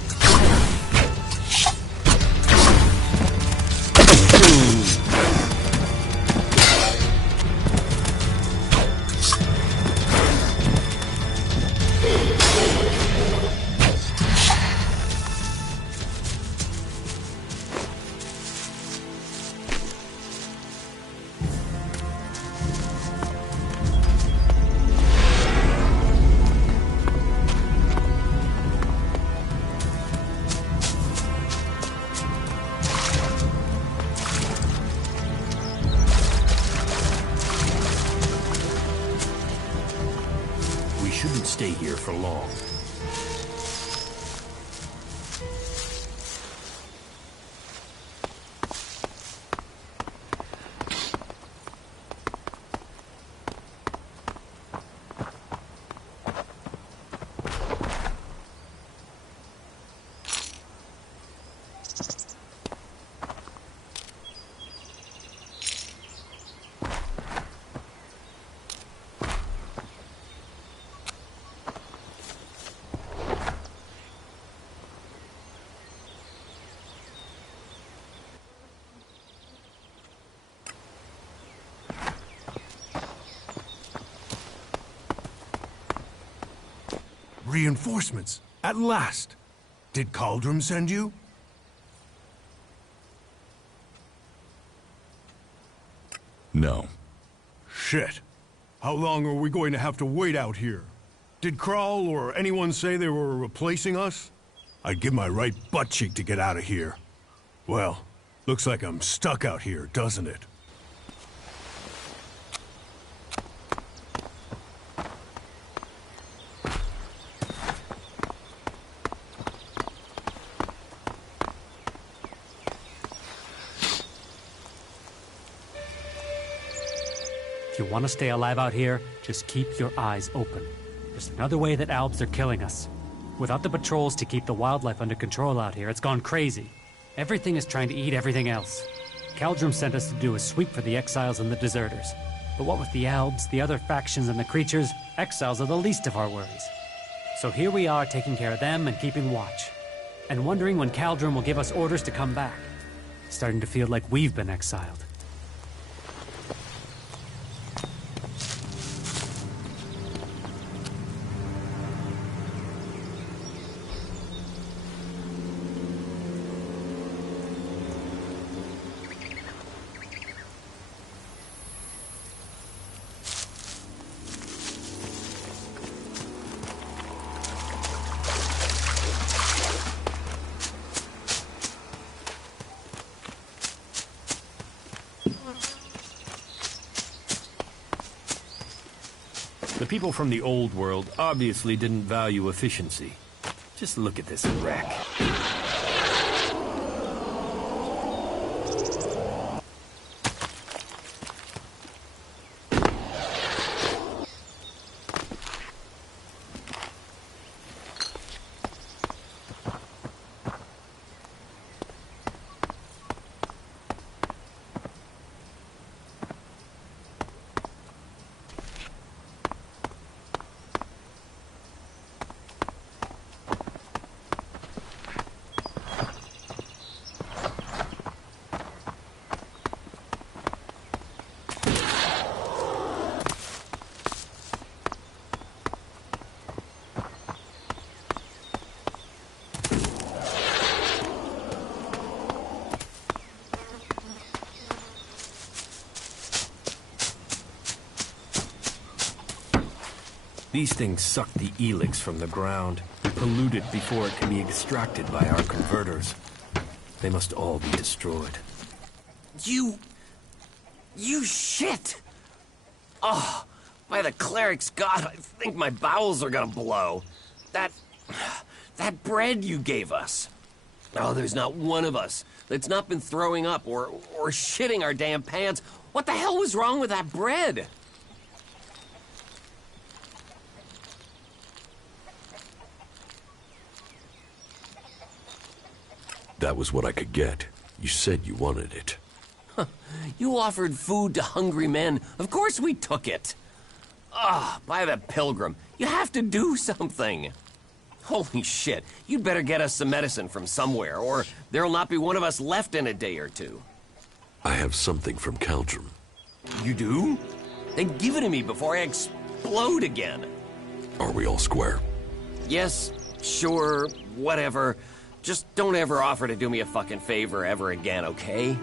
Shouldn't stay here for long. Reinforcements, at last. Did Cauldron send you? No. Shit. How long are we going to have to wait out here? Did Kral or anyone say they were replacing us? I'd give my right butt cheek to get out of here. Well, looks like I'm stuck out here, doesn't it? If you want to stay alive out here, just keep your eyes open. There's another way that Albs are killing us. Without the patrols to keep the wildlife under control out here, it's gone crazy. Everything is trying to eat everything else. Caldrum sent us to do a sweep for the exiles and the deserters. But what with the Albs, the other factions, and the creatures, exiles are the least of our worries. So here we are taking care of them and keeping watch. And wondering when Caldrum will give us orders to come back. Starting to feel like we've been exiled. The people from the old world obviously didn't value efficiency. Just look at this wreck. These things suck the Elex from the ground, pollute it before it can be extracted by our converters. They must all be destroyed. You shit! Oh, by the cleric's god, I think my bowels are gonna blow. That bread you gave us. Oh, there's not one of us that's not been throwing up or shitting our damn pants. What the hell was wrong with that bread? That was what I could get. You said you wanted it. You offered food to hungry men. Of course we took it. Ah, by the pilgrim. You have to do something. Holy shit. You'd better get us some medicine from somewhere, or there'll not be one of us left in a day or two. I have something from Caldrum. You do? Then give it to me before I explode again. Are we all square? Yes, sure, whatever. Just don't ever offer to do me a fucking favor ever again, okay?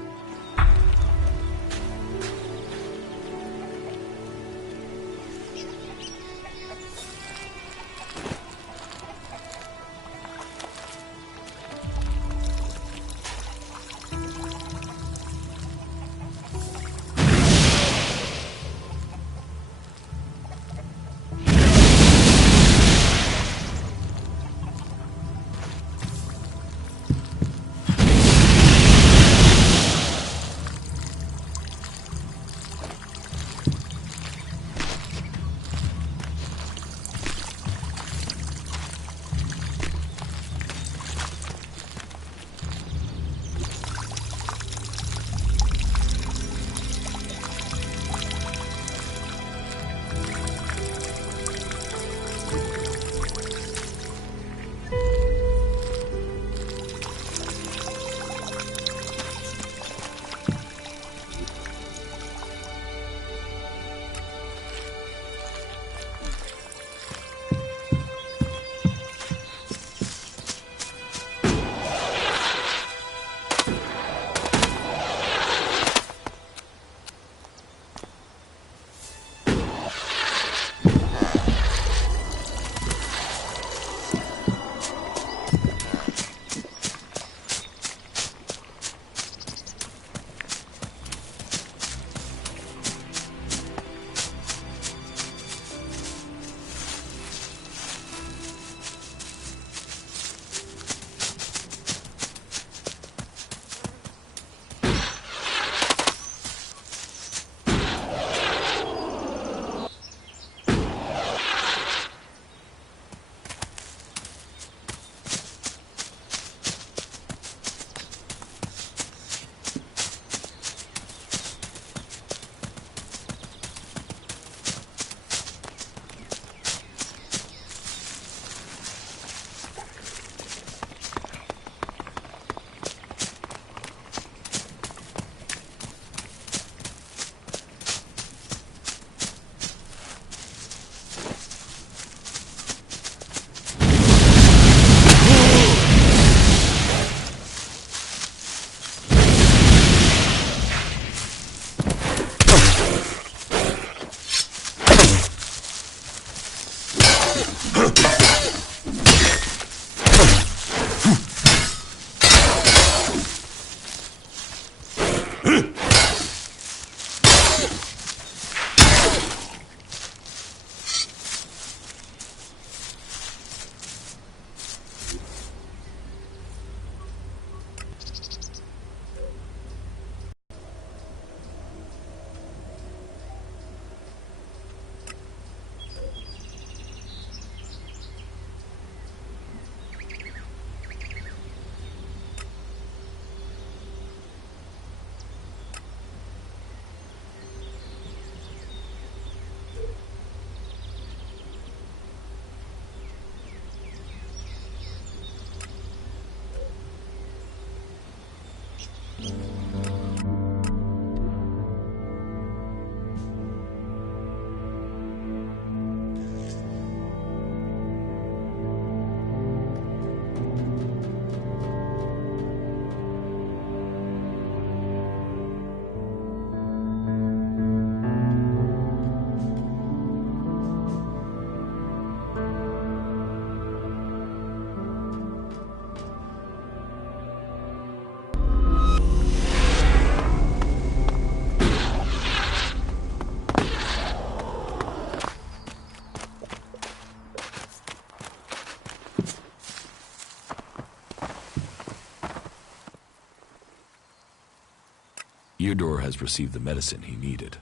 Eudor has received the medicine he needed.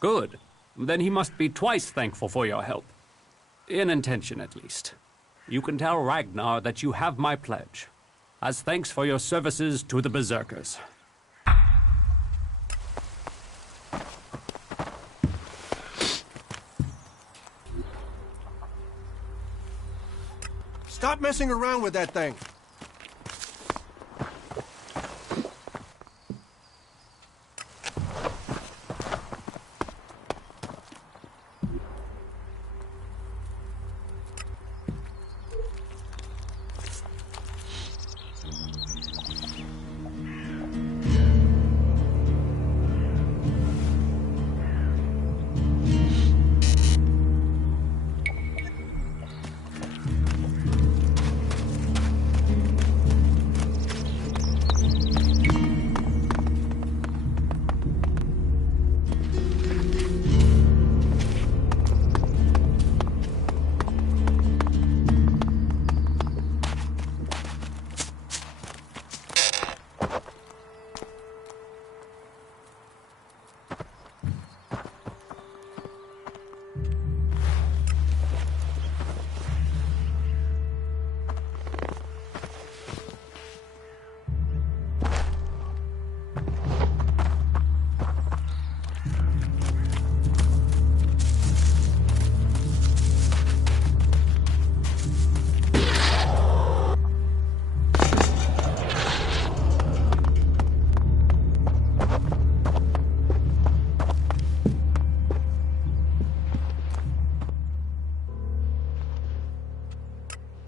Good. Then he must be twice thankful for your help. In intention, at least. You can tell Ragnar that you have my pledge, as thanks for your services to the Berserkers. Stop messing around with that thing.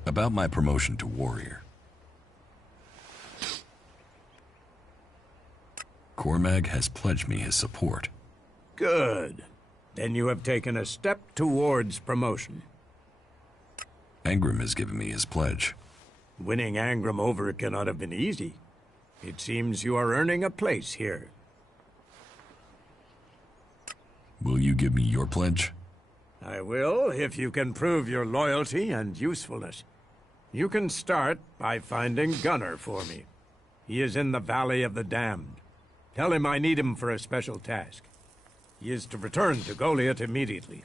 About my promotion to warrior. Cormag has pledged me his support. Good. Then you have taken a step towards promotion. Angram has given me his pledge. Winning Angram over cannot have been easy. It seems you are earning a place here. Will you give me your pledge? I will, if you can prove your loyalty and usefulness. You can start by finding Gunnar for me. He is in the Valley of the Damned. Tell him I need him for a special task. He is to return to Goliath immediately.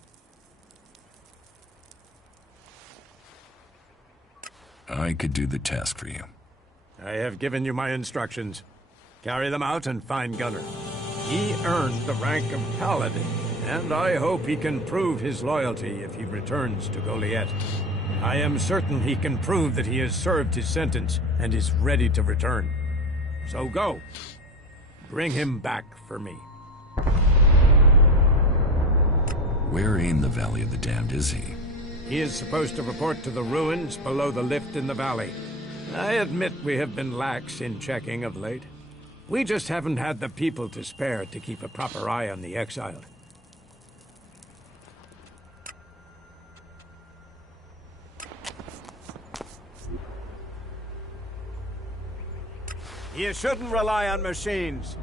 I could do the task for you. I have given you my instructions. Carry them out and find Gunnar. He earned the rank of Paladin, and I hope he can prove his loyalty if he returns to Goliath. I am certain he can prove that he has served his sentence and is ready to return. So go. Bring him back for me. Where in the Valley of the Damned is he? He is supposed to report to the ruins below the lift in the valley. I admit we have been lax in checking of late. We just haven't had the people to spare to keep a proper eye on the exiled. You shouldn't rely on machines.